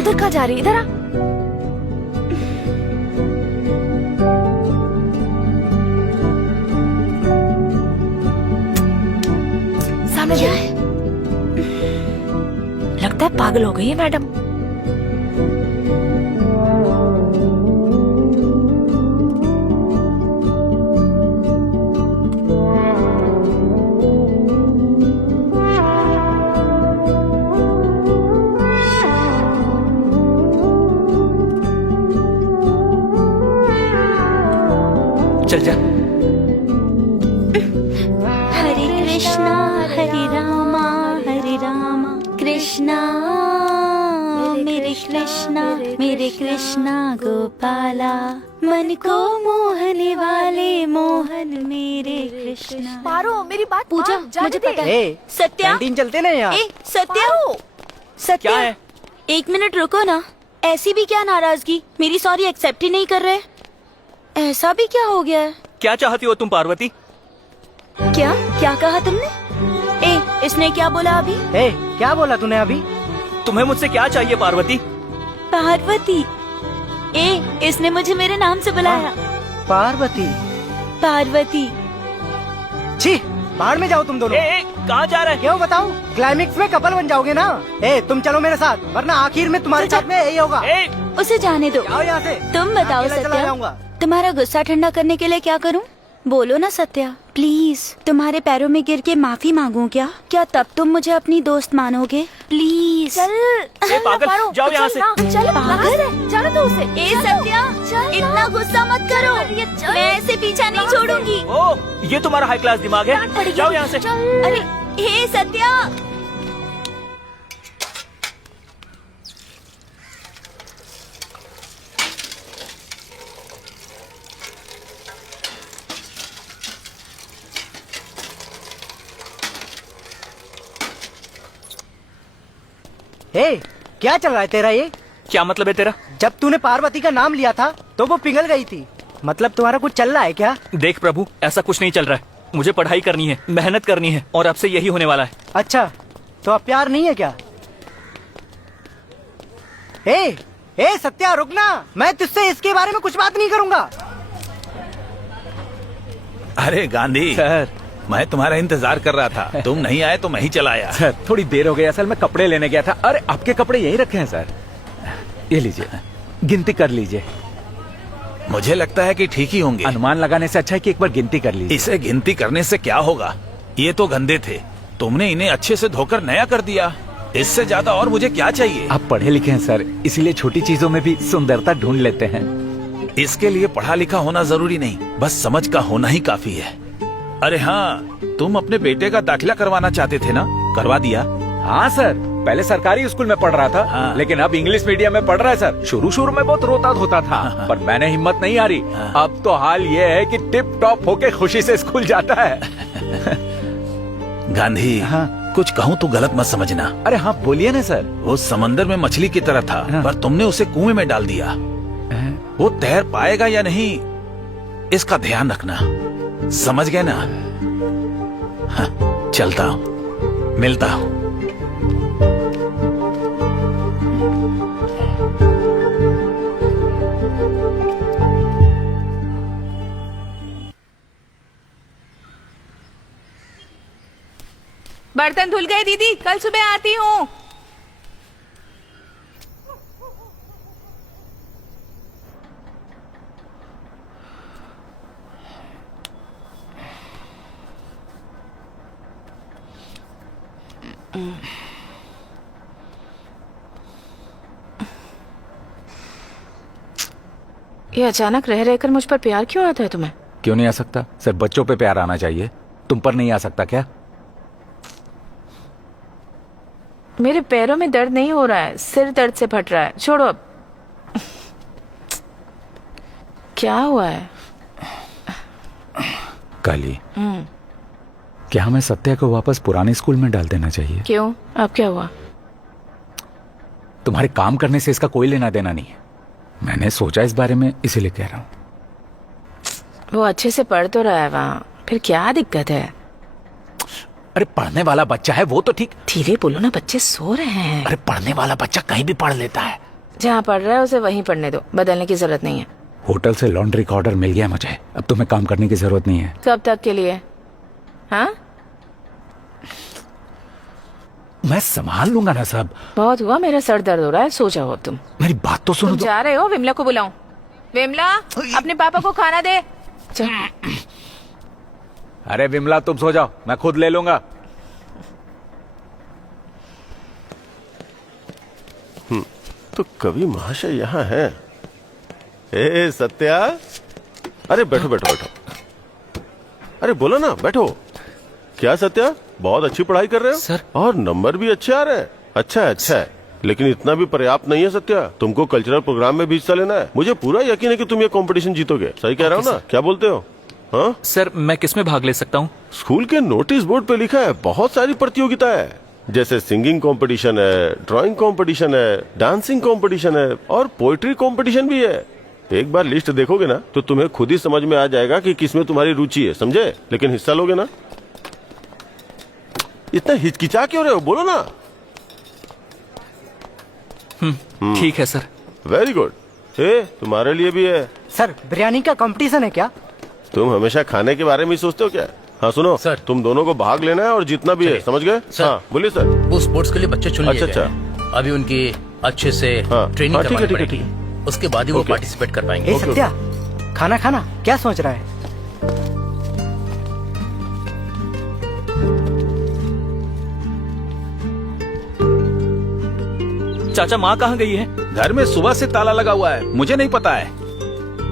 उधर कहाँ जा रही है? इधर आ। सामने देख। लगता है पागल हो गई है मैडम। चल जा। हरे रामा कृष्णा मेरे कृष्णा गोपाला, मन को मोहने वाले मोहन मेरे कृष्णा। पारो मेरी बात पूजा, मुझे पता है। सत्या, कैंटीन चलते ना यार। सत्या क्या है? 1 मिनट रुको ना। ऐसी भी क्या नाराजगी? मेरी सॉरी एक्सेप्ट ही नहीं कर रहे। ऐसा भी क्या हो गया है? क्या चाहती हो तुम पार्वती? क्या कहा तुमने? इसने क्या बोला अभी? क्या बोला तूने अभी? तुम्हें मुझसे क्या चाहिए पार्वती? पार्वती। इसने मुझे मेरे नाम से बुलाया। पार्वती। छी, बाहर में जाओ तुम दोनों। कहाँ जा रहे? क्यों बताऊं? क्लाइमेक्स में कपल बन जाओगे ना। तुम चलो मेरे साथ, वरना आखिर में तुम्हारे साथ में यही होगा। उसे जाने दो। जाओ यहाँ से। तुम बताओ सत्या, तुम्हारा गुस्सा ठंडा करने के लिए क्या करूं? बोलो ना सत्या, प्लीज। तुम्हारे पैरों में गिर के माफी मांगूं क्या? तब तुम मुझे अपनी दोस्त मानोगे? प्लीज। पागल, जाओ यहाँ से। पागल, जाने दो उसे। सत्या, इतना गुस्सा मत करो। मैं ऐसे पीछा नहीं छोड़ूंगी। ये तुम्हारा हाई क्लास दिमाग है? जाओ यहाँ से। अरे सत्या। क्या चल रहा है तेरा ये? क्या मतलब है तेरा? जब तूने पार्वती का नाम लिया था तो वो पिघल गई थी, मतलब तुम्हारा कुछ चल रहा है क्या? देख प्रभु, ऐसा कुछ नहीं चल रहा है। मुझे पढ़ाई करनी है, मेहनत करनी है, और अब से यही होने वाला है। अच्छा, तो अब प्यार नहीं है क्या? ए सत्या, रुकना। मैं तुझसे इसके बारे में कुछ बात नहीं करूंगा। अरे गांधी सर, मैं तुम्हारा इंतजार कर रहा था, तुम नहीं आए तो मैं ही चला आया। सर थोड़ी देर हो गई, असल में कपड़े लेने गया था। अरे आपके कपड़े यहीं रखे हैं सर, ये लीजिए, गिनती कर लीजिए। मुझे लगता है कि ठीक ही होंगे। अनुमान लगाने से अच्छा है कि एक बार गिनती कर लीजिए। इसे गिनती करने से क्या होगा, ये तो गंदे थे, तुमने इन्हें अच्छे से धोकर नया कर दिया। इससे ज्यादा और मुझे क्या चाहिए? आप पढ़े लिखे हैं सर, इसीलिए छोटी चीजों में भी सुंदरता ढूंढ लेते हैं। इसके लिए पढ़ा लिखा होना जरूरी नहीं, बस समझ का होना ही काफी है। अरे हाँ, तुम अपने बेटे का दाखिला करवाना चाहते थे ना, करवा दिया? हाँ सर, पहले सरकारी स्कूल में पढ़ रहा था। हाँ। लेकिन अब इंग्लिश मीडियम में पढ़ रहा है सर। शुरू में बहुत रोता धोता था, पर मैंने हिम्मत नहीं हारी। अब तो हाल ये है कि टिप टॉप होके खुशी से स्कूल जाता है। गांधी, हाँ। कुछ कहूँ तो गलत मत समझना। अरे हाँ बोलिए ना सर। वो समंदर में मछली की तरह था, हाँ। पर तुमने उसे कुएं में डाल दिया। वो तैर पाएगा या नहीं, इसका ध्यान रखना, समझ गए ना? हाँ, चलता हूँ, मिलता हूँ। बर्तन धुल गए दीदी, कल सुबह आती हूँ। ये अचानक रह रहकर मुझ पर प्यार क्यों आता है तुम्हें? क्यों नहीं आ सकता सर, बच्चों पे प्यार आना चाहिए, तुम पर नहीं आ सकता क्या? मेरे पैरों में दर्द नहीं हो रहा है, सिर दर्द से फट रहा है। छोड़ो अब। क्या हुआ है? काली, क्या हमें सत्या को वापस पुराने स्कूल में डाल देना चाहिए? क्यों, अब क्या हुआ? तुम्हारे काम करने से इसका कोई लेना देना नहीं है। मैंने सोचा इस बारे में, इसीलिए कह रहा हूँ। वो अच्छे से पढ़ तो रहा है वहाँ, फिर क्या दिक्कत है? अरे पढ़ने वाला बच्चा है वो तो ठीक। धीरे बोलो ना, बच्चे सो रहे हैं। अरे पढ़ने वाला बच्चा कहीं भी पढ़ लेता है। जहाँ पढ़ रहा है उसे वहीं पढ़ने दो, बदलने की जरूरत नहीं है। होटल से लॉन्ड्री का ऑर्डर मिल गया मुझे, अब तुम्हें काम करने की जरूरत नहीं है। कब तक के लिए? हाँ, मैं संभाल लूंगा ना सब। बहुत हुआ, मेरा सर दर्द हो रहा है, सो जाओ तुम। मेरी बात तो सुनो। तुम जा रहे हो? विमला को बुलाऊं? विमला, अपने पापा को खाना दे। अरे विमला तुम सो जाओ, मैं खुद ले लूंगा। तो कवि महाशय यहाँ हैं। ए सत्या, अरे बैठो बैठो बैठो। अरे बोलो ना, बैठो। क्या सत्या, बहुत अच्छी पढ़ाई कर रहे हो सर। और नंबर भी अच्छे आ रहे हैं। अच्छा है, अच्छा है, लेकिन इतना भी पर्याप्त नहीं है सत्या। तुमको कल्चरल प्रोग्राम में भी हिस्सा लेना है। मुझे पूरा यकीन है कि तुम ये कंपटीशन जीतोगे। सही कह रहा हूँ ना? क्या बोलते हो? हाँ सर, मैं किसमें भाग ले सकता हूँ? स्कूल के नोटिस बोर्ड पे लिखा है बहुत सारी प्रतियोगिता है, जैसे सिंगिंग कंपटीशन है, ड्राइंग कंपटीशन है, डांसिंग कंपटीशन है और पोएट्री कंपटीशन भी है। एक बार लिस्ट देखोगे ना तो तुम्हें खुद ही समझ में आ जाएगा कि किसमें तुम्हारी रुचि है, समझे? लेकिन हिस्सा लोगे ना? इतना हिचकिचा क्यों रहे हो, बोलो ना। ठीक है सर। Very good. तुम्हारे लिए भी है। सर, बिरयानी का कंपटीशन है क्या? तुम हमेशा खाने के बारे में ही सोचते हो क्या? हाँ सुनो सर, तुम दोनों को भाग लेना है और जितना भी है, समझ गए? सर। हाँ बोलिए सर। वो स्पोर्ट्स के लिए बच्चे चुन लिए अच्छा, गए हैं। अभी उनकी अच्छे से हाँ, ट्रेनिंग हाँ, ठीक है, करवानी ठीक है, पड़ेगी, उसके बाद ही वो ओके। पार्टिसिपेट कर पाएंगे। ए सत्या, खाना खाना, क्या सोच रहा है? चाचा, माँ कहाँ गई है? घर में सुबह से ताला लगा हुआ है, मुझे नहीं पता है।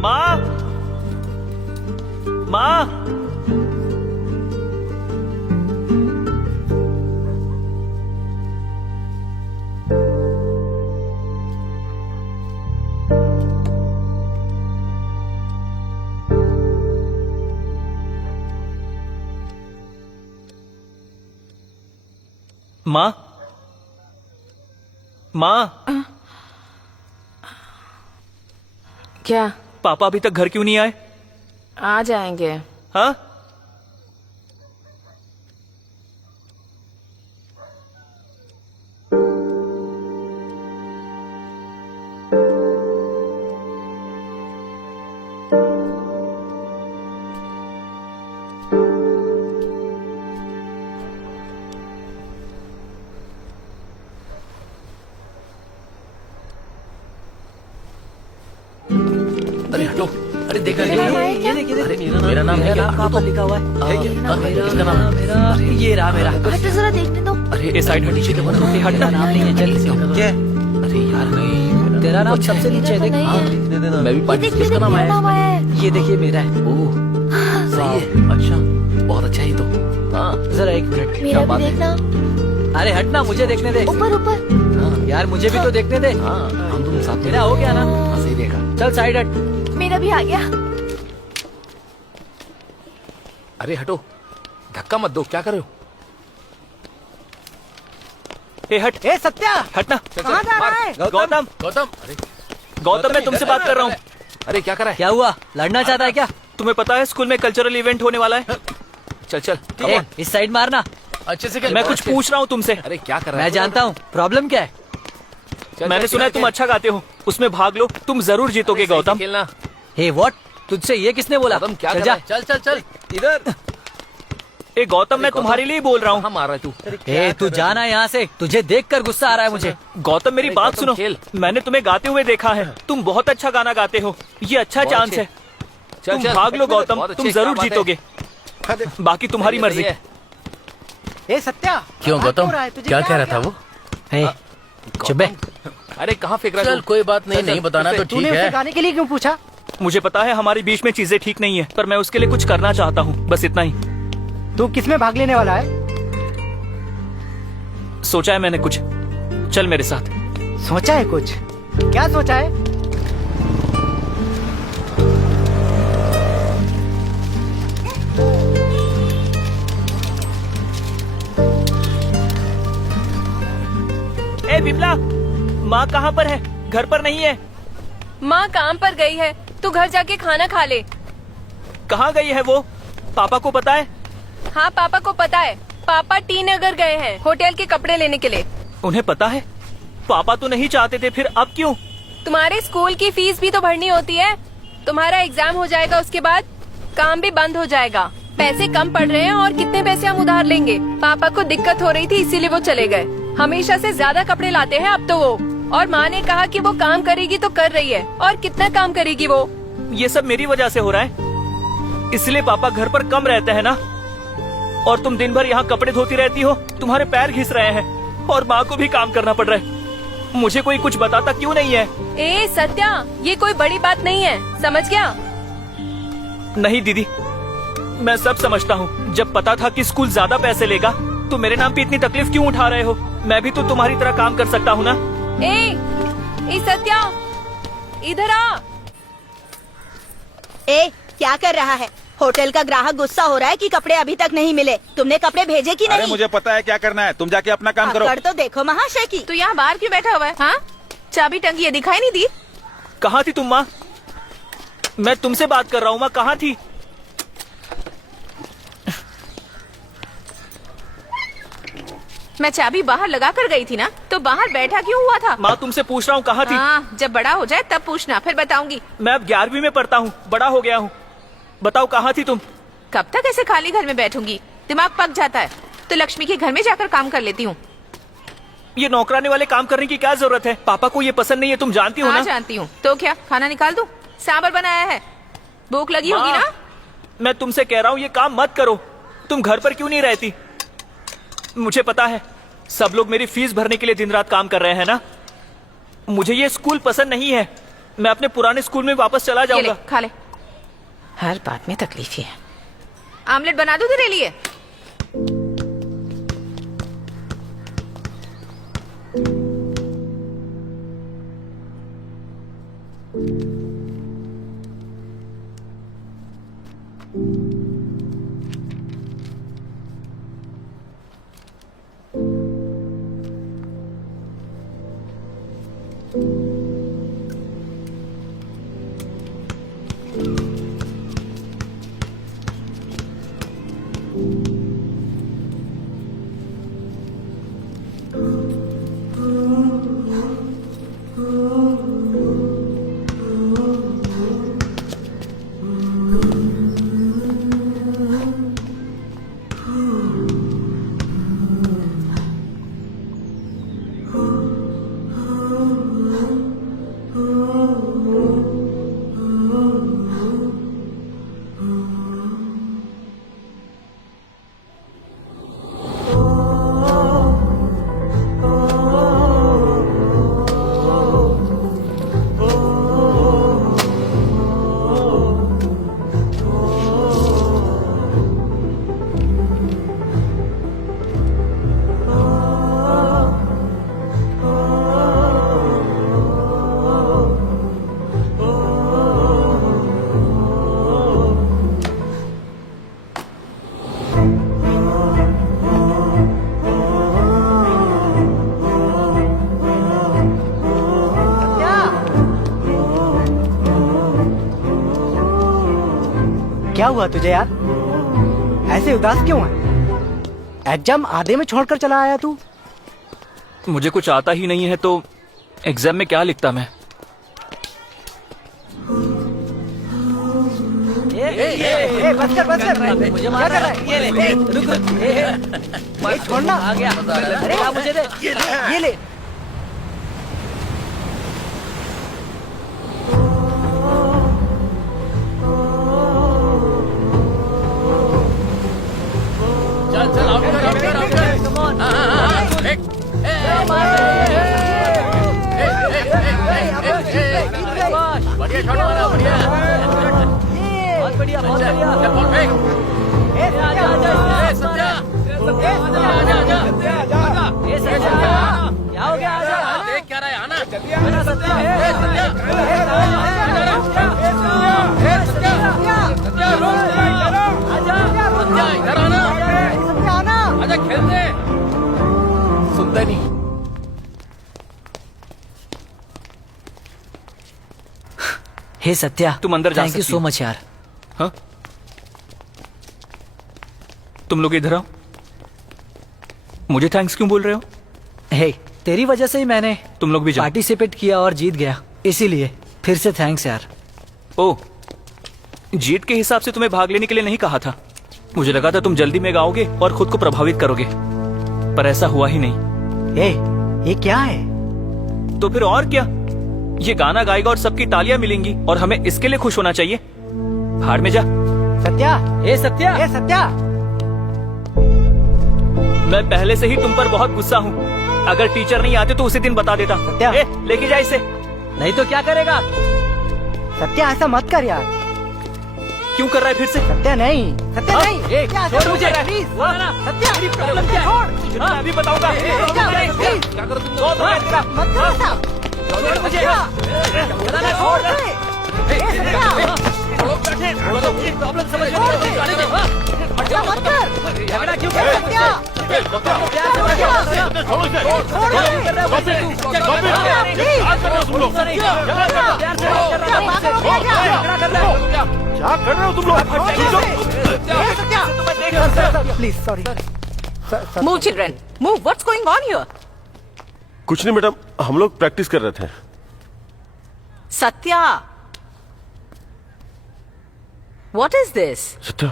माँ, माँ। माँ, माँ। क्या? पापा अभी तक घर क्यों नहीं आए? आ जाएंगे। हाँ? अरे हटो, अरे देखा मेरा नाम है क्या? कहाँ लिखा हुआ है? किसका नाम है? ये रहा मेरा। हट जरा देखने दो। अरे ये साइड नीचे देखो ना, हटना नाम नहीं है। चल क्या? अरे यार नहीं, तेरा नाम सबसे नीचे है, देख। मैं भी पार्टी किसका नाम आया? ये देखिए मेरा है। ओह सही है, अच्छा बहुत अच्छा ही तो। हाँ जरा एक मिनट। मेरा भी देखना। अरे हटना, मुझे देखने दे। ऊपर ऊपर। यार मुझे भी तो देखने दे। हाँ हम दोनों साथ में। मेरा हो गया ना? हाँ, सही देखा। चल साइड हट। मेरा भी आ गया। अरे हटो, धक्का मत दो, क्या कर रहे हो? ए हट, ए सत्या, हटना। कहाँ जा रहा है? गौतम, गौतम, अरे गौतम मैं तुमसे बात कर रहा हूँ। अरे क्या कर रहा है? क्या हुआ? लड़ना चाहता है क्या? तुम्हें पता है स्कूल में कल्चरल इवेंट होने वाला है? चल चल, ए, इस साइड मारना। अच्छे से खेल। मैं कुछ पूछ रहा हूँ तुमसे। अरे क्या कर रहा है? मैं जानता हूँ प्रॉब्लम क्या है। मैंने सुना है तुम अच्छा गाते हो, उसमें भाग लो, तुम जरूर जीतोगे गौतम। खेलना। Hey what? तुझसे ये किसने बोला? गौतम क्या चल कर जा। रहा है? चल चल चल इधर। ए गौतम मैं तुम्हारे लिए बोल रहा हूँ। कहाँ मार रहा है तू? ए तू जाना यहाँ से, तुझे देखकर गुस्सा आ रहा है मुझे। गौतम मेरी बात गौतम, सुनो, खेल। मैंने तुम्हें गाते हुए देखा है, तुम बहुत अच्छा गाना गाते हो, ये अच्छा बहुत चांस अच्छे। है। चल, तुम चल। भाग लो गौतम, बहुत अच्छे, तुम क्या जरूर बात है। जीतोगे, बाकी तुम्हारी मर्जी। ए सत्या, क्यों गौतम, क्या कह रहा था वो? चुप है। अरे कहाँ फेंक रहा है? चल कोई बात नहीं, नहीं बताना तो ठीक है। गाने के लिए क्यों पूछा? मुझे पता है हमारे बीच में चीजें ठीक नहीं है, पर मैं उसके लिए कुछ करना चाहता हूँ, बस इतना ही। तू किसमें भाग लेने वाला है? सोचा है मैंने कुछ, चल मेरे साथ। सोचा है कुछ? क्या सोचा है? ए बिमला, माँ कहाँ पर है? घर पर नहीं है। माँ काम पर गई है, तू घर जाके खाना खा ले। कहाँ गई है वो? पापा को पता है? हाँ पापा को पता है, पापा टी नगर गए हैं होटल के कपड़े लेने के लिए। उन्हें पता है? पापा तो नहीं चाहते थे, फिर अब क्यों? तुम्हारे स्कूल की फीस भी तो भरनी होती है, तुम्हारा एग्जाम हो जाएगा, उसके बाद काम भी बंद हो जाएगा। पैसे कम पड़ रहे हैं और कितने पैसे हम उधार लेंगे। पापा को दिक्कत हो रही थी इसीलिए वो चले गए। हमेशा से ज्यादा कपड़े लाते हैं अब तो वो, और माँ ने कहा कि वो काम करेगी तो कर रही है, और कितना काम करेगी वो। ये सब मेरी वजह से हो रहा है, इसलिए पापा घर पर कम रहते हैं ना, और तुम दिन भर यहाँ कपड़े धोती रहती हो, तुम्हारे पैर घिस रहे हैं, और माँ को भी काम करना पड़ रहा है। मुझे कोई कुछ बताता क्यों नहीं है? ए सत्या, ये कोई बड़ी बात नहीं है, समझ गया? नहीं दीदी, मैं सब समझता हूँ। जब पता था कि स्कूल ज्यादा पैसे लेगा तो मेरे नाम पे इतनी तकलीफ क्यों उठा रहे हो? मैं भी तो तुम्हारी तरह काम कर सकता हूँ ना। ए सत्या, इधर आ। ए क्या कर रहा है? होटल का ग्राहक गुस्सा हो रहा है कि कपड़े अभी तक नहीं मिले। तुमने कपड़े भेजे कि नहीं? अरे मुझे पता है क्या करना है, तुम जाके अपना काम करो। कर तो देखो महाशय की। तू यहाँ बाहर क्यों बैठा हुआ है? हाँ, चाबी टंगी है, दिखाई नहीं दी? कहाँ थी तुम माँ? मैं तुमसे बात कर रहा हूँ माँ, कहाँ थी? मैं चाबी बाहर लगा कर गई थी ना, तो बाहर बैठा क्यों हुआ था? माँ तुमसे पूछ रहा हूँ कहाँ थी? हाँ, जब बड़ा हो जाए तब पूछना, फिर बताऊंगी। मैं अब 11वीं में पढ़ता हूँ, बड़ा हो गया हूँ, बताओ कहाँ थी तुम? कब तक ऐसे खाली घर में बैठूंगी? दिमाग पक जाता है, तो लक्ष्मी के घर में जाकर काम कर लेती हूँ। ये नौकरानी वाले काम करने की क्या जरूरत है? पापा को ये पसंद नहीं है, तुम जानती हो हाँ ना? जानती हूँ, तो क्या खाना निकाल दूँ? सांबर बनाया है, भूख लगी होगी ना? मैं तुमसे कह रहा हूँ ये काम मत करो। तुम घर पर क्यों नहीं रहती? मुझे पता है सब लोग मेरी फीस भरने के लिए दिन रात काम कर रहे हैं ना। मुझे ये स्कूल पसंद नहीं है, मैं अपने पुराने स्कूल में वापस चला ये ले, जाऊंगा। खा ले। हर बात में तकलीफ ही है। आमलेट बना दूं तेरे लिए? क्या हुआ तुझे यार? ऐसे उदास क्यों है? एग्जाम आधे में छोड़कर चला आया तू? मुझे कुछ आता ही नहीं है तो एग्जाम में क्या लिखता मैं? बस कर। मुझे मार रहा है। ये ले, रुक। छोड़ना। आ गया। अरे मुझे दे। ये ले। सुनता नहीं। हे सत्या, तुम अंदर जा थैंक यू सकती सो हो। मच यार। हाँ? तुम लोग इधर आओ। मुझे थैंक्स क्यों बोल रहे हो? हे, तेरी वजह से ही मैंने तुम लोग भी जाओ। पार्टिसिपेट किया और जीत गया, इसीलिए फिर से थैंक्स यार। ओह, जीत के हिसाब से तुम्हें भाग लेने के लिए नहीं कहा था। मुझे लगा था तुम जल्दी में गाओगे और खुद को प्रभावित करोगे, पर ऐसा हुआ ही नहीं। ये क्या है? तो फिर और क्या, ये गाना गाएगा और सबकी तालियां मिलेंगी और हमें इसके लिए खुश होना चाहिए। भाड़ में जा। सत्या, सत्या, सत्या। मैं पहले से ही तुम पर बहुत गुस्सा हूँ। अगर टीचर नहीं आते तो उसी दिन बता देता। सत्या, लेके जा इसे। नहीं तो क्या करेगा? सत्या ऐसा मत कर यार। क्यों कर रहा है फिर से? सत्या नहीं, सत्या नहीं। छोड़ मुझे। प्लीज सत्या, मेरी प्रॉब्लम क्या है? मैं अभी बताऊंगा। क्या करो तुम? मत कर ऐसा। छोड़ मुझे। प्रॉब्लम समझ मत कर। झगड़ा क्यों कर रहा है? क्या कर रहे हो तुम लोग? Please sorry. Move, children. Move. What's going on here? कुछ नहीं मैडम, हम लोग प्रैक्टिस कर रहे थे। Satya. What is this? Satya,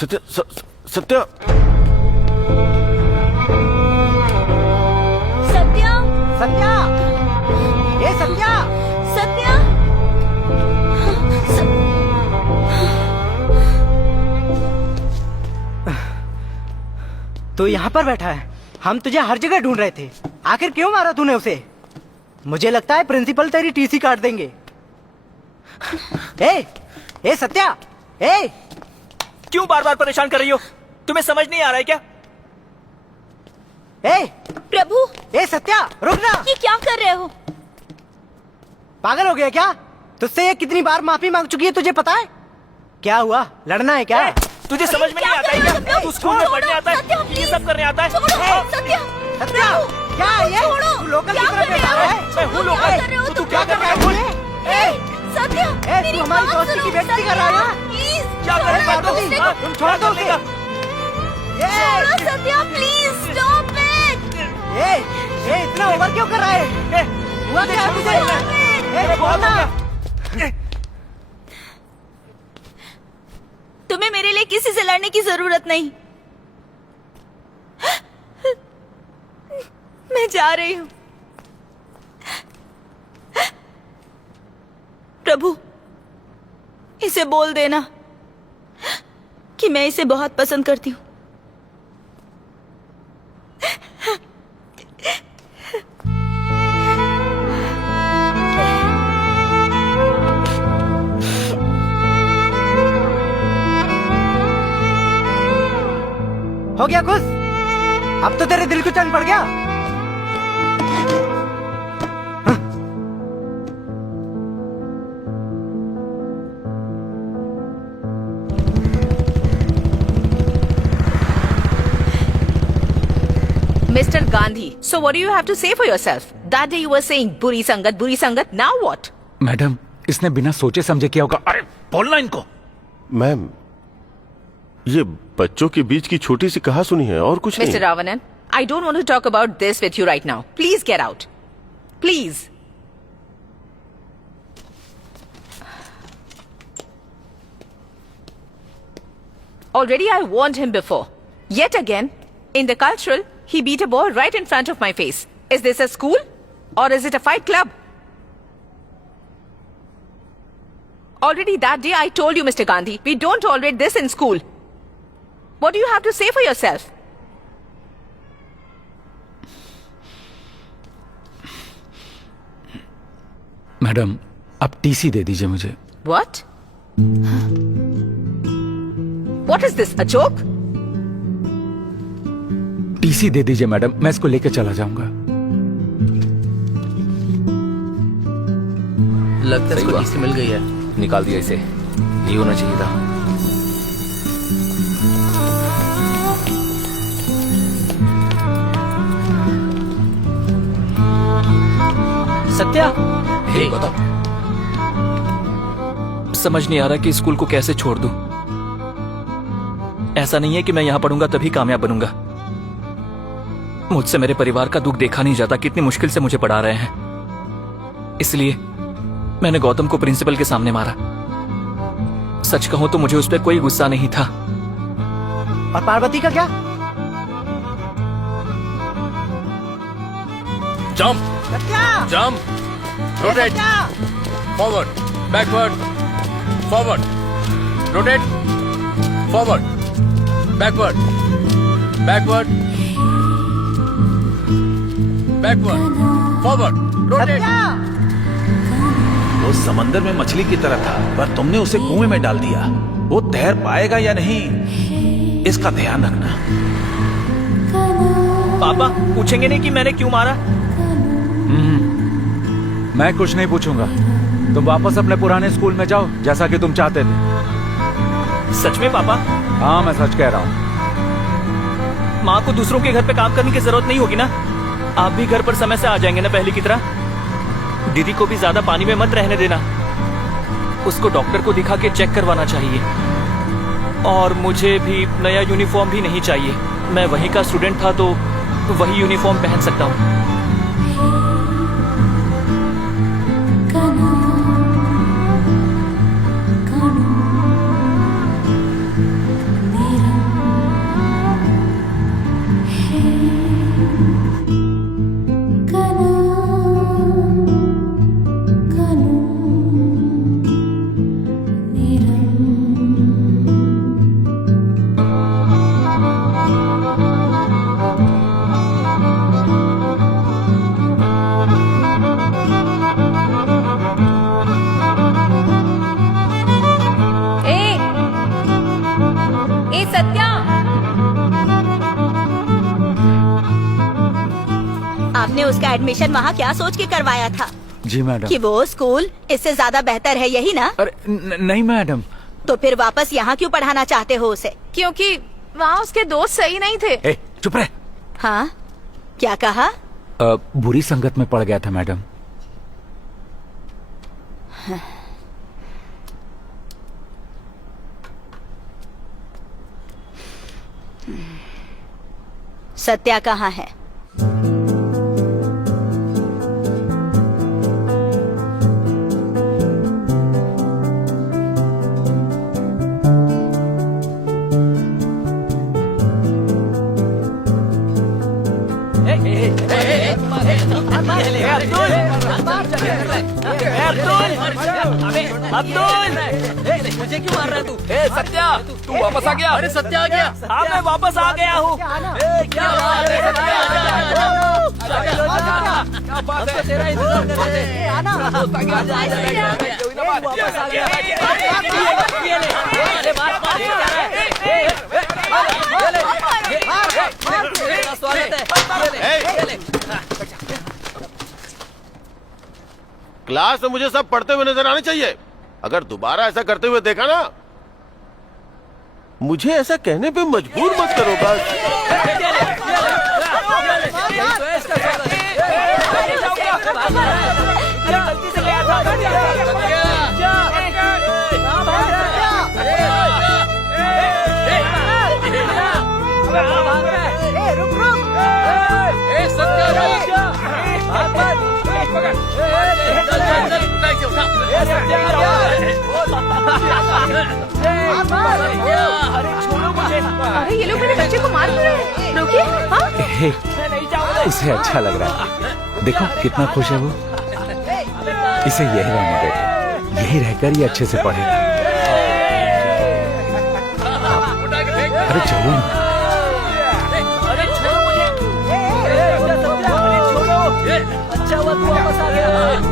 Satya, Satya, Satya, Satya, ये सत्या, सत्या, तो यहाँ पर बैठा है। हम तुझे हर जगह ढूंढ रहे थे। आखिर क्यों मारा तूने उसे? मुझे लगता है प्रिंसिपल तेरी टीसी काट देंगे। ए सत्या, क्यों बार बार परेशान कर रही हो? तुम्हें समझ नहीं आ रहा है क्या? प्रभु, सत्या रुक ना। ये क्या कर रहे हो? पागल हो गया क्या? तुझसे ये कितनी बार माफी मांग चुकी है, तुझे पता है? क्या हुआ? लड़ना है क्या? तुझे समझ में नहीं आता है क्या? तू स्कूल में पढ़ने आता है, ये सब करने आता है? सत्या, क्या है ये? तू लोकल की तरह बैठा है? मैं हूँ लोकल। तू क्या कर रहा है? सत्या, तू हमारी दोस्ती की बेइज्जती कर रहा है? क्या कर रहा है? तुम छोड़ दो उसे। Satya, please stop it. ये इतना ओवर क्यों कर रहा है? हुआ क्या है तुझे? बोलना। तुम्हें मेरे लिए किसी से लड़ने की जरूरत नहीं। मैं जा रही हूँ। प्रभु, इसे बोल देना कि मैं इसे बहुत पसंद करती हूँ। हो गया खुश? अब तो तेरे दिल को चैन पड़ गया। Mr. Gandhi, so what do you have to say for yourself? That day you were saying Buri Sangat, now what? Madam, इसने बिना सोचे समझे किया होगा। अरे बोलना इनको। मैम, ये बच्चों के बीच की छोटी सी कहा सुनी है और कुछ नहीं। Mr. Ravanan, I don't want to talk about this with you right now. Please get out. Please. Already I warned him before. Yet again, in the cultural, he beat a boy right in front of my face. Is this a school? Or is it a fight club? Already that day I told you, Mr. Gandhi, we don't tolerate this in school. What do you have to say for yourself? Madam, आप टीसी दे दीजिए मुझे। What? What is this, a joke? TC दे दीजिए मैडम, मैं इसको लेके चला जाऊंगा। लगता है इसको टीसी मिल गई है। निकाल दिया इसे, ये होना चाहिए था। सत्या, हे बताओ। समझ नहीं आ रहा कि स्कूल को कैसे छोड़ दूं। ऐसा नहीं है कि मैं यहां पढ़ूंगा तभी कामयाब बनूंगा। मुझसे मेरे परिवार का दुख देखा नहीं जाता, कितनी मुश्किल से मुझे पढ़ा रहे हैं। इसलिए मैंने गौतम को प्रिंसिपल के सामने मारा। सच कहूं तो मुझे उस पर कोई गुस्सा नहीं था। और पार्वती का क्या? Jump, jump, rotate, forward, backward, forward, rotate, forward, backward, backward, backward, forward, rotate. वो समंदर में मछली की तरह था, पर तुमने उसे कुएं में डाल दिया। वो तैर पाएगा या नहीं, इसका ध्यान रखना। पापा पूछेंगे नहीं कि मैंने क्यों मारा? मैं कुछ नहीं पूछूंगा। तुम वापस अपने पुराने स्कूल में जाओ, जैसा कि तुम चाहते थे। सच में पापा? हाँ, मैं सच कह रहा हूँ। माँ को दूसरों के घर पे काम करने की जरूरत नहीं होगी ना? आप भी घर पर समय से आ जाएंगे ना पहले की तरह? दीदी को भी ज्यादा पानी में मत रहने देना। उसको डॉक्टर को दिखा के चेक करवाना चाहिए। और मुझे भी नया यूनिफॉर्म भी नहीं चाहिए। मैं वहीं का स्टूडेंट था तो वही यूनिफॉर्म पहन सकता हूँ। आपने उसका एडमिशन वहाँ क्या सोच के करवाया था? जी मैडम। कि वो स्कूल इससे ज्यादा बेहतर है, यही ना? अरे नहीं मैडम। तो फिर वापस यहाँ क्यों पढ़ाना चाहते हो उसे? क्योंकि वहाँ उसके दोस्त सही नहीं थे। चुप रहे। हाँ, क्या कहा? बुरी संगत में पड़ गया था मैडम। सत्या कहाँ है? अब्दुल, मुझे क्यों मार रहा है तू? सत्या, तू वापस आ गया? अरे सत्या आ गया। हाँ, मैं वापस आ गया हूँ। क्या बात है सत्या? तेरा इंतजार कर रहे थे। आना। वापस आ गया। ये ले। अरे बात मार तेरा स्वागत है। क्लास में मुझे सब पढ़ते हुए नजर आने चाहिए। अगर दोबारा ऐसा करते हुए देखा ना, मुझे ऐसा कहने पे मजबूर मत करो बस। गलती से भाग रहा है। ए, रुक रुक। ए, सत्या रुक। भाग मत। अरे छोड़ो मुझे। अरे ये लोग मेरे बच्चे को मार क्यों रहे हैं? रोकिए। हाँ? हे, मैं नहीं जाऊंगा। उसे अच्छा लग रहा है। देखो कितना खुश है वो। इसे यही रहने दो, यही रहकर ये अच्छे से पढ़ेगा। अरे चलो ना। अरे छोड़ो मुझे। अरे छोड़ो। अच्छा हुआ तू वापस आ गया।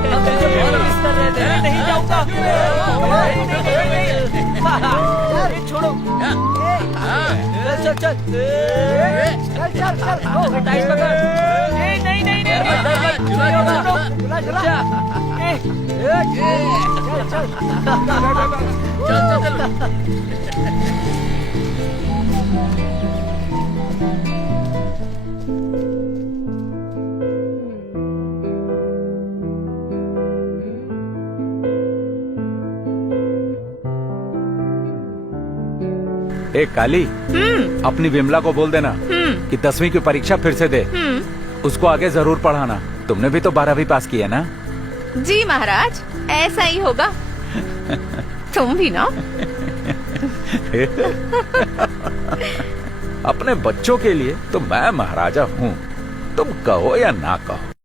हम तुझे बहुत मिस कर रहे थे। नहीं जाऊंगा। अरे छोड़ो। चल चल चल चल टाइम पकड़। नहीं नहीं नहीं ए काली, अपनी विमला को बोल देना कि 10वीं की परीक्षा फिर से दे। उसको आगे जरूर पढ़ाना। तुमने भी तो 12वीं पास की है ना? जी महाराज, ऐसा ही होगा। तुम भी ना। अपने बच्चों के लिए तो मैं महाराजा हूँ, तुम कहो या ना कहो।